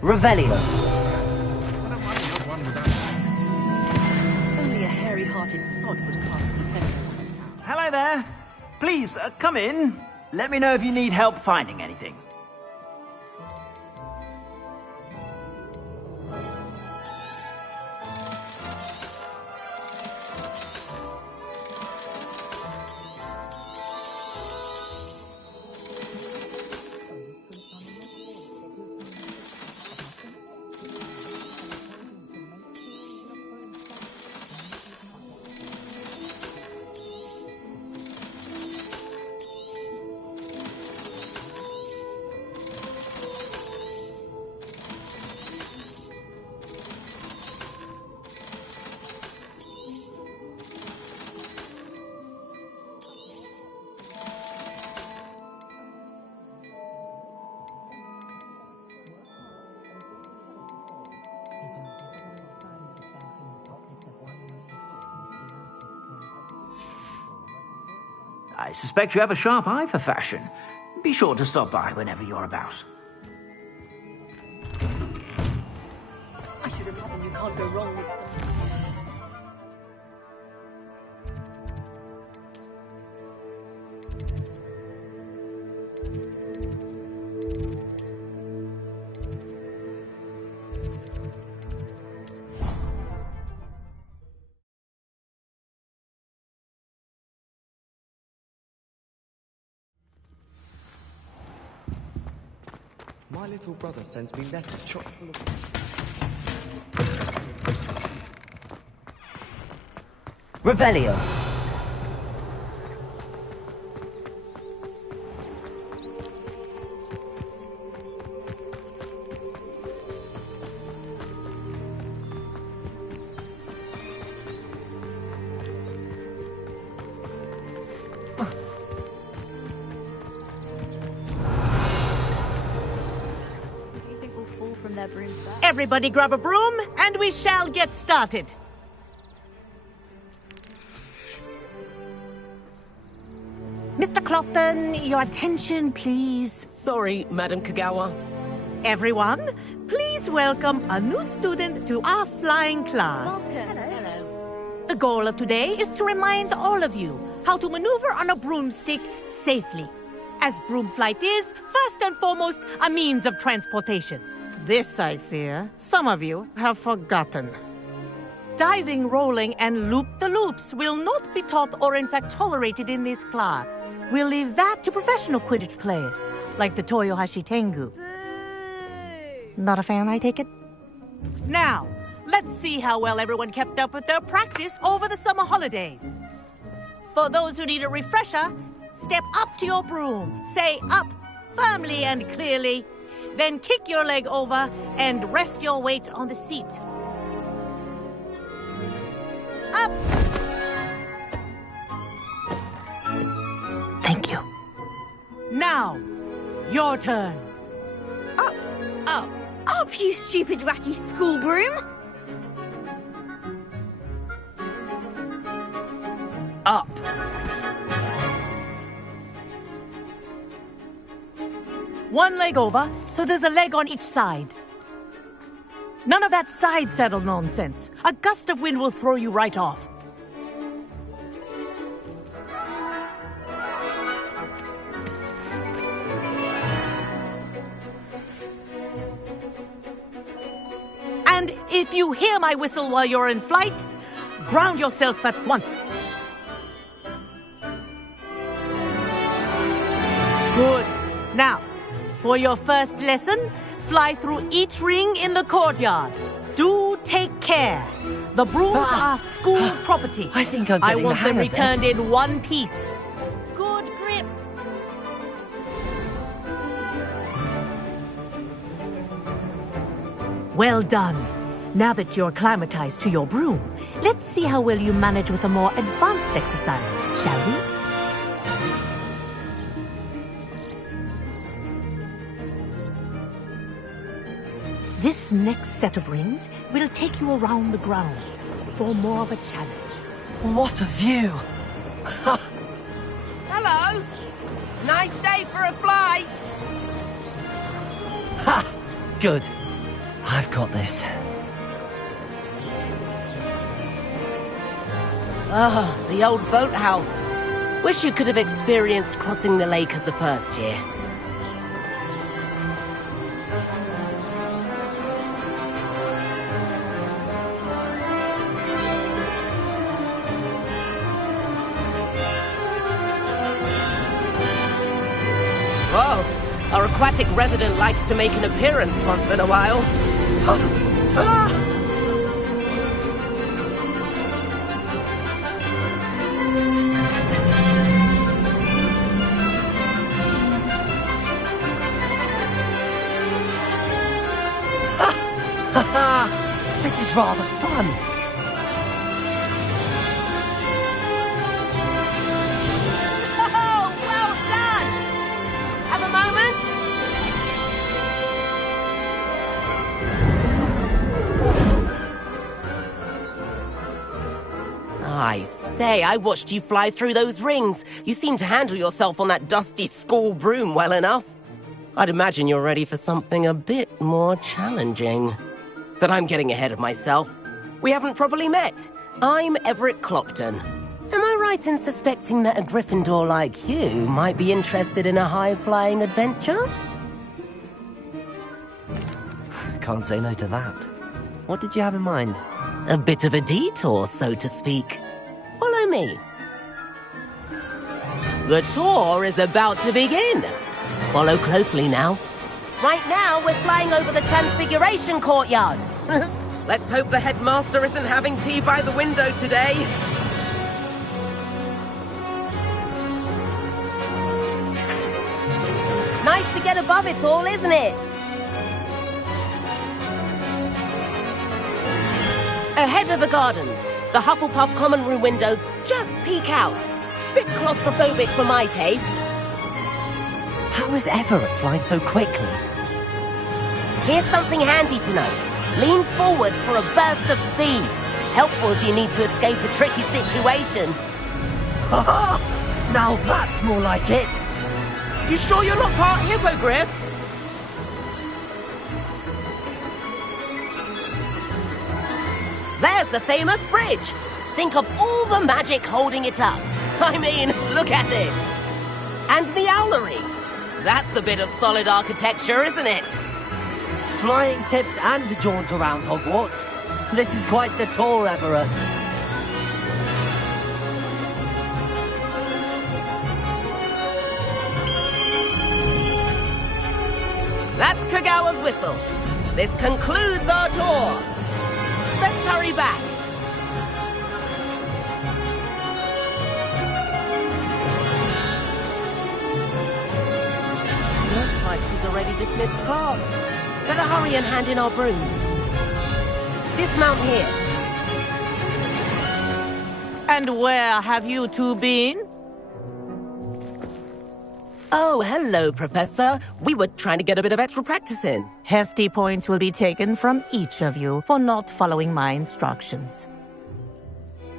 Revelio. Only a hairy-hearted sod would cast Confederate. Hello there. Please, come in. Let me know if you need help finding anything. I suspect you have a sharp eye for fashion. Be sure to stop by whenever you're about. I should imagine you can't go wrong with some... My little brother sends me letters chock full of... Revelio. Everybody grab a broom, and we shall get started. Mr. Clopton, your attention, please. Sorry, Madam Kagawa. Everyone, please welcome a new student to our flying class. Hello. The goal of today is to remind all of you how to maneuver on a broomstick safely, as broom flight is, first and foremost, a means of transportation. This, I fear, some of you have forgotten. Diving, rolling, and loop-the-loops will not be taught or in fact tolerated in this class. We'll leave that to professional Quidditch players, like the Toyohashi Tengu. Not a fan, I take it? Now, let's see how well everyone kept up with their practice over the summer holidays. For those who need a refresher, step up to your broom, say up firmly and clearly, then kick your leg over and rest your weight on the seat. Up! Thank you. Now, your turn. Up! Up! Up, you stupid ratty school broom! Up! One leg over, so there's a leg on each side. None of that side saddle nonsense. A gust of wind will throw you right off. And if you hear my whistle while you're in flight, ground yourself at once. Good. Now, for your first lesson, fly through each ring in the courtyard. Do take care. The brooms are school property. I think I'm getting I want the hang them of this. returned in one piece. Good grip. Well done. Now that you're acclimatized to your broom, let's see how well you manage with a more advanced exercise, shall we? This next set of rings will take you around the grounds for more of a challenge. What a view! Hello! Nice day for a flight! Ha! Good. I've got this. Ah, the old boathouse. Wish you could have experienced crossing the lake as a first year. Whoa, our aquatic resident likes to make an appearance once in a while. This is rather fun. Oh, well done! Have a moment? I say, I watched you fly through those rings. You seem to handle yourself on that dusty school broom well enough. I'd imagine you're ready for something a bit more challenging. But I'm getting ahead of myself. We haven't properly met. I'm Everett Clopton. Am I right in suspecting that a Gryffindor like you might be interested in a high-flying adventure? Can't say no to that. What did you have in mind? A bit of a detour, so to speak. Follow me. The tour is about to begin. Follow closely now. Right now, we're flying over the Transfiguration Courtyard. Let's hope the headmaster isn't having tea by the window today. Nice to get above it all, isn't it? Ahead of the gardens, the Hufflepuff common room windows just peek out. Bit claustrophobic for my taste. How is Everett flying so quickly? Here's something handy to know. Lean forward for a burst of speed. Helpful if you need to escape a tricky situation. Now that's more like it. You sure you're not part hippogriff? There's the famous bridge. Think of all the magic holding it up. I mean, look at it. And Meowlery. That's a bit of solid architecture, isn't it? Flying tips and a jaunt around Hogwarts. This is quite the tour, Everett. That's Kagawa's whistle. This concludes our tour. Let's hurry back. Looks like she's already dismissed class. Better hurry and hand in our brooms. Dismount here. And where have you two been? Oh, hello, Professor. We were trying to get a bit of extra practice in. Hefty points will be taken from each of you for not following my instructions.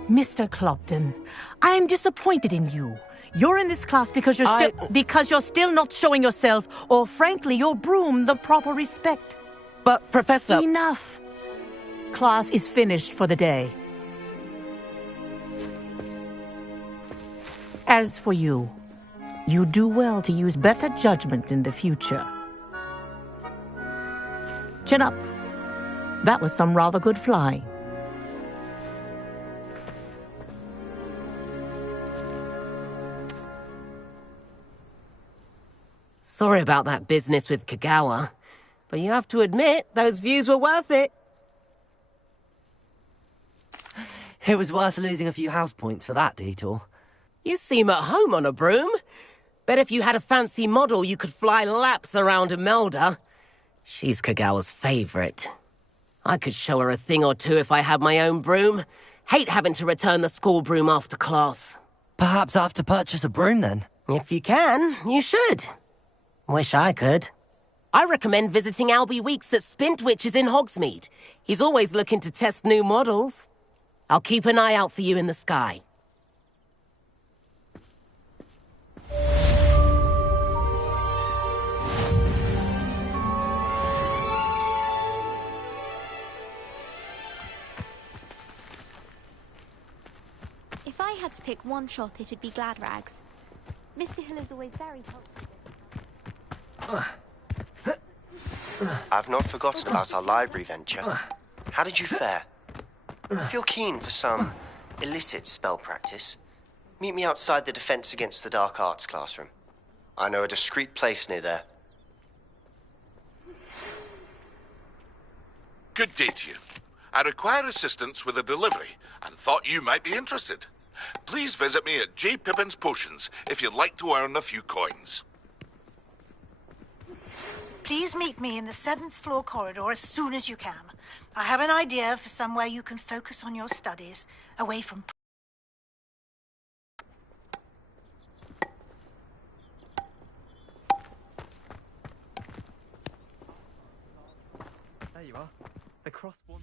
Mr. Clopton, I'm disappointed in you. You're in this class because you're still not showing yourself, or frankly, your broom the proper respect. But, Professor... Enough. Class is finished for the day. As for you, you do well to use better judgment in the future. Chin up. That was some rather good flying. Sorry about that business with Kagawa, but you have to admit, those views were worth it. It was worth losing a few house points for that detour. You seem at home on a broom. Bet if you had a fancy model, you could fly laps around Imelda. She's Kagawa's favorite. I could show her a thing or two if I had my own broom. Hate having to return the school broom after class. Perhaps I have to purchase a broom then? If you can, you should. Wish I could. I recommend visiting Albie Weeks at Spintwitches in Hogsmeade. He's always looking to test new models. I'll keep an eye out for you in the sky. If I had to pick one shop, it'd be Glad Rags. Mr. Hill is always very helpful. I've not forgotten about our library venture. How did you fare? If you're keen for some illicit spell practice, meet me outside the Defense Against the Dark Arts classroom. I know a discreet place near there. Good day to you. I require assistance with a delivery and thought you might be interested. Please visit me at J. Pippin's Potions if you'd like to earn a few coins. Please meet me in the 7th floor corridor as soon as you can. I have an idea for somewhere you can focus on your studies, away from... There you are. The cross one.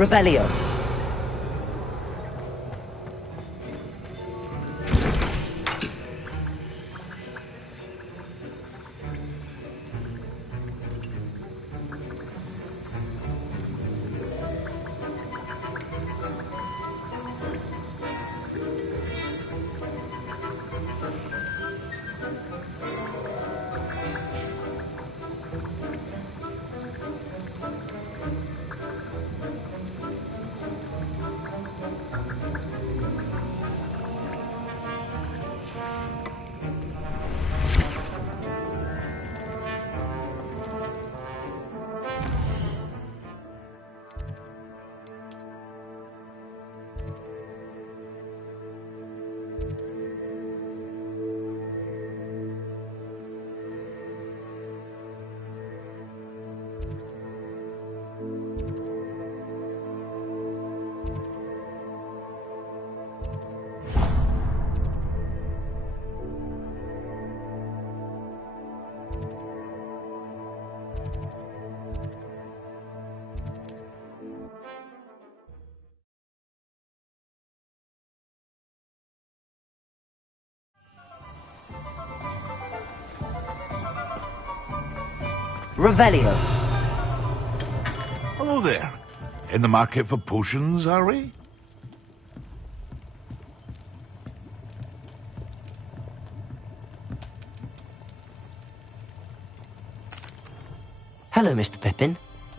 Revelio. Revelio. Hello there. In the market for potions, are we? Hello, Mr. Pippin.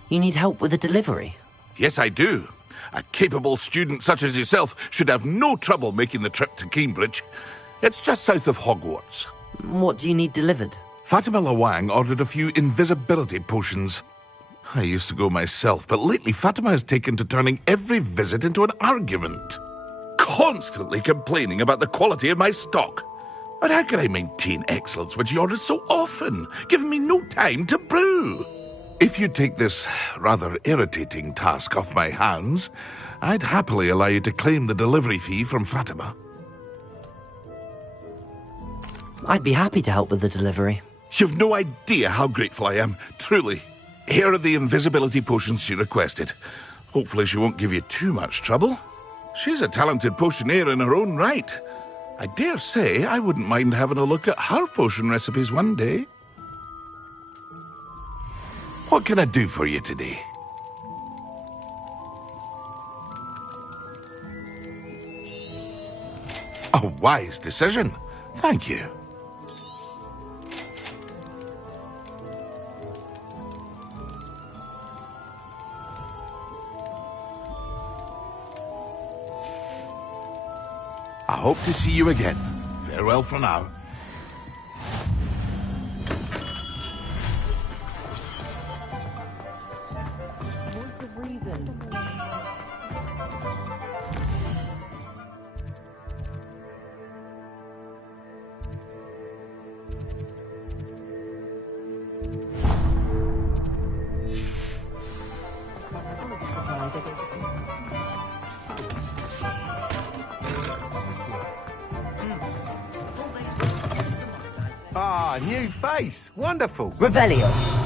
You need help with a delivery? Yes, I do. A capable student such as yourself should have no trouble making the trip to Cambridge. It's just south of Hogwarts. What do you need delivered? Fatima Lawang ordered a few invisibility potions. I used to go myself, but lately Fatima has taken to turning every visit into an argument. Constantly complaining about the quality of my stock. But how can I maintain excellence when she orders so often, giving me no time to brew? If you take this rather irritating task off my hands, I'd happily allow you to claim the delivery fee from Fatima. I'd be happy to help with the delivery. You've no idea how grateful I am, truly. Here are the invisibility potions she requested. Hopefully she won't give you too much trouble. She's a talented potioneer in her own right. I dare say I wouldn't mind having a look at her potion recipes one day. What can I do for you today? A wise decision. Thank you. I hope to see you again. Farewell for now. Ah, new face. Wonderful. Revelio.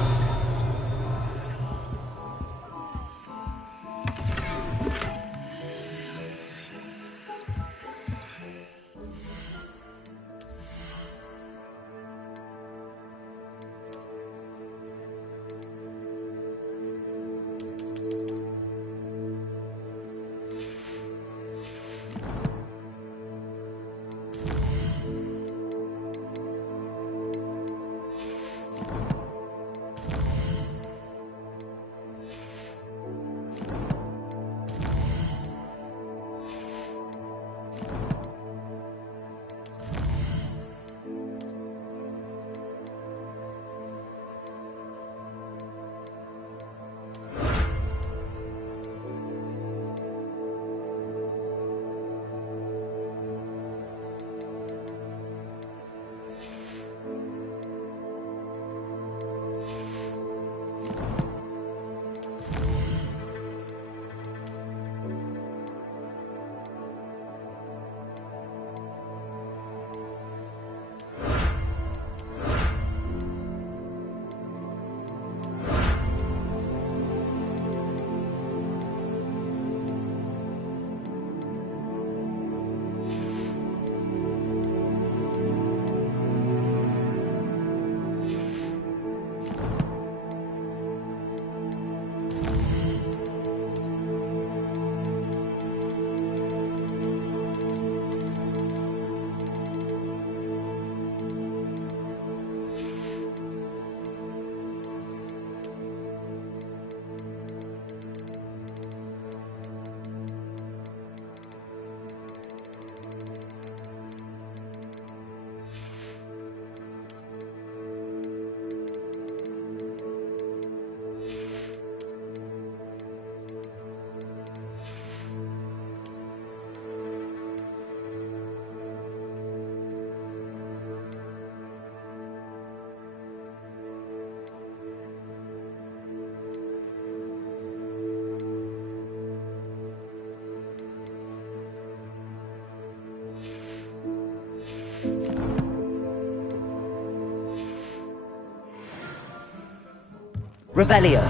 Revelio.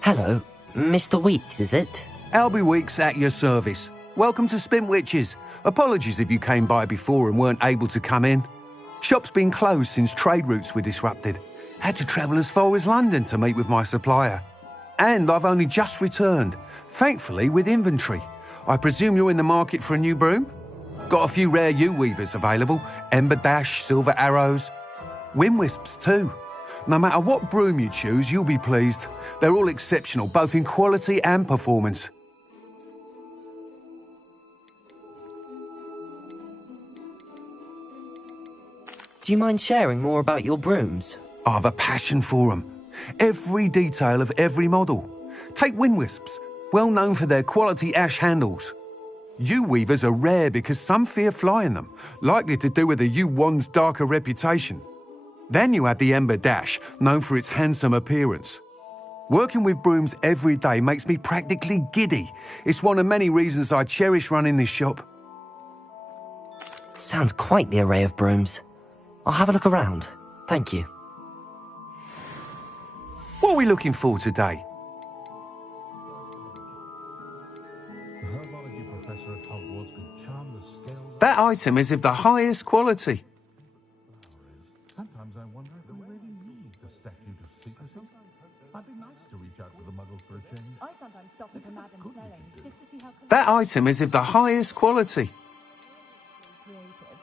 Hello, Mr. Weeks, is it? Albie Weeks at your service. Welcome to Spintwitches. Apologies if you came by before and weren't able to come in. Shop's been closed since trade routes were disrupted. Had to travel as far as London to meet with my supplier. And I've only just returned, thankfully with inventory. I presume you're in the market for a new broom? Got a few rare U-weavers available. Ember Dash, Silver Arrows. Wind Wisps too. No matter what broom you choose, you'll be pleased. They're all exceptional, both in quality and performance. Do you mind sharing more about your brooms? I've a passion for them. Every detail of every model. Take Wind Wisps, well known for their quality ash handles. U-weavers are rare because some fear flying them, likely to do with the U-wand's darker reputation. Then you have the Ember Dash, known for its handsome appearance. Working with brooms every day makes me practically giddy. It's one of many reasons I cherish running this shop. Sounds quite the array of brooms. I'll have a look around. Thank you. What are we looking for today? The herbology professor at Hogwarts could charm the scales. That item is of the highest quality. Sometimes I wonder if we really need the statute of secrecy. I'd be nice to reach out to the muggles for a change. I sometimes stop at the Madam Snellings just to see how That item is of the highest quality. creative,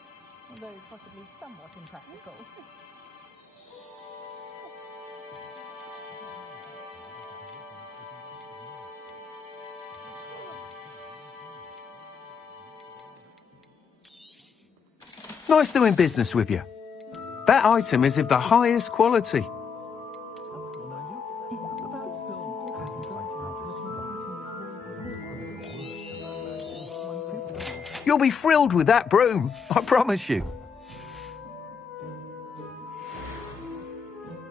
although possibly somewhat impractical. Nice doing business with you. That item is of the highest quality. You'll be thrilled with that broom, I promise you.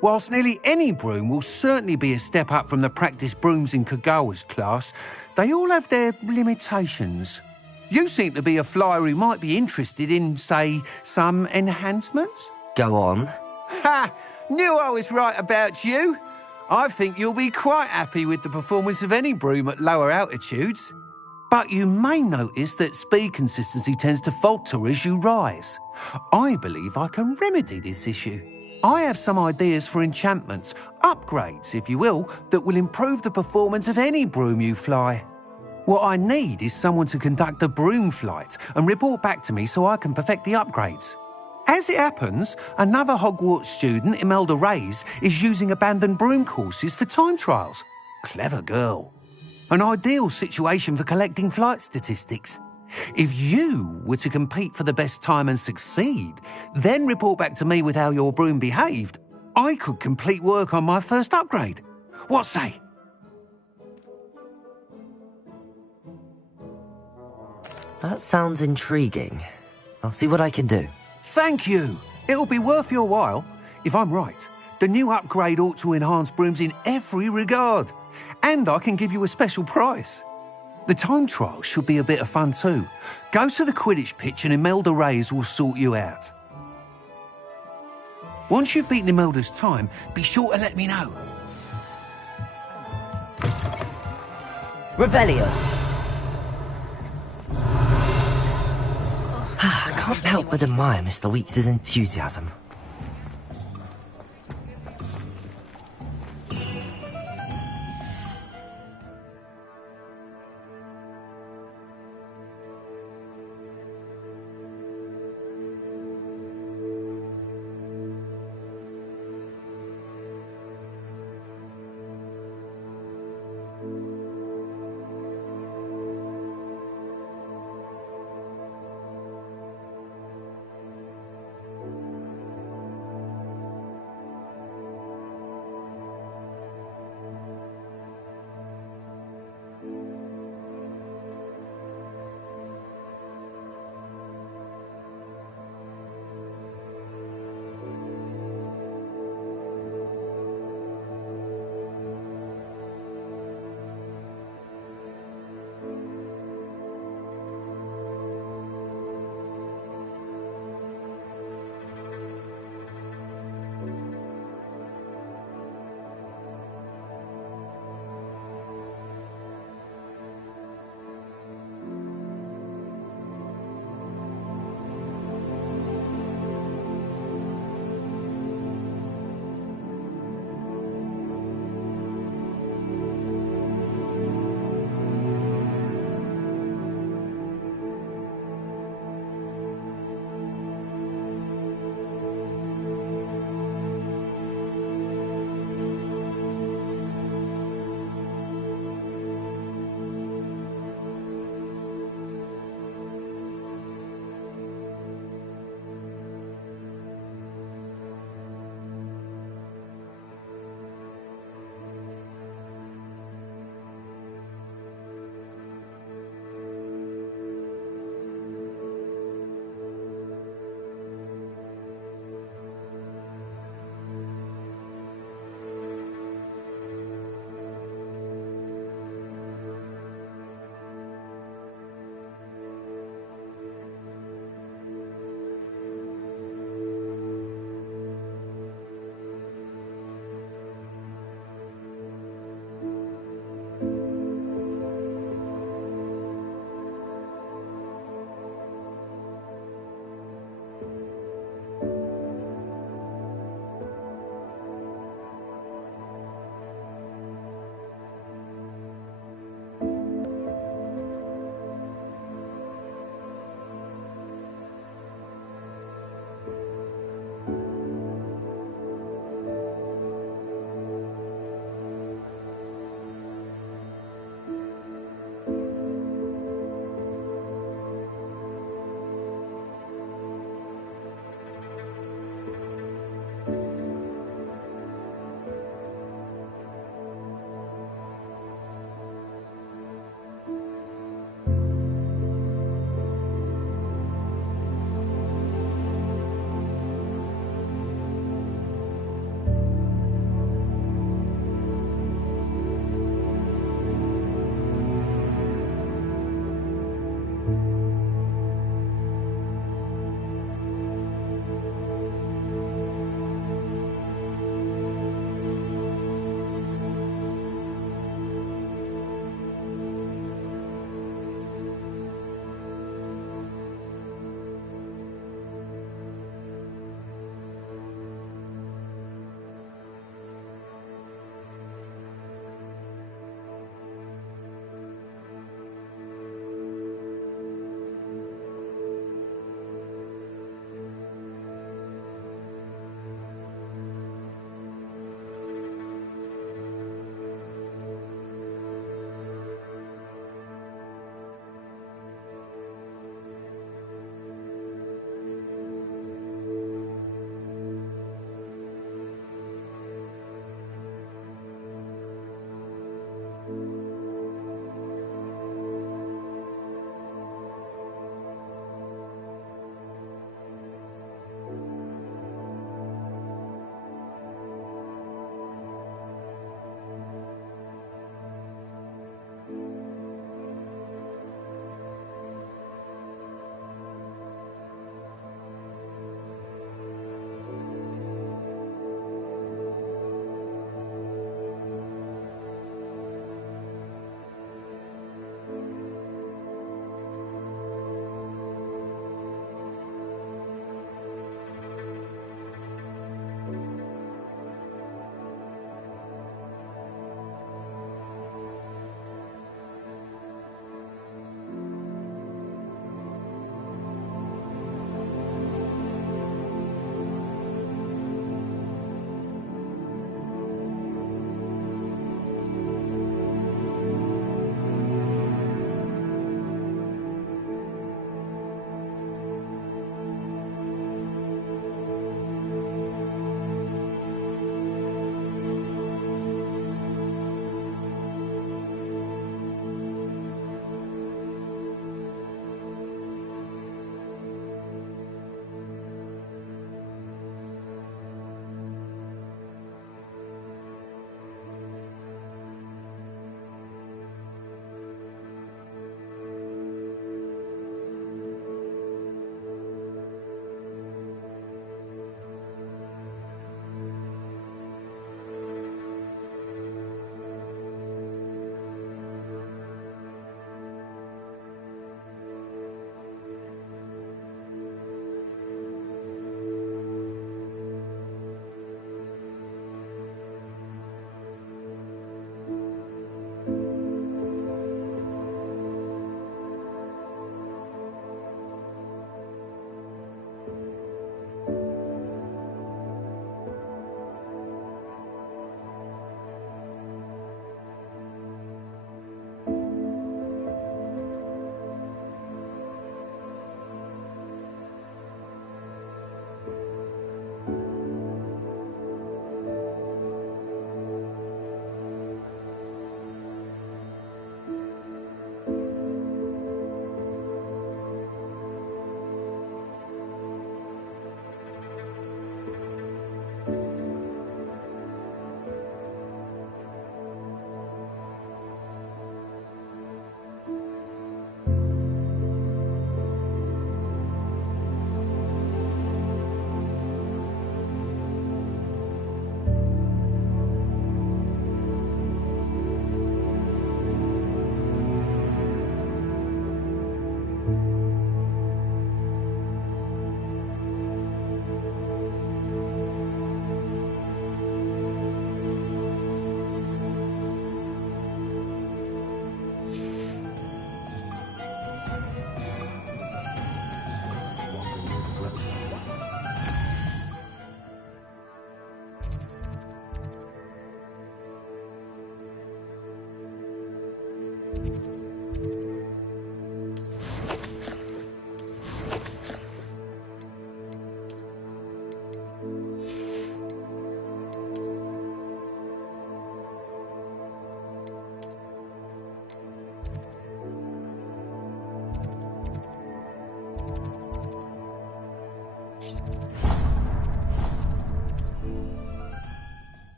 Whilst nearly any broom will certainly be a step up from the practice brooms in Kagawa's class, they all have their limitations. You seem to be a flyer who might be interested in, say, some enhancements? Go on. Ha! Knew I was right about you. I think you'll be quite happy with the performance of any broom at lower altitudes. But you may notice that speed consistency tends to falter as you rise. I believe I can remedy this issue. I have some ideas for enchantments, upgrades, if you will, that will improve the performance of any broom you fly. What I need is someone to conduct a broom flight and report back to me so I can perfect the upgrades. As it happens, another Hogwarts student, Imelda Reyes, is using abandoned broom courses for time trials. Clever girl. An ideal situation for collecting flight statistics. If you were to compete for the best time and succeed, then report back to me with how your broom behaved, I could complete work on my first upgrade. What say? That sounds intriguing. I'll see what I can do. Thank you. It'll be worth your while. If I'm right, the new upgrade ought to enhance brooms in every regard. And I can give you a special price. The time trial should be a bit of fun too. Go to the Quidditch pitch and Imelda Reyes will sort you out. Once you've beaten Imelda's time, be sure to let me know. Revelio. I can't help but admire Mr. Weeks' enthusiasm.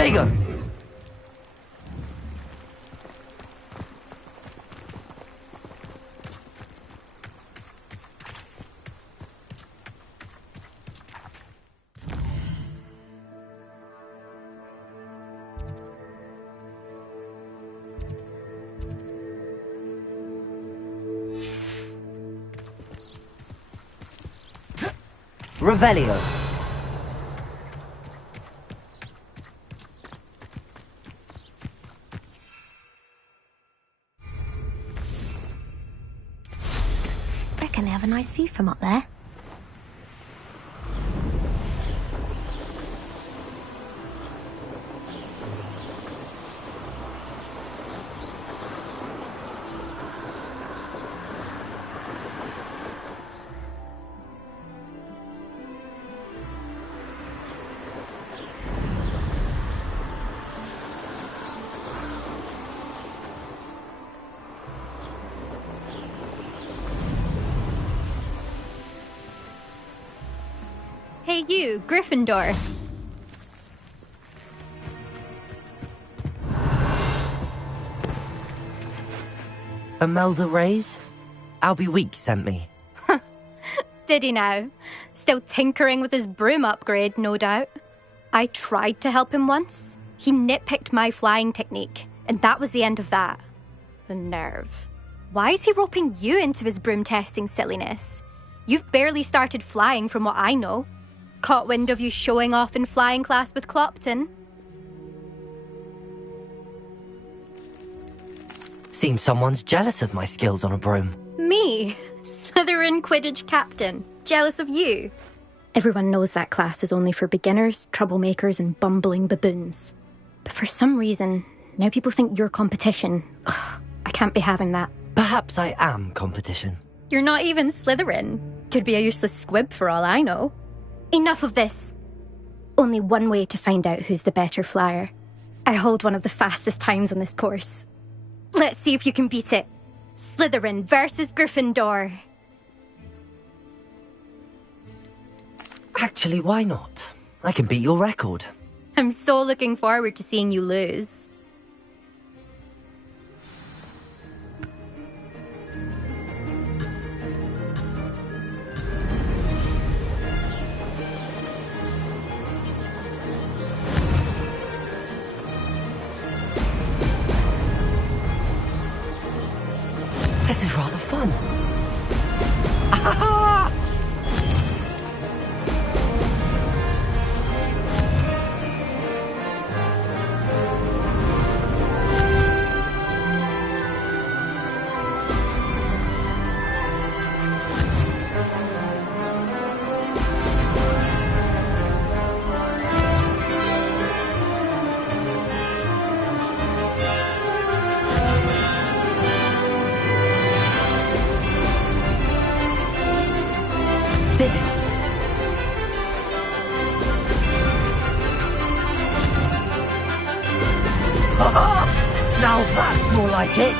Protego! Revelio. Reckon they have a nice view from up there. Hey you, Gryffindor. Imelda Reyes? Albie Week sent me. Did he now? Still tinkering with his broom upgrade, no doubt. I tried to help him once. He nitpicked my flying technique, and that was the end of that. The nerve. Why is he roping you into his broom testing silliness? You've barely started flying from what I know. Caught wind of you showing off in flying class with Clopton. Seems someone's jealous of my skills on a broom. Me? Slytherin Quidditch captain. Jealous of you? Everyone knows that class is only for beginners, troublemakers, and bumbling baboons. But for some reason, now people think you're competition. Ugh, I can't be having that. Perhaps I am competition. You're not even Slytherin. Could be a useless squib for all I know. Enough of this. Only one way to find out who's the better flyer. I hold one of the fastest times on this course. Let's see if you can beat it. Slytherin versus Gryffindor. Actually, why not? I can beat your record. I'm so looking forward to seeing you lose. This is rather fun. Did it. Now that's more like it.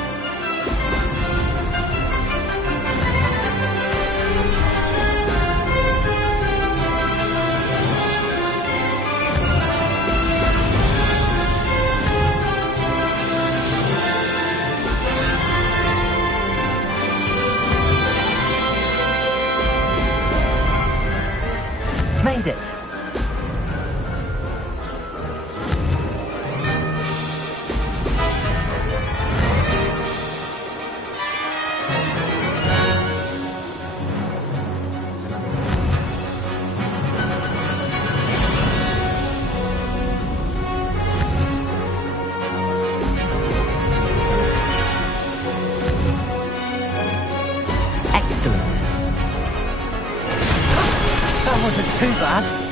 Made it. Excellent. That wasn't too bad.